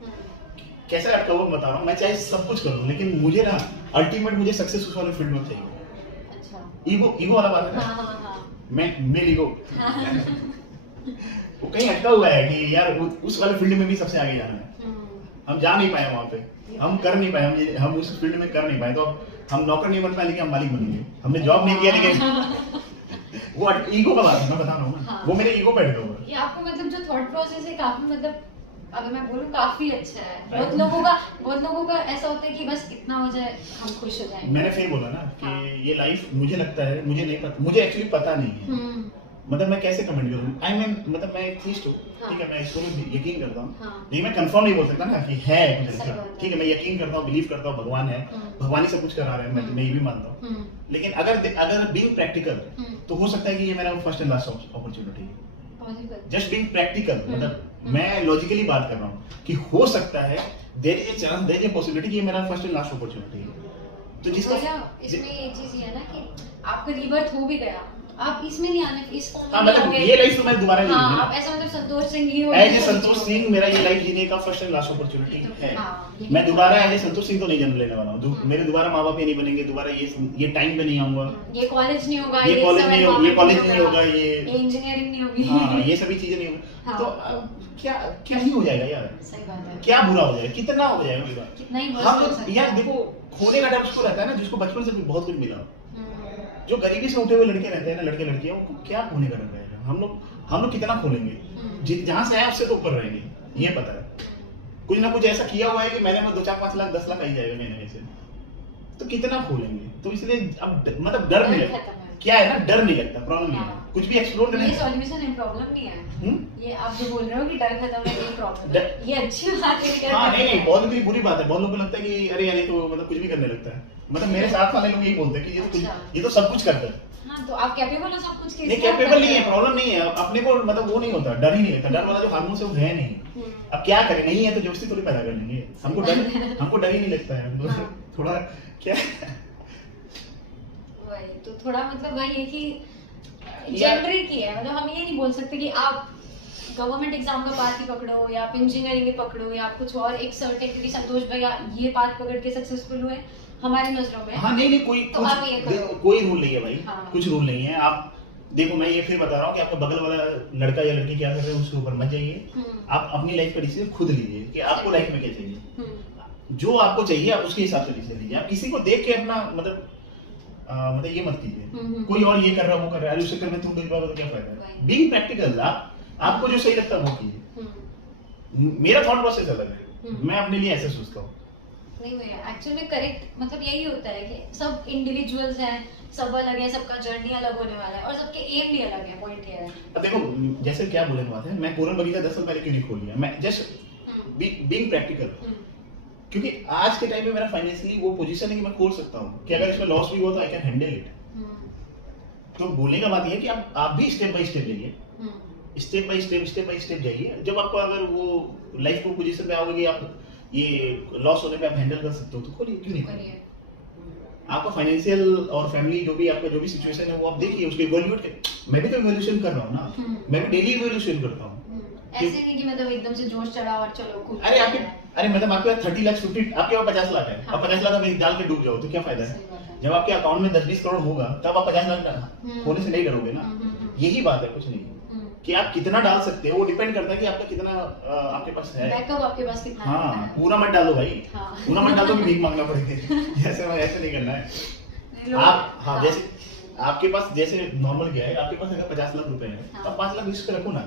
कैसे अटका हुआ बता रहा हूँ, मैं चाहे सब कुछ करूँ लेकिन मुझे ना अल्टीमेट मुझे सक्सेस उस वाले फील्ड में चाहिए। अच्छा ईगो वाला बात है ना, मैं मेल ईगो वो कहीं अटका हुआ है कि यार उस वाले फील्ड में भी सबसे आगे जाना है, हम जा नहीं पाए वहाँ पे, हम कर नहीं पाए, हम उस फील्ड में कर नहीं पाए, तो हम नौकर नहीं बन पाए लेकिन हम मालिक बनेंगे। हमने जॉब नहीं किया लेकिन वो ईगो का बात है, मैं बता रहा हूँ ना, वो मेरे ईगो पे अटका हुआ है। ये आपको मतलब जो थॉट प्रोसेस है काफी मतलब अगर मैं बोलूँ काफी अच्छा है। बहुत लोगों का ऐसा होता है कि बस इतना हो जाए हम खुश हो जाएंगे। मैंने फिर बोला ना कि ये लाइफ मुझे लगता है, मुझे नहीं पता, मुझे एक्चुअली पता नहीं है, मतलब मैं कैसे कमेंट करूँ, आई मीन मतलब मैं एक चीज ठीक है मैं इसको यकीन करता हूँ, लेकिन मैं कंफर्म नहीं बोल सकता ना कि है कुछ ऐसा। ठीक है मैं यकीन करता हूँ, बिलीव करता हूँ भगवान है, भगवान ही सब कुछ करा रहे हैं, मैं ये भी मानता हूँ। लेकिन अगर बीइंग प्रैक्टिकल तो हो सकता है कि ये मेरा फर्स्ट एंड लास्ट अपॉर्चुनिटी है। जस्ट बीइंग प्रैक्टिकल, मतलब मैं लॉजिकली बात कर रहा हूँ कि हो सकता है there is a chance, there is a possibility कि ये मेरा फर्स्ट एंड लास्ट अपॉर्चुनिटी है। तो जिसका इसमें ये चीज ये है ना कि आपका रीबर्थ हो भी गया, आप इसमें नहीं आने इस फॉर्म में मतलब ये लाइफ तो मैं दोबारा नहीं जीऊंगा। आप ऐसा मतलब संतोष सिंह ही हो, एज ए संतोष सिंह मेरा ये लाइफ जीने का फर्स्ट एंड लास्ट अपॉर्चुनिटी है। मैं दोबारा एज ए संतोश सिंह तो नहीं जन्म लेने वाला हूँ, मेरे दोबारा माँ बाप ये नहीं बनेंगे, दोबारा ये टाइम पे नहीं आऊंगा, ये कॉलेज नहीं होगा, ये कॉलेज नहीं होगा, ये इंजीनियरिंग नहीं होगी, हाँ ये सभी चीजें नहीं होगी। तो क्या ही हो जाएगा यार, सही बात है, क्या बुरा हो जाएगा, कितना हो जाएगा बुरा, कितना ही हाँ तो यार देखो खोने का डर उसको रहता है ना जिसको बचपन से बहुत कुछ मिला। जो गरीबी से उठे हुए लड़के रहते हैं ना, लड़के लड़कियां, उनको क्या खोने का डर रहेगा। हम लोग कितना खोलेंगे, जहां से आए उससे तो ऊपर रहेंगे, ये पता है। कुछ ना कुछ ऐसा किया हुआ है कि मैंने 2, 4, 5 लाख 10 लाख आई जाएगा महीने में से, तो कितना खोलेंगे। तो इसलिए अब मतलब डर नहीं लगता, क्या है ना डर नहीं लगता, प्रॉब्लम नहीं है, कुछ भी एक्सप्लोर करने ये सॉल्यूशन है, प्रॉब्लम नहीं है। ये आप जो बोल रहे हो कि डर खत्म है, ये प्रॉब्लम है, ये अच्छी बात है। हाँ नहीं बहुत ही बुरी बात है, बहुत लोगों को लगता है कि अरे यार ये तो मतलब कुछ भी करने लगता है, मतलब मेरे साथ वाले लोग यही बोलते हैं कि ये तो सब कुछ करता है। हाँ, तो आप कैपेबल हो सब कुछ के, नहीं कैपेबल नहीं है, प्रॉब्लम नहीं है, अपने को मतलब वो नहीं होता, डर ही नहीं लगता, डर वाला जो हार्मोन से वो है नहीं। अब क्या करें, नहीं है तो जबरदस्ती थोड़ी पैदा कर लेंगे, हमको डर ही नहीं लगता है, थोड़ा क्या वही तो थोड़ा मतलब वही है कि जेनरिक ही है, मतलब हम ये नहीं बोल सकते कि आप गवर्नमेंट एग्जाम का पाथ ही पकड़ो या आप इंजीनियरिंग ही पकड़ो या आप कुछ और एक सर्टेन, क्योंकि संतोष भैया ये पाथ पकड़ के सक्सेसफुल हुए हमारी नजरों में। हाँ नहीं कोई रूल नहीं है भाई, कुछ रूल नहीं है। आप देखो मैं ये फिर बता रहा हूँ कि आपका बगल वाला लड़का या लड़की क्या कर रहे हैं उसके ऊपर मत जाइए, आप अपनी लाइफ का डिसीजन खुद लीजिए कि आपको लाइफ में क्या चाहिए, जो आपको चाहिए आप उसके हिसाब से डिसीजन लीजिए। आप किसी को देख के अपना मतलब ये मत कीजिए कोई और ये कर रहा वो कर रहा है उस चक्कर में तुम देख पाओगे तो क्या फायदा है। बीइंग प्रैक्टिकल, आपको जो सही लगता है वो कीजिए। मेरा थॉट प्रोसेस अलग है, मैं अपने लिए ऐसे सोचता हूँ नहीं भैया एक्चुअली में करेक्ट मतलब यही होता है कि सब इंडिविजुअल्स हैं, सब अलग है, सबका जर्नी अलग होने वाला है और सबके एम भी अलग है। पॉइंट ये है। अब देखो जैसे क्या बोले बात है, मैं पूरन बगीचा 10 साल पहले क्यों नहीं खोल लिया, मैं जस्ट बीइंग प्रैक्टिकल, क्योंकि आज के टाइम में मेरा फाइनेंशियली वो पोजीशन है कि मैं खोल सकता हूँ कि अगर इसमें लॉस भी हुआ तो आई कैन हैंडल इट। तो बोलने का बात ये है कि आप भी स्टेप बाय स्टेप जाइए, स्टेप बाय स्टेप जाइए। जब आपको अगर वो लाइफ को पोजीशन पे आओगे कि आप ये लॉस होने पे आप हैंडल कर सकते हो तो खोलिए, क्यों नहीं खोलिए। आपका फाइनेंशियल और फैमिली जो भी आपका जो भी सिचुएशन है वो आप देखिए, उसको इवैल्यूएट करिए। मैं भी तो इवैल्यूएशन कर रहा हूँ ना, मैं भी डेली इवैल्यूएशन करता हूँ। ऐसे नहीं कि मतलब एकदम से जोश चढ़ा और चलो खूब। अरे मतलब आपके पास 30 लाख 50, आपके पास 50 लाख है, अब 50 लाख आप डाल के डूब जाओ तो क्या फायदा है। जब आपके अकाउंट में 10-20 करोड़ होगा तब आप 50 लाख होने से नहीं डरोगे ना। यही बात है, कुछ नहीं कि आप कितना डाल सकते हो, वो डिपेंड करता है कि आपका कितना आपके पास है, बैकअप आपके पास कितना है। हाँ, पूरा मत डालो भाई, पूरा मत डालो कि भीख मांगना पड़ेगा। ऐसे नहीं करना है आप। हाँ, जैसे आपके पास जैसे नॉर्मल क्या है, आपके पास अगर 50 लाख रुपए है तो 5 लाख रिस्क पे रखो ना।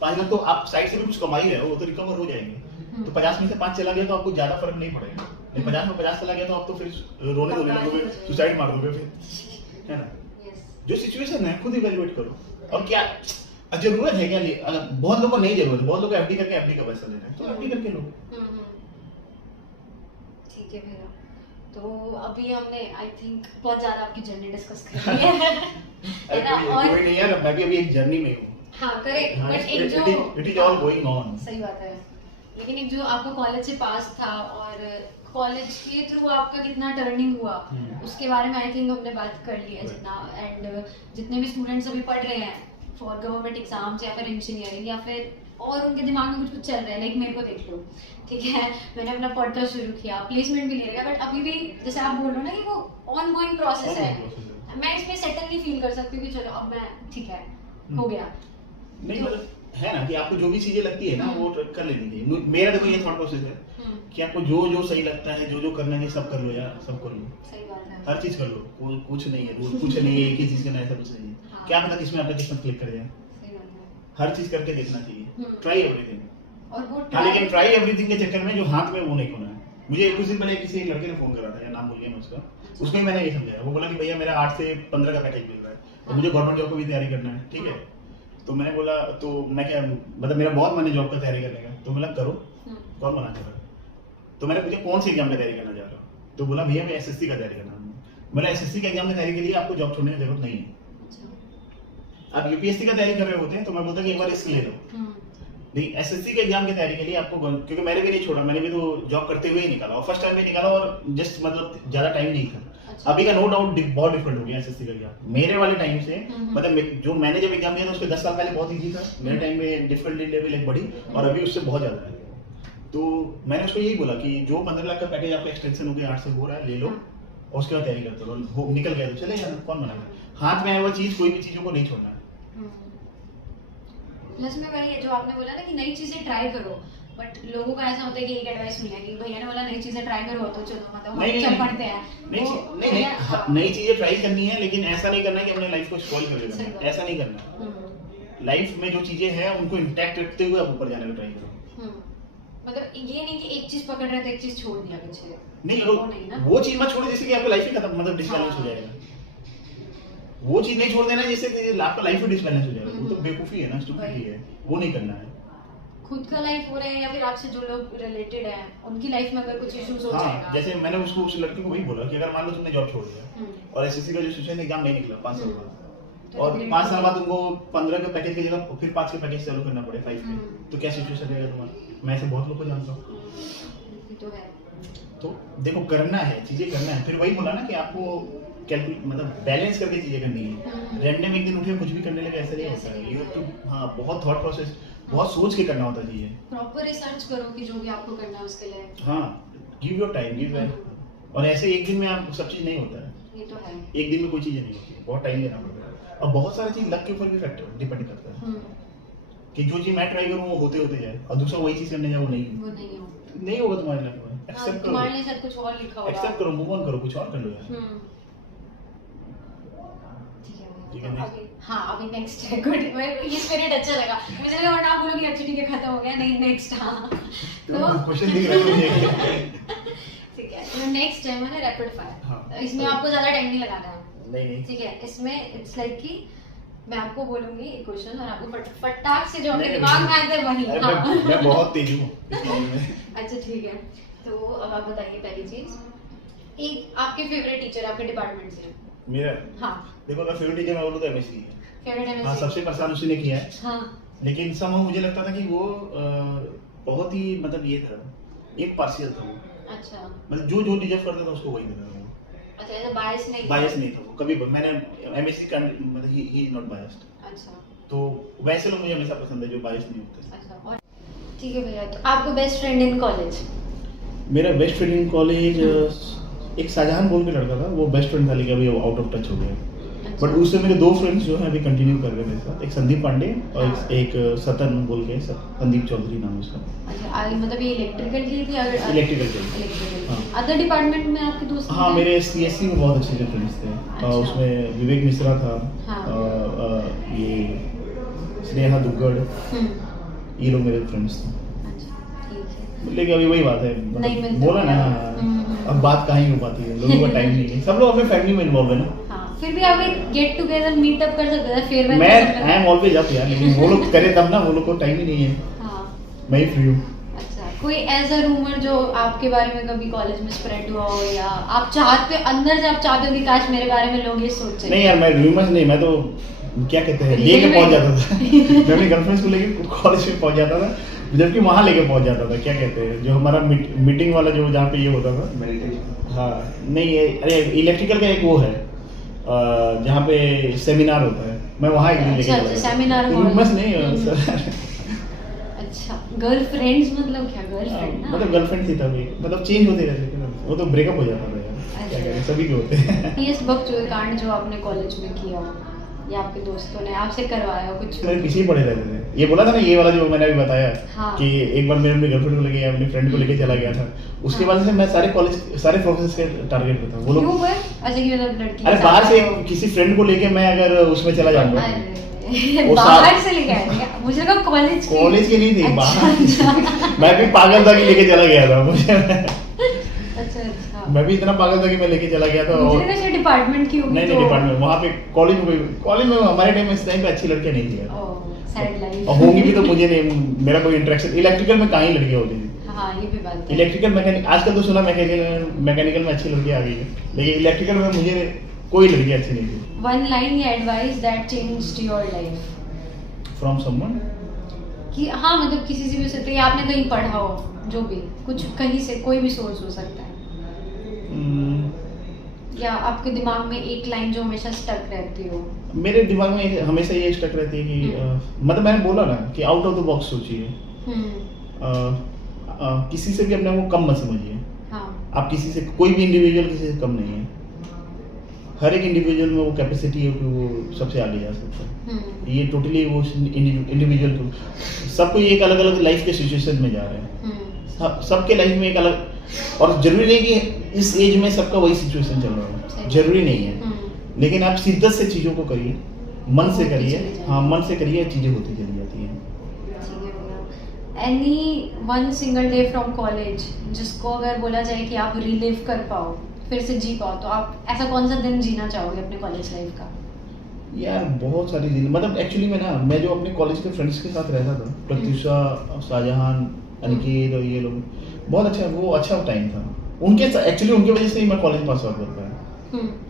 5 लाख तो आप साइड से भी कुछ कमाई रहे हो, वो तो रिकवर हो जाएंगे। तो 50 में से 5 चला गया तो आपको ज्यादा फर्क नहीं पड़ेगा। नहीं 50 में 50 चला गया तो आप तो फिर रोने लगोगे, सुसाइड मार दोगे फिर, है ना। जो सिचुएशन है खुद इवैल्यूएट करो। और क्या जरूरत है क्या, बहुत लोगों को नहीं जरूरत है, बहुत लोग एफडी करके एफडी का पैसा ले रहे हैं, तो एफडी करके लो। ठीक है भैया, तो अभी हमने आई थिंक बहुत ज्यादा आपकी जर्नी डिस्कस कर ली है। और नहीं यार, मैं भी अभी एक जर्नी में हूँ। हाँ करेक्ट, बट एक जो it is all going on. सही बात है, लेकिन एक जो आपका कॉलेज से पास था और कॉलेज के थ्रू आपका कितना टर्निंग हुआ उसके बारे में आई थिंक हमने बात कर ली है जितना। एंड जितने भी स्टूडेंट्स अभी पढ़ रहे हैं फॉर गवर्नमेंट एग्जाम्स या फिर इंजीनियरिंग या फिर और उनके दिमाग में कुछ चल रहा है, लाइक मेरे को देख लो, ठीक है, मैंने अपना पॉडकास्ट शुरू किया, प्लेसमेंट भी ले रहा है, बट अभी भी जैसे आप बोल रहे हो ना कि वो ऑन गोइंग प्रोसेस है। मैं इसमें सेटल नहीं फील कर सकती हूँ कि चलो अब मैं ठीक है हो गया। नहीं मतलब है ना कि आपको जो भी चीजें लगती है ना वो कर लेनी चाहिए। मेरा देखो ये थॉट प्रोसेस है कि आपको जो सही लगता है, जो करना है सब कर लो यार, सब कर लो। सही बात है, हर चीज कर लो, कुछ नहीं है, कुछ नहीं है, एक ही चीज करना है, सब कुछ नहीं है। क्या पता किसमें आपका किस्मत क्लिक कर जाए। हर चीज करके देखना चाहिए, ट्राई एवरीथिंग। और वो लेकिन ट्राई एवरीथिंग के चक्कर में जो हाथ में वो नहीं खोना है। मुझे कुछ दिन पहले किसी एक लड़के ने फोन करा था, नाम भूल गया मैं उसका, उसको ही मैंने ये समझाया। वो बोला कि भैया मेरा 8 से 15 का पैकेज मिल रहा है और मुझे गवर्नमेंट जॉब की भी तैयारी करना है, ठीक है। तो मैंने बोला तो मैं क्या मतलब मेरा बहुत मन है जॉब का तैयारी करने का, तो बोला करो, कौन मना कर रहा है। तो मैंने पूछा कौन सी एग्जाम की तैयारी करना चाह रहा हूँ, तो बोला भैया मैं एसएससी का तैयारी करना है। बोला एसएससी के एग्जाम की तैयारी के लिए आपको जॉब छोड़ने की जरूरत नहीं है। आप यूपीएससी का तैयारी कर रहे होते हैं तो मैं बोलता कि एक बार रिस्क ले लो। नहीं, एसएससी के एग्जाम की तैयारी के लिए आपको, क्योंकि मैंने भी नहीं छोड़ा, मैंने भी तो जॉब करते हुए ही निकाला और फर्स्ट टाइम में निकाला और जस्ट मतलब ज्यादा टाइम नहीं था। अभी का नो डाउट बहुत डिफरेंट हो गया एसएससी का एग्जाम मेरे वाले टाइम से। मतलब जो मैंने जब एग्जाम दिया था उसके 10 साल पहले बहुत इजी था, मेरे टाइम में डिफिकल्टी लेवल एक बढ़ी और अभी उससे बहुत ज्यादा है। तो मैंने उसको यही बोला कि जो 15 लाख का पैकेज आपका एक्सटेंशन हो गया 8 से हो रहा है ले लो और उसके बाद तैयारी करते रहो, निकल गया तो चले जाना, कौन मना कर। हाथ में आया हुआ चीज कोई भी चीजों को नहीं छोड़ना है। प्लस में वही है जो आपने बोला ना कि नई चीजें ट्राई करो, बट लोगों का ऐसा होता है कि एक एडवाइस मिला कि भैया ने बोला नई चीजें ट्राई करो तो चलो मतलब हम चल पड़ते हैं। नहीं नई चीजें ट्राई करनी है, लेकिन ऐसा नहीं करना है कि अपने लाइफ को स्पॉइल कर देना है, ऐसा नहीं करना। लाइफ में जो चीजें हैं उनको इंटैक्ट रखते हुए आप ऊपर जाने का ट्राई करो। मतलब ये नहीं कि एक चीज पकड़ रहे तो एक चीज छोड़ दिया पीछे, नहीं वो चीज मत छोड़ो जिससे कि आपकी लाइफ ही खत्म मतलब डिसबैलेंस हो जाएगा। वो चीज नहीं छोड़ देना जिससे कि आपका लाइफ ही डिसबैलेंस हो जाएगा, वो तो बेवकूफी है ना, स्टूपिडिटी है, वो नहीं करना है। खुद का लाइफ हो रहा है या फिर आपसे जो लोग रिलेटेड हैं उनकी लाइफ में अगर कुछ इश्यूज हो जाएगा। जैसे मैंने उसको उस लड़के को वही बोला कि अगर मान लो तुमने जॉब छोड़ दिया और एसएससी का जो सिचुएशन एग्जाम नहीं निकला 5 साल बाद और 5 साल बाद तुमको 15 के पैकेज की जगह फिर 5 के पैकेज चालू करना पड़े 5 के, तो क्या सिचुएशन रहेगा तुम्हारा। मैं ऐसे बहुत लोग को जानता हूँ। तो देखो करना है, चीजें करना है। फिर वही बोला ना कि आपको कैलकुलेट मतलब बैलेंस करके चीजें करनी है। रैंडम एक दिन उठे कुछ भी करने लगे ऐसा नहीं होता है। ये तो हाँ बहुत थॉट प्रोसेस बहुत सोच के करना होता है चीजें। प्रॉपर रिसर्च करो कि जो भी आपको करना है उसके लिए। हाँ, गिव योर टाइम, गिव और ऐसे एक दिन में आप सब चीज नहीं होता है। ये तो है, एक दिन में कोई चीजें नहीं होती, बहुत टाइम देना पड़ता है और बहुत सारी चीज लक के ऊपर भी फैक्टर डिपेंड करता है कि जो चीज मैं ट्राई करूँ वो होते जाए और दूसरा वही चीज करने जाए वो नहीं होगा तुम्हारे लाइफ में। एक्सेप्ट करो, तुम्हारे लिए शायद कुछ और लिखा होगा, एक्सेप्ट करो, मूव ऑन करो, कुछ और कर लो यार। ठीक है हाँ अभी नेक्स्ट है। गुड, ये स्पिरिट अच्छा लगा मुझे। लगा और आप बोलोगे अच्छा ठीक है खत्म हो गया, नहीं नेक्स्ट। हाँ तो क्वेश्चन दिख रहा है नेक्स्ट है मैंने रैपिड फायर। हाँ। इसमें आपको ज्यादा टाइम नहीं लगाना है, नहीं ठीक है? इसमें इट्स लाइक कि मैं आपको बोलूंगी एक क्वेश्चन और आपको फटाक से जो आपके नहीं, दिमाग में आते हैं वही। अरे हाँ। मैं बहुत तेज हूँ इस मामले में। अच्छा ठीक है, तो अब आप बताइए पहली चीज, एक आपके फेवरेट टीचर आपके डिपार्टमेंट से। मेरा हाँ, देखो अगर फेवरेट टीचर मैं बोलूँ तो एमएससी है। फेवरेट हाँ, एमएससी। सबसे परेशान उसी ने किया है। हाँ लेकिन समय मुझे लगता था कि वो बहुत ही मतलब ये था, एक पार्शियल था वो, अच्छा मतलब जो जो डिजर्व करता था उसको वही देता था वो। अच्छा, ऐसा बायस नहीं बायस नहीं था वो कभी। मैंने एमएससी का मतलब ही इज नॉट बायस्ड, अच्छा तो वैसे लोग मुझे हमेशा पसंद है जो बायस नहीं होते। अच्छा। और ठीक है भैया, तो आपको बेस्ट फ्रेंड इन कॉलेज? मेरा बेस्ट फ्रेंड इन कॉलेज एक शाहजहान बोल के लड़का था, वो बेस्ट फ्रेंड था लेकिन अभी आउट ऑफ टच हो गया। अच्छा। बट उससे मेरे दो फ्रेंड्स जो हैं अभी कंटिन्यू कर रहे हैं मेरे साथ, एक संदीप पांडे और हाँ। एक सतन बोल के, संदीप चौधरी नाम है उसका। अच्छा, आगे मतलब ये इलेक्ट्रिकल की थी? अगर इलेक्ट्रिकल के। इलेक्ट्रिकल, हाँ। अदर डिपार्टमेंट में आपके दोस्त? हाँ, मेरे सीएससी में बहुत अच्छे फ्रेंड्स थे। अच्छा। उसमें विवेक मिश्रा था, हाँ। ये स्नेहा दुग्गड़, ये लोग मेरे फ्रेंड्स थे। अच्छा ठीक है। लेकिन अभी वही बात है, नहीं मतलब मिलता बोला ना, अब बात कहाँ ही हो पाती है, लोगों का टाइम नहीं है, सब लोग अपने फैमिली में इन्वॉल्व है ना। हाँ, फिर भी आप एक गेट टुगेदर मीटअप कर सकते थे फेयरवेल। मैं आई एम ऑलवेज अप यार, लेकिन वो लोग करे तब ना, वो लोग को टाइम ही नहीं है। हाँ। मैं ही फ्री हूँ। अच्छा, कोई ऐसा रूमर जो आपके बारे में कभी कॉलेज में स्प्रेड हुआ हो, या आप चाहते अंदर से आप चाहते हो कि काश मेरे बारे में लोग ये सोचे? नहीं यार, मैं रूमर्स नहीं, मैं तो क्या कहते हैं लेके पहुंच जाता था। मैं अपनी गर्लफ्रेंड्स को लेके कॉलेज में पहुंच जाता था, जबकि वहाँ लेके पहुंच जाता था। क्या कहते हैं जो हमारा मीटिंग वाला जो जहाँ पे ये होता था, मेडिटेशन। हाँ नहीं, अरे इलेक्ट्रिकल का एक वो है जहाँ पे सेमिनार होता है, मैं वहाँ एक दिन लेके अच्छा, सेमिनार हॉल। रूमर्स नहीं सर। अच्छा, गर्लफ्रेंड्स मतलब क्या? गर्लफ्रेंड ना, मतलब गर्लफ्रेंड थी तभी, मतलब चेंज होते रहते थे ना, वो तो ब्रेकअप हो जाता था यार, क्या करें, सभी के होते हैं। ये बकचोद कांड जो आपने कॉलेज में किया हो या आपके दोस्तों ने आपसे करवाया हो कुछ? मेरे पीछे ही पड़े रहते थे। ये बोला था ना, ये वाला जो मैंने अभी बताया, हाँ। कि एक बार मेरे अपनी गर्लफ्रेंड को लेके अपनी फ्रेंड को लेके चला गया था, उसके बाद से मैं सारे कॉलेज सारे प्रोफेसर के टारगेट पे था। वो लोग क्यों हुआ? अच्छा, कि मतलब लड़की अरे बाहर से किसी फ्रेंड को लेके मैं अगर उसमें चला जाऊंगा, वो बाहर से लेके आए थे? मुझे लगा कॉलेज के। कॉलेज के नहीं थे, अच्छा, बाहर। मैं भी पागल था कि लेके चला गया था मुझे। अच्छा अच्छा। मैं भी इतना पागल था कि मैं लेके चला गया था। मुझे लगा शायद डिपार्टमेंट की होगी। नहीं नहीं, डिपार्टमेंट वहाँ पे कॉलेज में हमारे टाइम में इस टाइम पे अच्छी लड़कियां नहीं थी यार, सैड लाइफ। और होंगी भी तो मुझे नहीं, मेरा कोई इंटरेक्शन इलेक्ट्रिकल में कहाँ ही लड़कियां होती थी। हाँ, ये भी बात है। इलेक्ट्रिकल मैकेनिक आजकल तो सुना मैकेनिकल में अच्छी लड़कियां आ गई है, लेकिन इलेक्ट्रिकल में मुझे कोई लड़की अच्छी नहीं थी। वन लाइन या advice that changed your life? From someone, कि हाँ मतलब किसी से भी हो सकता है, या आपने कहीं पढ़ा हो, जो भी कुछ कहीं से कोई भी सोर्स हो सकता है, या आपके दिमाग में एक लाइन जो हमेशा स्टक रहती हो? मेरे दिमाग में हमेशा ये स्टक रहती है कि मतलब मैंने बोला ना कि आउट ऑफ द बॉक्स सोचिए। किसी से भी अपने को कम मत समझिए। हाँ। आप किसी से, कोई भी इंडिविजुअल किसी से कम नहीं है। हर एक इंडिविजुअल में वो कैपेसिटी है कि वो सबसे आगे जा सकता है। ये टोटली वो इंडिविजुअल को, सबको एक अलग अलग लाइफ के सिचुएशन में जा रहे हैं। सबके लाइफ में एक अलग, और जरूरी नहीं कि इस एज में सबका वही सिचुएशन चल रहा है, जरूरी नहीं है। लेकिन आप शिद्दत से चीज़ों को करिए, मन से करिए। हाँ, मन से करिए, चीज़ें होती चली जाती हैं। Any one single day from college जिसको अगर बोला जाए कि आप रिलीव कर पाओ, फिर से जी पाओ, तो आप ऐसा कौन सा दिन जीना चाहोगे अपने कॉलेज लाइफ का? यार बहुत सारी चीज़ें, मतलब एक्चुअली मैं जो अपने कॉलेज के फ्रेंड्स के साथ रहता था, प्रत्युषा, शाहजहान, अनिकेत और ये लोग, बहुत अच्छा, वो अच्छा टाइम था। एक्चुअली उनकी वजह से ही मैं कॉलेज पास आउट कर पाया।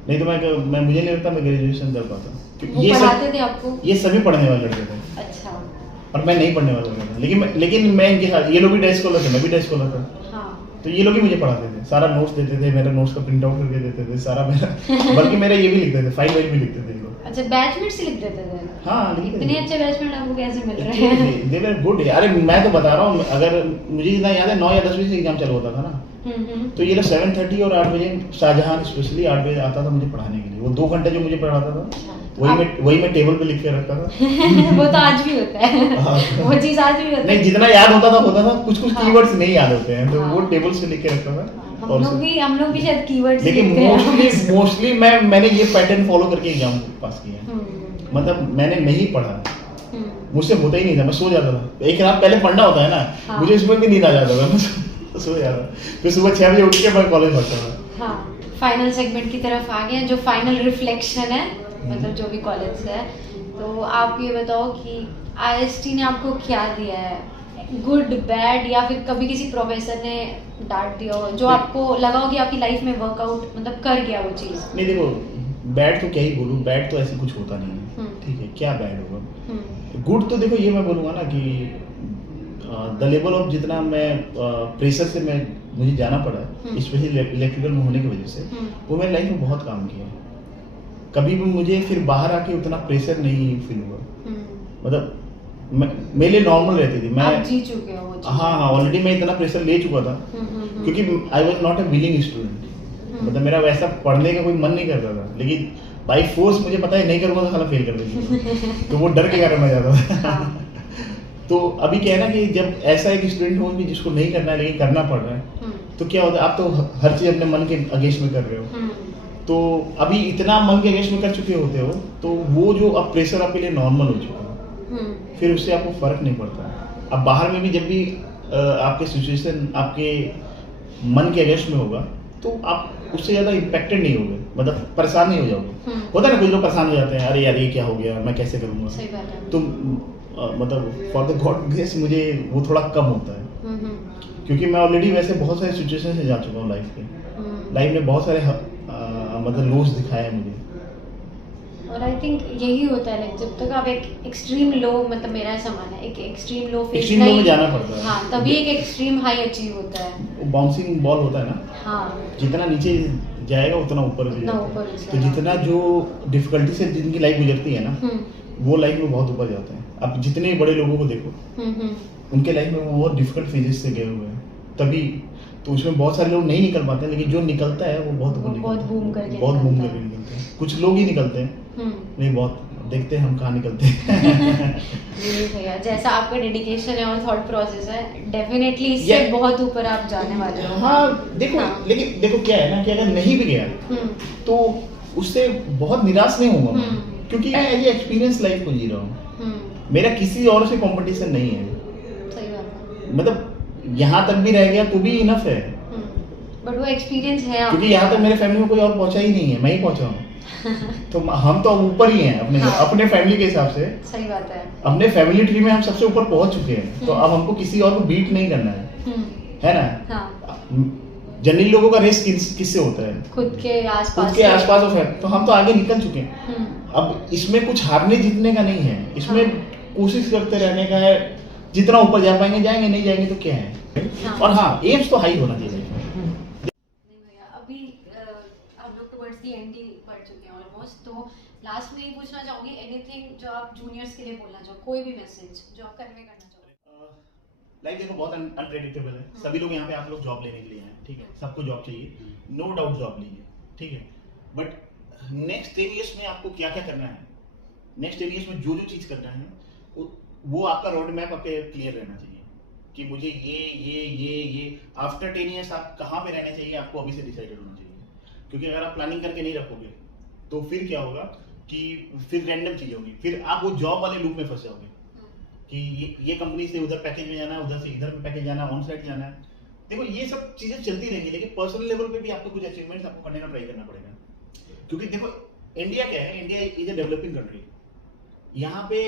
नहीं तो मैं मुझे नहीं लगता मैं ग्रेजुएशन कर पाता। वो पढ़ाते थे आपको? ये सभी पढ़ने वाले लड़के थे। अच्छा। और मैं नहीं पढ़ने वाला लड़का था, लेकिन मैं इनके साथ, ये लोग भी डे स्कॉलर थे, मैं भी डे स्कॉलर था। हाँ। तो ये लोग ही मुझे पढ़ाते थे, सारा नोट्स देते थे, मेरे नोट्स का प्रिंट आउट करके देते थे सारा मेरा। बल्कि मेरा ये भी लिखते थे, फाइल भी लिखते थे ये लोग। अच्छा, बैचमेट से लिख देते थे? हाँ, इतने अच्छे बैचमेट आपको कैसे मिल रहे हैं? दे वर गुड। अरे मैं तो बता रहा हूँ, अगर मुझे इतना याद है 9 या 10 बजे से एग्जाम चालू होता था ना, तो ये लोग 7:30 और 8 बजे, शाहजहान स्पेशली 8 बजे आता था मुझे पढ़ाने के लिए। वो 2 घंटे जो मुझे पढ़ाता था, वही मैं टेबल पे लिख के रखता था। वो तो आज भी होता है। वो चीज आज भी होता है। नहीं, जितना याद होता था कुछ कीवर्ड्स नहीं याद होते हैं, तो वो टेबल से लिख के रखता था। हम लोग भी शायद कीवर्ड्स लेकिन मोस्टली मैंने ये पैटर्न फॉलो करके एग्जाम पास किया। मतलब मैंने नहीं पढ़ा, मुझसे होता ही नहीं था, मैं सो जाता था। एक रात पहले पढ़ना होता है ना, मुझे इसमें भी नींद आ जाता था। तो सो जा रहा, फिर सुबह 6 बजे उठ के मैं कॉलेज पढ़ता था। हाँ, फाइनल सेगमेंट की तरफ आ गए हैं, जो फाइनल रिफ्लेक्शन है, मतलब जो भी कॉलेज से है। तो आप ये बताओ कि आईएसटी ने आपको क्या दिया है, गुड बैड, या फिर कभी किसी प्रोफेसर ने डांट दिया हो जो आपको लगा हो कि आपकी लाइफ में वर्कआउट मतलब कर गया वो चीज़? नहीं देखो, बैड तो क्या ही बोलूँ, बैड तो ऐसे कुछ होता नहीं है, ठीक है, क्या बैड होगा। गुड तो देखो ये मैं बोलूँगा ना कि द लेवल ऑफ जितना मैं प्रेशर से मुझे जाना पड़ा, स्पेशली इलेक्ट्रिकल में होने की वजह से, वो मेरी लाइफ में बहुत काम किया है। कभी भी मुझे फिर बाहर आके उतना प्रेशर नहीं फील हुआ, मतलब मेरे लिए नॉर्मल रहती थी। मैं आप जी चुके हो वो चीज़। हाँ ऑलरेडी मैं इतना प्रेशर ले चुका था, क्योंकि I was not a willing student, मतलब मेरा वैसा पढ़ने का कोई मन नहीं करता था, लेकिन बाई फोर्स मुझे पता है नहीं करूँगा तो साला फेल कर देंगे तो वो डर के कारण मैं जाता था। तो अभी क्या है ना कि जब ऐसा एक स्टूडेंट हो कि जिसको नहीं करना है लेकिन करना पड़ रहा है, तो क्या होता है, आप तो हर चीज़ अपने मन के अगेंस्ट में कर रहे हो, तो अभी इतना मन के अगेंस्ट में कर चुके होते हो, तो वो जो अब प्रेशर आपके लिए नॉर्मल हो चुका है, फिर उससे आपको फर्क नहीं पड़ता। अब बाहर में भी जब भी आपके सिचुएशन आपके मन के अगेंस्ट में होगा, तो आप उससे ज़्यादा इम्पेक्टेड नहीं होगे, मतलब परेशान नहीं हो जाओगे। होता है ना, कुछ लोग परेशान हो जाते हैं, अरे यार ये क्या हो गया, मैं कैसे करूँगा। सही बात है। तो मतलब फॉर द गॉड ग्रेस मुझे वो थोड़ा कम होता है, क्योंकि मैं ऑलरेडी वैसे बहुत सारे सिचुएशन से जा चुका हूँ लाइफ के। लाइफ में बहुत सारे मतलब लोस दिखाए हैं मुझे। और आई थिंक यही होता है, लाइक जब तक आप एक एक्सट्रीम लो, मतलब मेरा ऐसा मानना है, एक extreme low face extreme low में जाना पड़ता है। हाँ, तभी एक एक्सट्रीम हाई अचीव होता है। बाउंसिंग बॉल होता है ना, हाँ, जितना नीचे जाएगा उतना ऊपर भी उतना जाता ऊपर है। जाएगा। तो जितना जो डिफिकल्टी से जिनकी लाइफ गुजरती है ना, वो लाइफ में बहुत ऊपर जाते हैं। आप जितने बड़े लोगों को देखो, उनके लाइफ में वो बहुत डिफिकल्ट फेजेस से गए हुए हैं, तभी तो उसमें बहुत सारे लोग नहीं निकल पाते, लेकिन जो निकलता है वो बहुत बूम करके निकलते हैं। कुछ लोग ही निकलते हैं, नहीं बहुत देखते हैं हम कहाँ निकलते हैं। जी भैया, जैसा आपका डेडिकेशन है और थॉट प्रोसेस है, डेफिनेटली इससे बहुत ऊपर आप जाने वाले हो। हाँ देखो, लेकिन देखो क्या है ना कि अगर नहीं भी गया तो उससे बहुत निराश नहीं होऊंगा मैं, क्योंकि मैं ये एक्सपीरियंस लाइफ को जी रहा हूँ, मेरा किसी और से कंपटीशन नहीं है। सही बात है। मतलब यहाँ तक भी रह गया तो भी इनफ है, बट वो एक्सपीरियंस है क्योंकि यहाँ तक मेरे फैमिली में कोई और पहुंचा ही नहीं है, मैं ही पहुंचा हूँ। तो हम तो ऊपर ही हैं अपने अपने फैमिली के हिसाब से। सही बात है। अपने फैमिली ट्री में हम सबसे ऊपर पहुंच चुके हैं, तो अब हमको किसी और को बीट नहीं करना है ना। जनरली लोगों का रेस किससे होता है? खुद के आसपास ऑफ है, तो हम तो आगे निकल चुके हैं। अब इसमें कुछ हारने जीतने का नहीं है, इसमें कोशिश करते रहने का है, जितना ऊपर जा पाएंगे जाएंगे, नहीं जाएंगे तो क्या है। और हाँ, एम्स तो हाई होना चाहिए। अभी हम लोग टुवर्ड्स द एंड ही बढ़ चुके हैं ऑलमोस्ट, तो लास्ट में ही पूछना चाहूंगी, एनीथिंग जो आप जूनियर्स के लिए बोलना चाहो, कोई भी मैसेज जो आप कन्वे करना चाहो। लाइफ देखो बहुत अनप्रेडिक्टेबल है, सभी लोग यहाँ पे आप लोग जॉब लेने के लिए हैं, ठीक है, सबको जॉब चाहिए, नो डाउट जॉब लीजिए, ठीक है, बट नेक्स्ट 10 ईयर्स में आपको क्या क्या करना है, नेक्स्ट 10 ईयर्स में जो जो चीज़ करना है वो आपका रोड मैप आपके क्लियर रहना चाहिए कि मुझे ये आफ्टर 10 ईयर्स आप कहाँ पे रहना चाहिए, आपको अभी से डिसाइडेड होना चाहिए। क्योंकि अगर आप प्लानिंग करके नहीं रखोगे तो फिर क्या होगा कि फिर रैंडम चीज़ होगी, फिर आप वो जॉब वाले लूप में फंस जाओगे कि ये कंपनी से उधर पैकेज में जाना है, उधर से इधर में पैकेज जाना है, ऑन साइड जाना है। देखो ये सब चीज़ें चलती रहेंगी, लेकिन पर्सनल लेवल पे भी आपको कुछ अचीवमेंट्स आपको करने का ट्राई करना पड़ेगा। क्योंकि देखो इंडिया क्या है, India is a developing country. यहाँ पे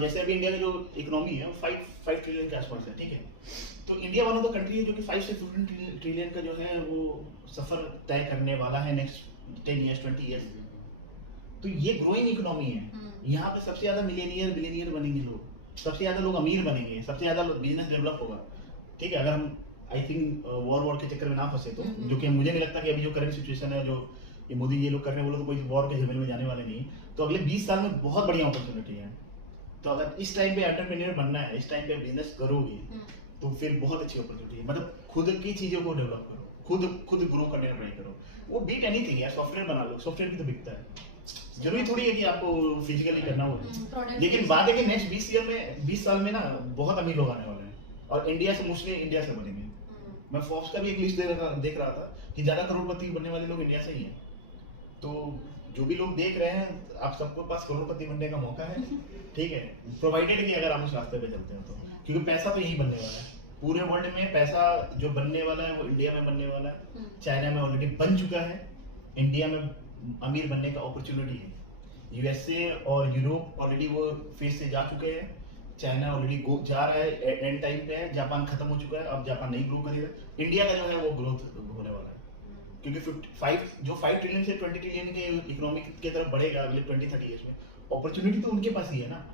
जैसे अभी इंडिया का जो इकोनॉमी है 5 ट्रिलियन के आसपास है, ठीक है, तो India one of the country है जो कि 5 से 15 ट्रिलियन का जो है वो सफर तय करने वाला है नेक्स्ट 10 ईयर्स 20 ईयर्स। तो ये ग्रोइंग इकोनॉमी है, यहाँ पे सबसे ज्यादा मिलेनियर बिलियनियर बनेंगे लोग, सबसे ज्यादा लोग अमीर बनेंगे, सबसे ज्यादा बिजनेस डेवलप होगा, ठीक है, अगर हम आई थिंक वॉर के चक्कर में ना फंसे तो, जो कि मुझे नहीं लगता कि अभी जो करंट सिचुएशन है, जो ये मोदी ये लोग कर रहे हैं, वो लोग तो कोई वॉर के झमेले में जाने वाले नहीं। तो अगले 20 साल में बहुत बढ़िया अपॉर्चुनिटी है। तो अगर इस टाइम पे एंटरप्रेन्योर बनना है, इस टाइम पे बिजनेस करोगे तो फिर बहुत अच्छी अपॉर्चुनिटी है। मतलब खुद की चीजों को डेवलप करो, खुद ग्रो करने का ट्राई करो। वो बीट एनीथिंग यार, सॉफ्टवेयर बना लो, सॉफ्टवेयर भी तो बिकता है, जरूरी थोड़ी है कि आपको फिजिकली करना हो। लेकिन बात है कि नेक्स्ट 20 साल में ना बहुत अमीर लोग आने वाले हैं, और इंडिया से मोस्टली इंडिया से बनेंगे। मैं फोर्ब्स का भी एक लिस्ट देख रहा था कि ज्यादा करोड़पति बनने वाले लोग इंडिया से ही हैं। तो जो भी लोग देख रहे हैं, आप सबको पास करोड़पति बनने का मौका है, ठीक है, प्रोवाइडेड कि अगर आप उस रास्ते पे चलते हो तो, क्योंकि पैसा तो यही बनने वाला है। पूरे वर्ल्ड में पैसा जो बनने वाला है वो इंडिया में बनने वाला है। चाइना में ऑलरेडी बन चुका है, इंडिया में अमीर बनने का अपॉर्चुनिटी है। यूएसए और यूरोप ऑलरेडी वो फेज से जा चुके हैं, चाइना ऑलरेडी जा रहा है, एंड टाइम पे है, जापान खत्म हो चुका है, अब जापान नहीं ग्रो करेगा। इंडिया का जो है वो ग्रोथ होने वाला है, क्योंकि 5 ट्रिलियन से 20 ट्रिलियन के इकोनॉमी की तरफ बढ़ेगा अगले 20-30 ईयर्स में। अपॉर्चुनिटी तो उनके पास ही है ना।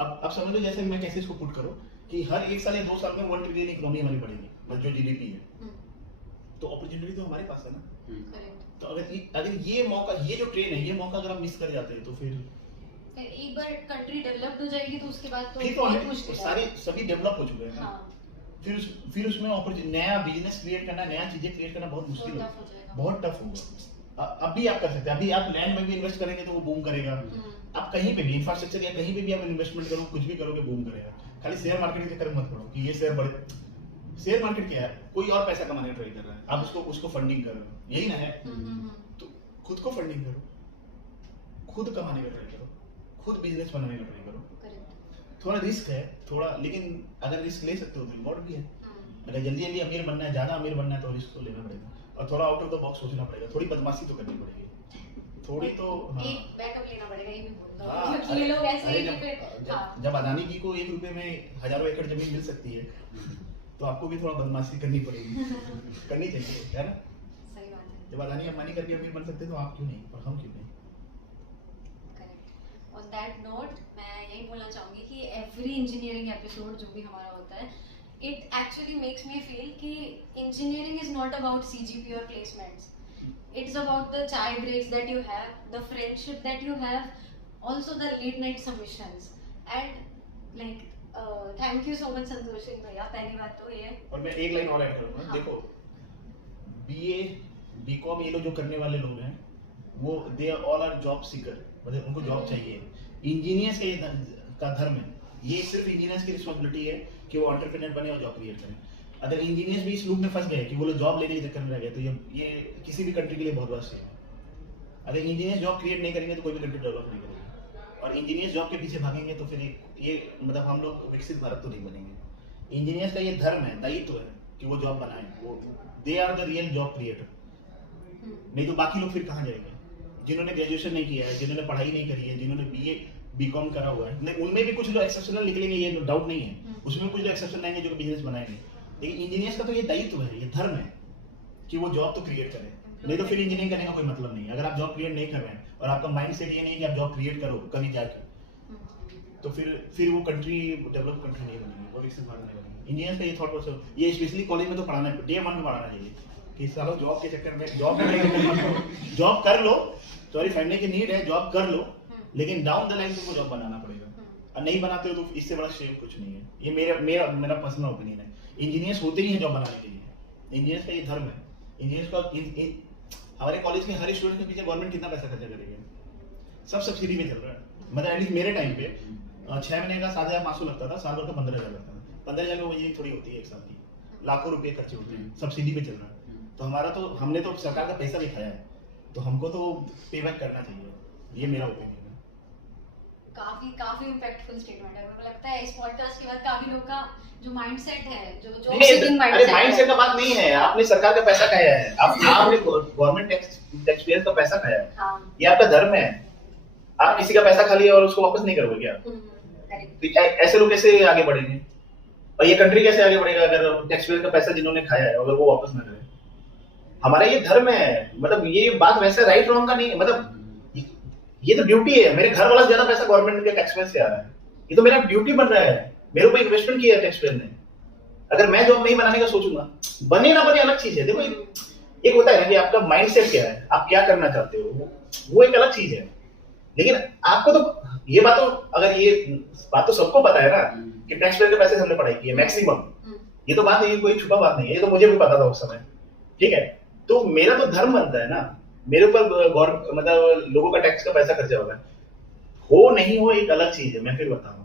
अब समझ लो, जैसे मैं कैसे इसको पुट करूं कि हर 1 साल या 2 साल में 1 ट्रिलियन इकोनॉमी हमारी बढ़ेगी, मतलब जो जीडीपी है, तो अपॉर्चुनिटी तो हमारे पास है ना। तो अगर ये मौका, ये जो ट्रेन है, ये मौका अगर हम मिस कर जाते हैं तो फिर एक बार कंट्री डेवलप्ड हो जाएगी तो उसके बाद तो बहुत मुश्किल है। सारे सभी डेवलप हो चुके हैं ना। फिर उसमें नया बिजनेस क्रिएट करना, नया चीजें क्रिएट करना बहुत मुश्किल है, बहुत टफ होगा। अभी आप कर सकते हैं, अभी आप लैंड में भी इन्वेस्ट करेंगे तो वो बूम करेगा। आप कहीं पे भी इंफ्रास्ट्रक्चर या कहीं पे भी आप इन्वेस्टमेंट करो, कुछ भी करोगे, बूम करेगा। खाली शेयर मार्केट के चक्कर मत पड़ो कि ये शेयर बढ़े। शेयर मार्केट क्या है, कोई और पैसा कमाने ट्राई कर रहा है, आप उसको फंडिंग कर रहे हो, यही ना है। तो खुद को फंडिंग करो, खुद कमाने का ट्राई करो, खुद बिजनेस बनाने का ट्राई करो। थोड़ा रिस्क है थोड़ा, लेकिन अगर रिस्क ले सकते हो तो रिवॉर्ड भी है। अगर जल्दी जल्दी अमीर बनना है, ज्यादा अमीर बनना है तो रिस्क तो लेना पड़ेगा, और थोड़ा आउट ऑफ द बॉक्स सोचना पड़ेगा, थोड़ी बदमाशी तो करनी पड़ेगी, थोड़ी तो एक बैकअप लेना पड़ेगा, ये भी बोलता हूं, क्योंकि ये लोग ऐसे ही फिर जब अदानी जी को 1 रुपए में हजारों एकड़ जमीन मिल सकती है, तो आपको भी थोड़ा बदमाशी करनी पड़ेगी, करनी चाहिए, है ना। सही बात है। जब अदानी अंबानी करके अमीर बन सकते तो आप क्यों नहीं, और हम क्यों नहीं। ऑन दैट नोट मैं यही बोलना चाहूँगी कि एवरी इंजीनियरिंग एपिसोड जो भी हमारा होता है, it actually makes me feel कि engineering is not about CGPA और placements, it's about the chai breaks that you have, the friendship that you have, also the late night submissions and like thank you so much Santosh Singh भैया, पहली बात तो ये। और मैं एक लाइन और ऐड करूँगा। हाँ। देखो, बीए बीकॉम ये लोग जो करने वाले लोग हैं, वो they all are job seeker, मतलब उनको जॉब चाहिए। इंजीनियर्स का धर्म है, ये सिर्फ इंजीनियर्स की रिस्पॉन्सिबिलिटी है कि वो एंटरप्रेन्योर बने और जॉब क्रिएट करें। अगर इंजीनियर्स भी इस लूप में फंस गए कि वो लोग जॉब लेने के चक्कर में रह गए, तो ये किसी भी कंट्री के लिए बहुत वर्स्ट है। अगर इंजीनियर्स जॉब क्रिएट नहीं करेंगे तो कोई भी कंट्री डेवलप नहीं करेगी, और इंजीनियर्स जॉब के पीछे भागेंगे तो फिर ये मतलब हम लोग विकसित भारत तो नहीं बनेंगे। इंजीनियर्स का ये धर्म है, दायित्व है कि वो जॉब बनाएं, वो they are the real job creator. नहीं तो बाकी लोग फिर कहाँ जाएंगे, जिन्होंने ग्रेजुएशन नहीं किया है, जिन्होंने पढ़ाई नहीं करी है, जिन्होंने बीए बीकॉम करा हुआ है, उनमें भी कुछ लोग एक्सेप्शनल निकलेंगे, ये डाउट नहीं है, उसमें कुछ लोग एक्सेप्शन आएंगे जो बिजनेस बनाएंगे। लेकिन इंजीनियर्स का तो ये दायित्व है, ये धर्म है कि वो जॉब तो क्रिएट करें, नहीं तो फिर इंजीनियरिंग करने का कोई मतलब नहीं है। अगर आप जॉब क्रिएट नहीं कर रहे हैं और आपका माइंड सेट ये नहीं है कि आप जॉब क्रिएट करो कभी जाके, तो फिर वो कंट्री डेवलप कंट्री नहीं बनेगी, वो विकसित भारत नहीं बनेगी। इंजीनियर्स का ये थॉट प्रोसेस, ये स्पेशली कॉलेज में तो पढ़ाना है, डे 1 में पढ़ाना चाहिए कि सालों जॉब के चक्कर में जॉब कर लो, सॉरी फैमिली की नीड है, जॉब कर लो, लेकिन डाउन द लाइन तुमको जॉब बनाना पड़ेगा, और नहीं बनाते हो तो इससे बड़ा शेम कुछ नहीं है। ये मेरा पर्सनल ओपिनियन है। इंजीनियर्स होते ही हैं जॉब बनाने के लिए, इंजीनियर्स का ये धर्म है। इंजीनियर्स का हमारे कॉलेज के हर स्टूडेंट के पीछे गवर्नमेंट कितना पैसा खर्चा करेगी, सब सब्सिडी में चल रहा है। मतलब एटलीस्ट मेरे टाइम पे 6 महीने का 7,500 लगता था, साल भर का 15,000 लगता था। 15,000 में वही थोड़ी होती है एक साल की, लाखों रुपए खर्चे होते हैं, सब्सिडी पे चल रहा है। तो हमने तो सरकार का पैसा भी खाया है, तो हमको तो पे बैक करना चाहिए, ये मेरा ओपिनियन है। काफी इम्पैक्टफुल स्टेटमेंट है। मुझे लगता है इस पॉडकास्ट के बाद काफी लोग का जो माइंडसेट है, जो माइंडसेट का बात नहीं है, आपने सरकार का पैसा खाया है, आपने गवर्नमेंट टैक्सपेयर का पैसा खाया है। हाँ। ये आपका धर्म है। आप किसी का पैसा खा लिया और उसको वापस नहीं करोगे क्या? तो ऐसे लोग कैसे आगे बढ़ेंगे, और ये कंट्री कैसे आगे बढ़ेगा अगर टैक्सपेयर का पैसा जिन्होंने खाया है अगर वो वापस ना करें? हमारा ये धर्म है, मतलब ये बात वैसे राइट रॉन्ग का नहीं है, मतलब ये तो ड्यूटी है। मेरे घर वाला ज्यादा पैसा गवर्नमेंट के टैक्सपेयर से आ रहा है, ये तो मेरा ड्यूटी बन रहा है, मेरे ऊपर इन्वेस्टमेंट किया है टैक्सपेयर ने। अगर मैं जॉब नहीं बनाने का सोचूंगा, बने ना बने अलग चीज है। देखो एक होता है ना कि आपका माइंडसेट क्या है, आप क्या करना चाहते हो, वो एक अलग चीज है। लेकिन आपको तो ये बात, तो अगर ये बात तो सबको पता है ना कि टैक्सपेयर के पैसे से हमने पढ़ाई की है मैक्सिमम, ये तो बात है, कोई छुपा बात नहीं है, ये तो मुझे भी पता था उस समय, ठीक है। तो मेरा तो धर्म बनता है ना, मेरे ऊपर मतलब लोगों का टैक्स का पैसा खर्चा हो रहा है, हो नहीं हो एक अलग चीज है, मैं फिर बताऊंगा।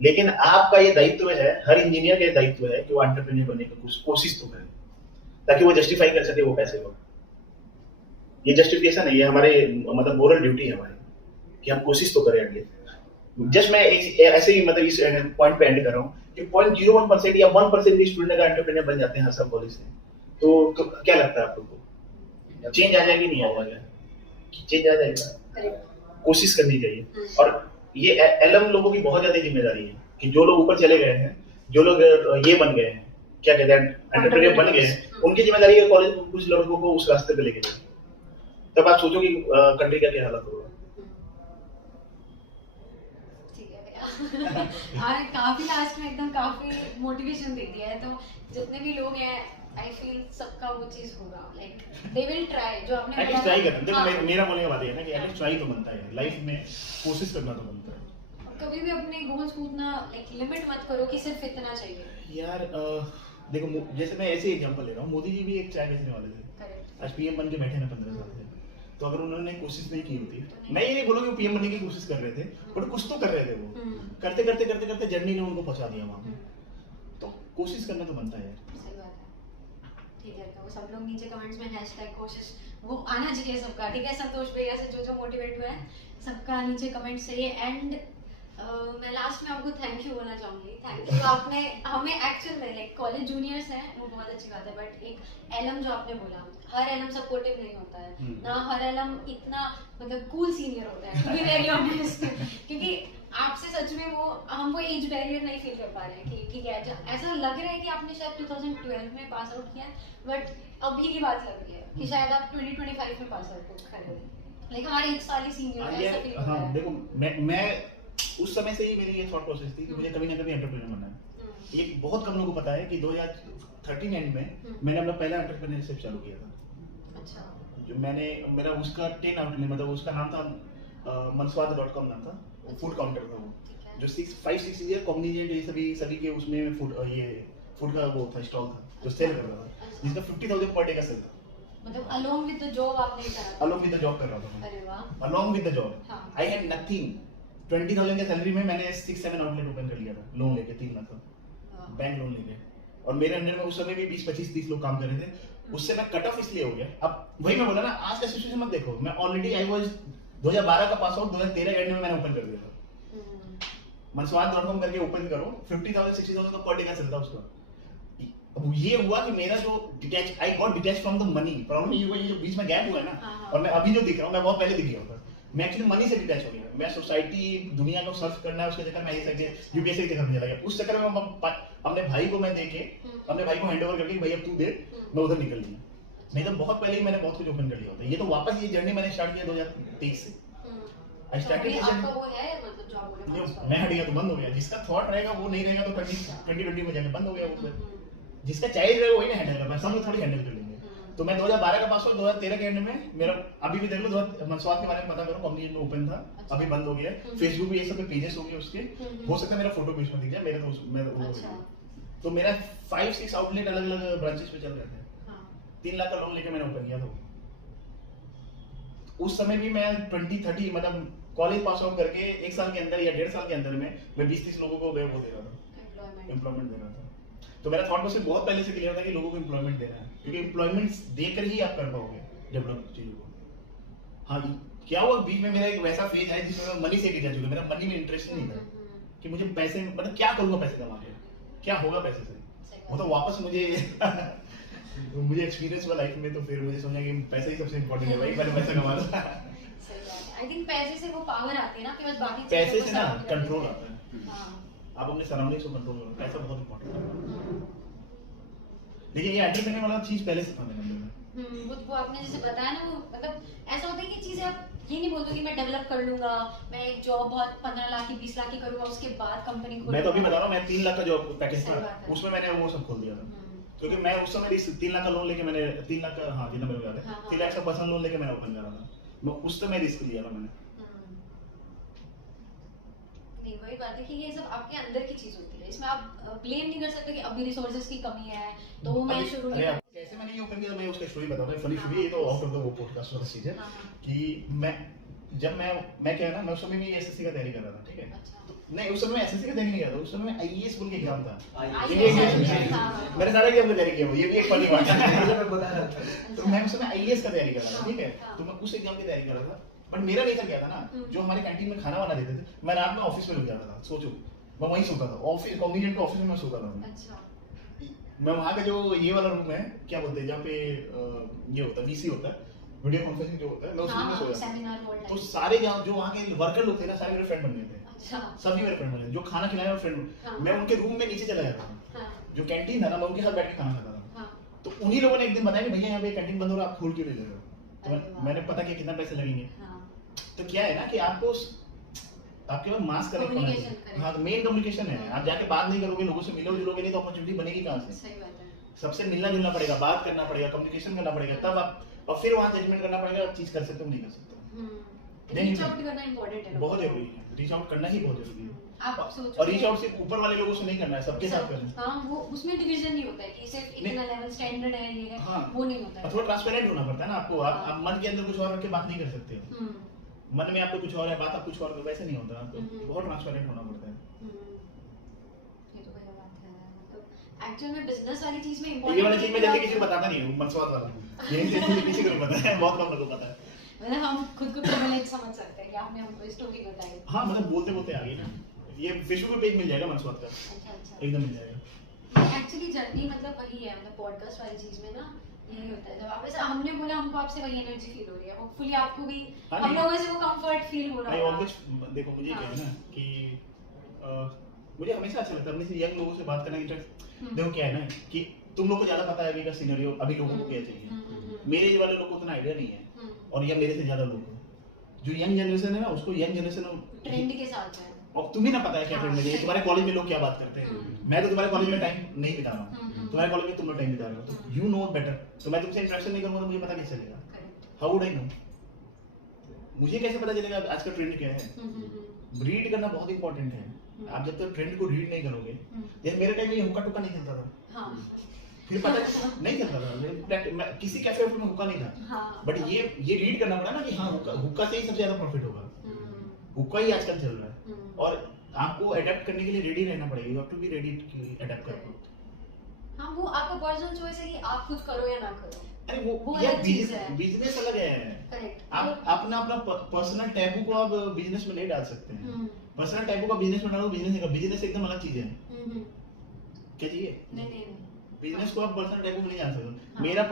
लेकिन आपका ये दायित्व है, हर इंजीनियर का दायित्व है कि वो एंटरप्रेन्योर बनने की कोशिश तो करे, ताकि वो जस्टिफाई कर सके वो पैसे को। ये जस्टिफिकेशन है, ये हमारे मतलब मोरल ड्यूटी है हमारी कि हम कोशिश तो करें एटलीस्ट। जस्ट मैं ऐसे ही मतलब इस पॉइंट पे एंड कर रहा हूँ कि 0.01% या 1% भी स्टूडेंट अगर एंटरप्रेन्योर बन जाते हैं हर साल कॉलेज से, तो क्या लगता है आप लोगों को, चेंज आ जाएगी नहीं आ जाएगा? चेंज आ जाएगा, कोशिश करनी चाहिए। और ये एलम लोगों की बहुत ज्यादा जिम्मेदारी है कि जो लोग ऊपर चले गए हैं, जो लोग ये बन गए हैं, क्या कहते हैं, एंटरप्रेन्योर बन गए हैं, उनकी जिम्मेदारी है कॉलेज कुछ लड़कों को उस रास्ते पे लेके जाए। तब आप सोचो कि कंट्री का क्या हालत होगा। काफी लास्ट में एकदम काफी मोटिवेशन दे दिया है, तो जितने भी लोग हैं आई फील सबका वो चीज होगा, लाइक दे विल ट्राई। जो आपने एटलीस्ट ट्राई करना। देखो मेरा बोलने का बात ये है ना कि एटलीस्ट ट्राई तो बनता है लाइफ में, कोशिश करना तो बनता है। कभी भी अपने गोल्स को उतना लाइक लिमिट मत करो कि सिर्फ इतना चाहिए यार। देखो जैसे मैं ऐसे एग्जांपल ले रहा हूँ, मोदी जी भी एक चाय बेचने वाले थे, आज पीएम बन के बैठे ना 15 साल से। तो अगर उन्होंने कोशिश नहीं की होती, मैं ये नहीं बोलूँगा कि पीएम बनने की कोशिश कर रहे थे, बट कुछ तो कर रहे थे वो। करते करते करते करते जर्नी ने उनको पहुंचा दिया वहाँ पे। तो कोशिश करना तो बनता है यार। सही बात है। ठीक है, तो सब लोग नीचे कमेंट्स में #कोशिश वो आना चाहिए सबका। ठीक है, संतोष भैया से जो मोटिवेट हुआ है सबका नीचे कमेंट सही है। एंड मैं लास्ट में आपको थैंक यू बोलना चाहूँगी। थैंक यू, आपने हमें एक्चुअल में लाइक कॉलेज जूनियर्स हैं वो बहुत अच्छी बात है, बट एक एलम जो आपने बोला, हर एलम सपोर्टिव नहीं होता है ना, हर एलम इतना मतलब कूल सीनियर होता है, टू बी वेरी ऑनेस्ट। क्योंकि आपसे सच में हम वो एज बैरियर नहीं फील कर पा रहे हैं कि ठीक है, ऐसा लग रहा है कि आपने शायद 2012 में पास आउट किया, बट अभी की बात लग रही है कि शायद आप 2025 में पास आउट कर रहे हो। लाइक हमारे एक साल ही सीनियर है, ऐसा फील होता है। देखो मैं उस समय से ही मेरी ये थॉट प्रोसेस थी कि मुझे कभी ना कभी एंटरप्रेन्योर बनना है। ये बहुत कम लोगों को पता है कि 2013 एंड में मैंने अपना पहला एंटरप्रेन्योरशिप चालू किया था। अच्छा। जो मेरा उसका 10 आउटलेट, मतलब उसका नाम था manswad.com नाम था, फूड काउंटर था वो, जो 5-6 ईयर कॉम्बिनेटेड ये सभी के उसमें फूड का वो था, स्टॉल था जो सेल कर रहा था, जिसका 50,000 पर डे का सेल था। मतलब अलोंग विद द जॉब आपने करा? अलोंग विद द जॉब कर रहा था मैं। अरे वाह। Along with the job I had nothing. 20,000 की सैलरी में मैंने 6-7 आउटलेट ओपन कर लिया था, लोन लेके 3 लाख का बैंक लोन लेके। और मेरे अंडर में उस समय भी 20-25-30 लोग काम कर रहे थे। उससे मैं कट ऑफ इसलिए हो गया। अब वही मैं बोला ना, आज का सिचुएशन मत देखो, मैं ऑलरेडी आई वाज 2012 का पास आउट, 2013 एंड में मैंने ओपन कर दिया था। manswad.com करके ओपन करो, 50,000-60,000 का पर डे का चलता उसका। अब ये हुआ कि मेरा जो I got detach from the money. Problem ये हुआ, ये जो बीच में गैप हुआ है ना, और मैं अभी जो दिख रहा हूँ, मैं बहुत पहले दिख गया होता। मैं एक्चुअली मनी से डिटैच हो गया। मैं सोसाइटी दुनिया को सर्च करना है उसके चक्कर में, ये यूपीएससी के चक्कर में चला गया। उस चक्कर में अपने भाई को मैं देके, अपने भाई को हैंडओवर करके, भाई अब तू दे, मैं उधर निकल लिया। नहीं तो बहुत पहले ही मैंने बहुत कुछ ओपन कर लिया होता। ये तो वापस ये जर्नी मैंने स्टार्ट किया 2023 से। आई स्टार्टेड आपका वो है मतलब जॉब मैं हट गया तो बंद हो गया। जिसका थॉट रहेगा वो नहीं रहेगा तो 2020 में जाके बंद हो गया वो। जिसका चाहिए रहे वही ना हैंडल कर पाए, सब लोग थोड़ी हैंडल कर लेंगे। तो मैं 2012 का पास हुआ, 2013 के एंड में मेरा अभी भी देख लो, manswad के बारे में पता करो, कंपनी में ओपन था, अभी बंद हो गया। फेसबुक पे ये सब पे पेजेस हो गए उसके, हो सकता है मेरा फोटो भी उसमें दिख जाए। मेरे तो मेरा 5-6 आउटलेट अलग अलग ब्रांचेस पे चल रहे थे। 3 लाख का लोन लेके मैंने ओपन किया था। उस समय भी मैं 20-30 मतलब कॉलेज पास आउट करके 1 साल के अंदर या 1.5 साल के अंदर में मैं 20-30 लोगों को वो दे रहा था, एम्प्लॉयमेंट दे रहा था। तो मेरा थॉट प्रोसेस बहुत पहले से क्लियर था कि लोगों को एम्प्लॉयमेंट देना है, क्योंकि एम्प्लॉयमेंट देकर ही आप कर पाओगे डेवलप चीजों को। हाँ, क्या हुआ बीच में मेरा एक वैसा फेज है जिसमें मैं मनी से डिटैच हो गया। मेरा मनी में इंटरेस्ट नहीं था कि मुझे पैसे, मतलब क्या करूंगा पैसे कमा के, क्या होगा पैसे से। वो तो वापस मुझे एक्सपीरियंस हुआ लाइफ में, तो फिर मुझे समझा कि पैसा ही सबसे इम्पोर्टेंट है भाई, पहले पैसा कमा लो। आई थिंक पैसे से वो पावर आती है ना, कि बस बाकी पैसे से ना कंट्रोल आता है। आप अपने सराउंडिंग्स को कंट्रोल करो, पैसा बहुत इंपॉर्टेंट है। लेकिन ये एंटरप्रेन्योर वाला चीज पहले से था मेरे अंदर में। वो आपने जैसे बताया ना, वो मतलब ऐसा होता है कि चीजें आप ये नहीं बोलते कि मैं डेवलप कर लूंगा, मैं एक जॉब बहुत 15 लाख की 20 लाख की करूंगा, उसके बाद कंपनी खोलूंगा। मैं तो अभी बता रहा हूँ, मैं 3 लाख का जो पैकेज था उसमें मैंने वो सब खोल दिया था। क्योंकि मैं उस समय 3 लाख का लोन लेके मैंने 3 लाख का, हाँ जितना मेरे को याद है, 3 लाख का पर्सनल लोन लेके मैंने ओपन करा था। मैं उस समय रिस्क लिया था मैंने। नहीं, वही बात है कि ये सब आपके अंदर की चीज होती है, इसमें आप ब्लेम नहीं कर सकते कि अभी रिसोर्सेज की कमी है तो मैं शुरू नहीं। कैसे मैंने ये ओपन किया, मैं उसका स्टोरी बताता हूं। फनी स्टोरी, ये तो आउट ऑफ द वो पॉडकास्ट वाला चीज है कि मैं क्या है ना, मैं उस समय भी एसएससी का तैयारी कर रहा था, ठीक है। नहीं, उस समय एसएससी का तैयारी नहीं कर रहा था, उस समय आईएएस बोल के एग्जाम था। मैंने सारा एग्जाम तैयारी किया, ये भी एक फनी बात है। तो मैं उस समय आईएएस का तैयारी कर रहा था, ठीक है। तो मैं उस एग्जाम की तैयारी कर रहा था, बट मेरा नेचर क्या था ना, जो हमारे कैंटीन में खाना वाना देते थे, मैं रात में ऑफिस में रुक जाता था। सोचो मैं वहीं सोता था, ऑफिस कॉग्निजेंट के ऑफिस में मैं सोता था। अच्छा। मैं वहाँ का जो ये वाला रूम है, क्या बोलते हैं, जहाँ पे ये होता है वीसी होता है, वीडियो कॉन्फ्रेंसिंग जो होता है, मैं उस रूम में सोया। सेमिनार हॉल तो सारे जो वहाँ के वर्कर लोग थे ना, सारे मेरे फ्रेंड बन गए थे। अच्छा। सभी मेरे फ्रेंड बने, जो खाना खिलाया मेरे फ्रेंड। मैं उनके रूम में नीचे चला जाता था, जो कैंटीन था ना, मैं उनके साथ बैठ के खाना खाता था। तो उन्हीं लोगों ने एक दिन बताया कि भैया यहाँ पे कैंटीन बंद हो रहा है, आप खोल क्यों नहीं ले रहे हो? तो मैंने पता किया कितना पैसे लगेंगे। तो क्या है ना कि आपको आपके पास मास कनेक्ट होना चाहिए। हाँ, तो मेन कम्युनिकेशन है। आप जाके बात नहीं करोगे, लोगों से मिलोगे जुलोगे नहीं, तो अपॉर्चुनिटी बनेगी कहाँ से? सही बात है। सबसे मिलना जुलना पड़ेगा, बात करना पड़ेगा, कम्युनिकेशन करना पड़ेगा, तब आप, और फिर वहाँ जजमेंट करना पड़ेगा, चीज कर सकते हो नहीं कर सकते। रीच आउट करना इंपॉर्टेंट है, बहुत जरूरी है, रीच आउट करना ही बहुत जरूरी है। आप सोचो, और रीच आउट सिर्फ ऊपर वाले लोगों से नहीं करना है, सबके साथ करना है। हाँ, वो उसमें डिवीजन नहीं होता है कि सिर्फ इतना लेवल स्टैंडर्ड है, ये है। हाँ, वो नहीं होता है। थोड़ा ट्रांसपेरेंट होना पड़ता है ना आपको। आप मन के अंदर कुछ और रख के बात नहीं कर सकते हो। मन में आपको कुछ और है, बात आप कुछ और कर, वैसे नहीं होता। आपको बहुत ट्रांसपेरेंट होना पड़ता है। ये तो बढ़िया बात है। मतलब एक्चुअल में बिजनेस वाली चीज में ये इंपॉर्टेंट, वाली चीज में जल्दी किसी को बताता नहीं हूँ, मनसवात वाला यही चीज मुझे किसी को नहीं पता है, बहुत कम लोगों को पता है। मतलब हम खुद को प्रिविलेज समझ सकते हैं कि आपने हमको स्टोरी बताई। हाँ, मतलब बोलते बोलते आ गई ना। ये फेसबुक पे पेज मिल जाएगा मनसवात का। अच्छा। एकदम मिल जाएगा। एक्चुअली जर्नी मतलब वही है, मतलब पॉडकास्ट वाली चीज में ना यही होता है। जब आप ऐसा, हमने बोला हमको आपसे वही एनर्जी फील हो रही है, होपफुली आपको भी हम लोगों से वो कंफर्ट फील हो रहा है। भाई ऑब्वियस देखो, मुझे क्या है ना कि मुझे हमेशा अच्छा लगता है अपने से यंग लोगों से बात करना। इंटरेस्ट देखो क्या है ना कि तुम लोगों को ज्यादा पता है अभी का सिनेरियो, अभी लोगों को क्या चाहिए। मेरे एज वाले लोगों को उतना आइडिया नहीं है, और या मेरे से ज्यादा लोग जो यंग जनरेशन है ना, उसको यंग जनरेशन ट्रेंड के साथ है। और तुम्हें ना पता है क्या ट्रेंड में है। तुम्हारे कॉलेज में लोग क्या बात करते हैं, मैं तो तुम्हारे कॉलेज में टाइम नहीं बिता रहा हूँ, तुम्हारे कॉलेज में तुम लोग टाइम बिता रहे हो, तो यू नो बेटर। तो मैं तुमसे इंटरेक्शन नहीं करूंगा तो मुझे पता कैसे चलेगा? How would I know? मुझे कैसे पता चलेगा आज का ट्रेंड क्या है? रीड करना बहुत इंपॉर्टेंट है। आप जब तक ट्रेंड को रीड नहीं करोगे, जैसे मेरे टाइम में ये हुक्का टुक्का नहीं चलता था, फिर पता नहीं चलता था, किसी कैफे में हुक्का नहीं था, बट ये रीड करना पड़ा ना कि हाँ, हुक्का से ही सबसे ज्यादा प्रॉफिट होगा, हुक्का ही आजकल चल रहा है। और आपको अडेप्ट करने के लिए रेडी रहना पड़ेगा, you have to be ready to adapt करो। हाँ, वो आपका पर्सनल चॉइस है कि आप खुद करो या ना करो। अरे वो ये बिजनेस अलग है। करेक्ट। आप अपना पर्सनल टैबू को आप बिजनेस में नहीं डाल सकते हैं। पर्सनल टैबू का बिजनेस में डालो, बिजनेस एकदम अलग चीज है। क्या चाहिए? नहीं, बिजनेस को आप पर्सनल टैबू में नहीं डाल सकते। मेरा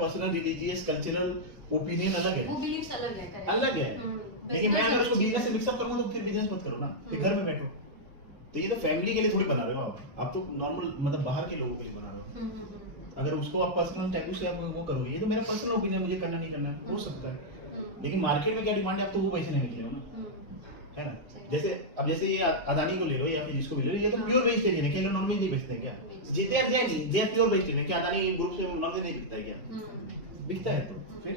पर्सनल रिलीजियस कल्चरल ओपिनियन अलग है, वो बिलीव्स अलग है। करेक्ट, अलग है। लेकिन मैं अगर उसको बिजनेस से मिक्स अप करूंगा तो फिर बिजनेस मत करो ना, फिर घर में बैठो। तो ये तो फैमिली के लिए थोड़ी बना रहे हो आप तो नॉर्मल मतलब बाहर के लोगों के लिए बना रहे हो। अगर उसको आप पर्सनल टैबू से आप वो करोगे, ये तो मेरा पर्सनल ओपिनियन, मुझे करना नहीं करना हो सकता है, लेकिन मार्केट में क्या डिमांड है, आप तो वो पैसे नहीं निकले हो ना, है ना? जैसे ये अदानी को ले लो या फिर जिसको भी ले लो, ये तो प्योर वेजिटेरियन है, क्या नॉनवेज नहीं बेचते हैं क्या? दे आर प्योर वेजिटेरियन, क्या अदानी ग्रुप से नॉनवेज नहीं बिकता है क्या? बिकता है। तो फिर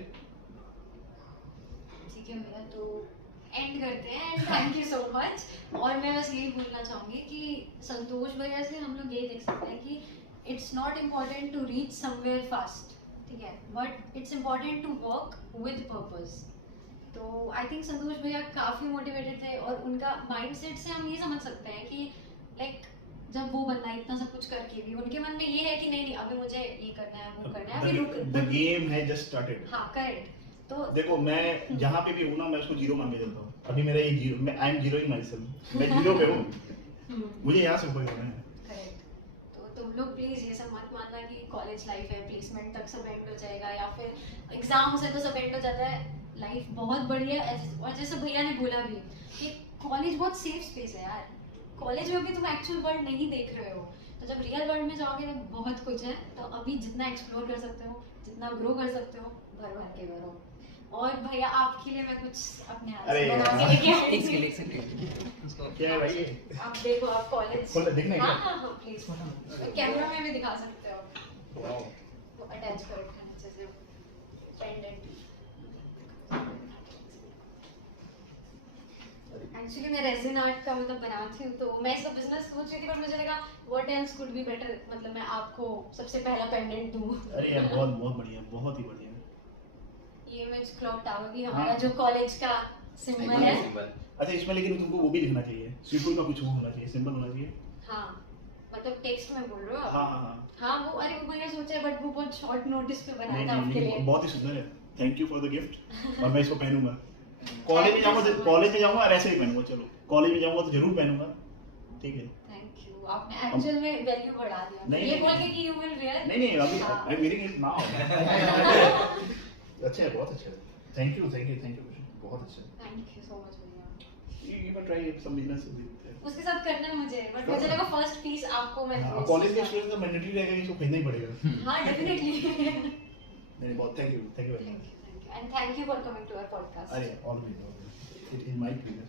ठीक है भैया, तो एंड करते हैं and thank you so much. और मैं बस यही बोलना चाहूँगी कि संतोष भैया से हम लोग ये देख सकते हैं कि it's not important to reach somewhere fast, ठीक है, but it's important to work with purpose. तो आई थिंक संतोष भैया काफ़ी मोटिवेटेड थे, और उनका माइंडसेट से हम ये समझ सकते हैं कि लाइक जब वो बंदा इतना सब कुछ करके भी उनके मन में ये है कि नहीं अभी मुझे ये करना है, वो करना है, अभी रुक, the game has just started. हाँ, करेक्ट। तो देखो, मैं जहाँ पे भी हूँ ना, मैं उसको जीरो मान के चलता हूँ। अभी मेरा ये जीरो, मैं I am zeroing my self, मैं जीरो पे हूँ, मुझे यहाँ से ऊपर जाना है। करेक्ट। तो तुम लोग प्लीज ये सब मत मानना कि कॉलेज लाइफ है, प्लेसमेंट तक सब एंड हो जाएगा, या फिर एग्जाम से तो सब एंड हो जाता है। लाइफ बहुत बढ़िया है, और जैसे भैया ने बोला भी कि कॉलेज बहुत सेफ स्पेस है यार। कॉलेज में भी तुम एक्चुअल वर्ल्ड नहीं देख रहे हो, तो जब रियल वर्ल्ड में जाओगे तो बहुत कुछ है। तो अभी जितना एक्सप्लोर कर सकते हो, जितना ग्रो कर सकते हो, भर भर के करो। और भैया आपके लिए मैं कुछ अपने हाथ से बना के लेके आई हूं। क्या है भाई? आप देखो, आप कॉलेज दिखना है क्या? हाँ प्लीज, कैमरा में भी दिखा सकते हो। वाओ, वो अटैच करो अच्छे से, पेंडेंट। एक्चुअली मैं रेजिन आर्ट का मतलब बनाती हूँ, तो मैं इसका बिजनेस सोच रही थी, पर मुझे लगा what else could be better, मतलब मैं आपको सबसे पहला पेंडेंट दूँ। अरे यार, बहुत बढ़िया, बहुत ही बढ़िया। ये इमेज क्लॉक टावर भी हमारा जो कॉलेज का सिंबल है। अच्छा, इसमें लेकिन तुमको वो भी लिखना चाहिए, सिंपल का कुछ वो होना चाहिए, सिंबल होना चाहिए। हाँ, मतलब टेक्स्ट में बोल रहे हो आप? हाँ, वो अरे वो मैंने सोचा है, बट वो बहुत शॉर्ट नोटिस पे बनाया था नहीं, आपके लिए। बहुत ही सुंदर है, thank you for the gift. और मैं इसको पहनूंगा कॉलेज में जाऊंगा और ऐसे ही पहनूंगा। चलो, कॉलेज में जाऊंगा तो जरूर पहनूंगा, ठीक है। थैंक यू, आपने एक्चुअल में वैल्यू बढ़ा दिया। नहीं, ये नहीं, बोल के कि यू विल वेयर। नहीं अभी हाँ। I am wearing it now. अच्छा है, बहुत अच्छा है। थैंक यू बहुत अच्छा है। थैंक यू सो मच भैया। You can try some business with उसके साथ करना है मुझे, बट मुझे लगा फर्स्ट पीस आपको मैं कॉलेज के स्टूडेंट का मैंडेटरी रहेगा कि इसको खरीदना ही पड़ेगा। हाँ डेफिनेटली। नहीं बहुत thank you very much. And thank you for coming to our podcast. अरे always it is my pleasure.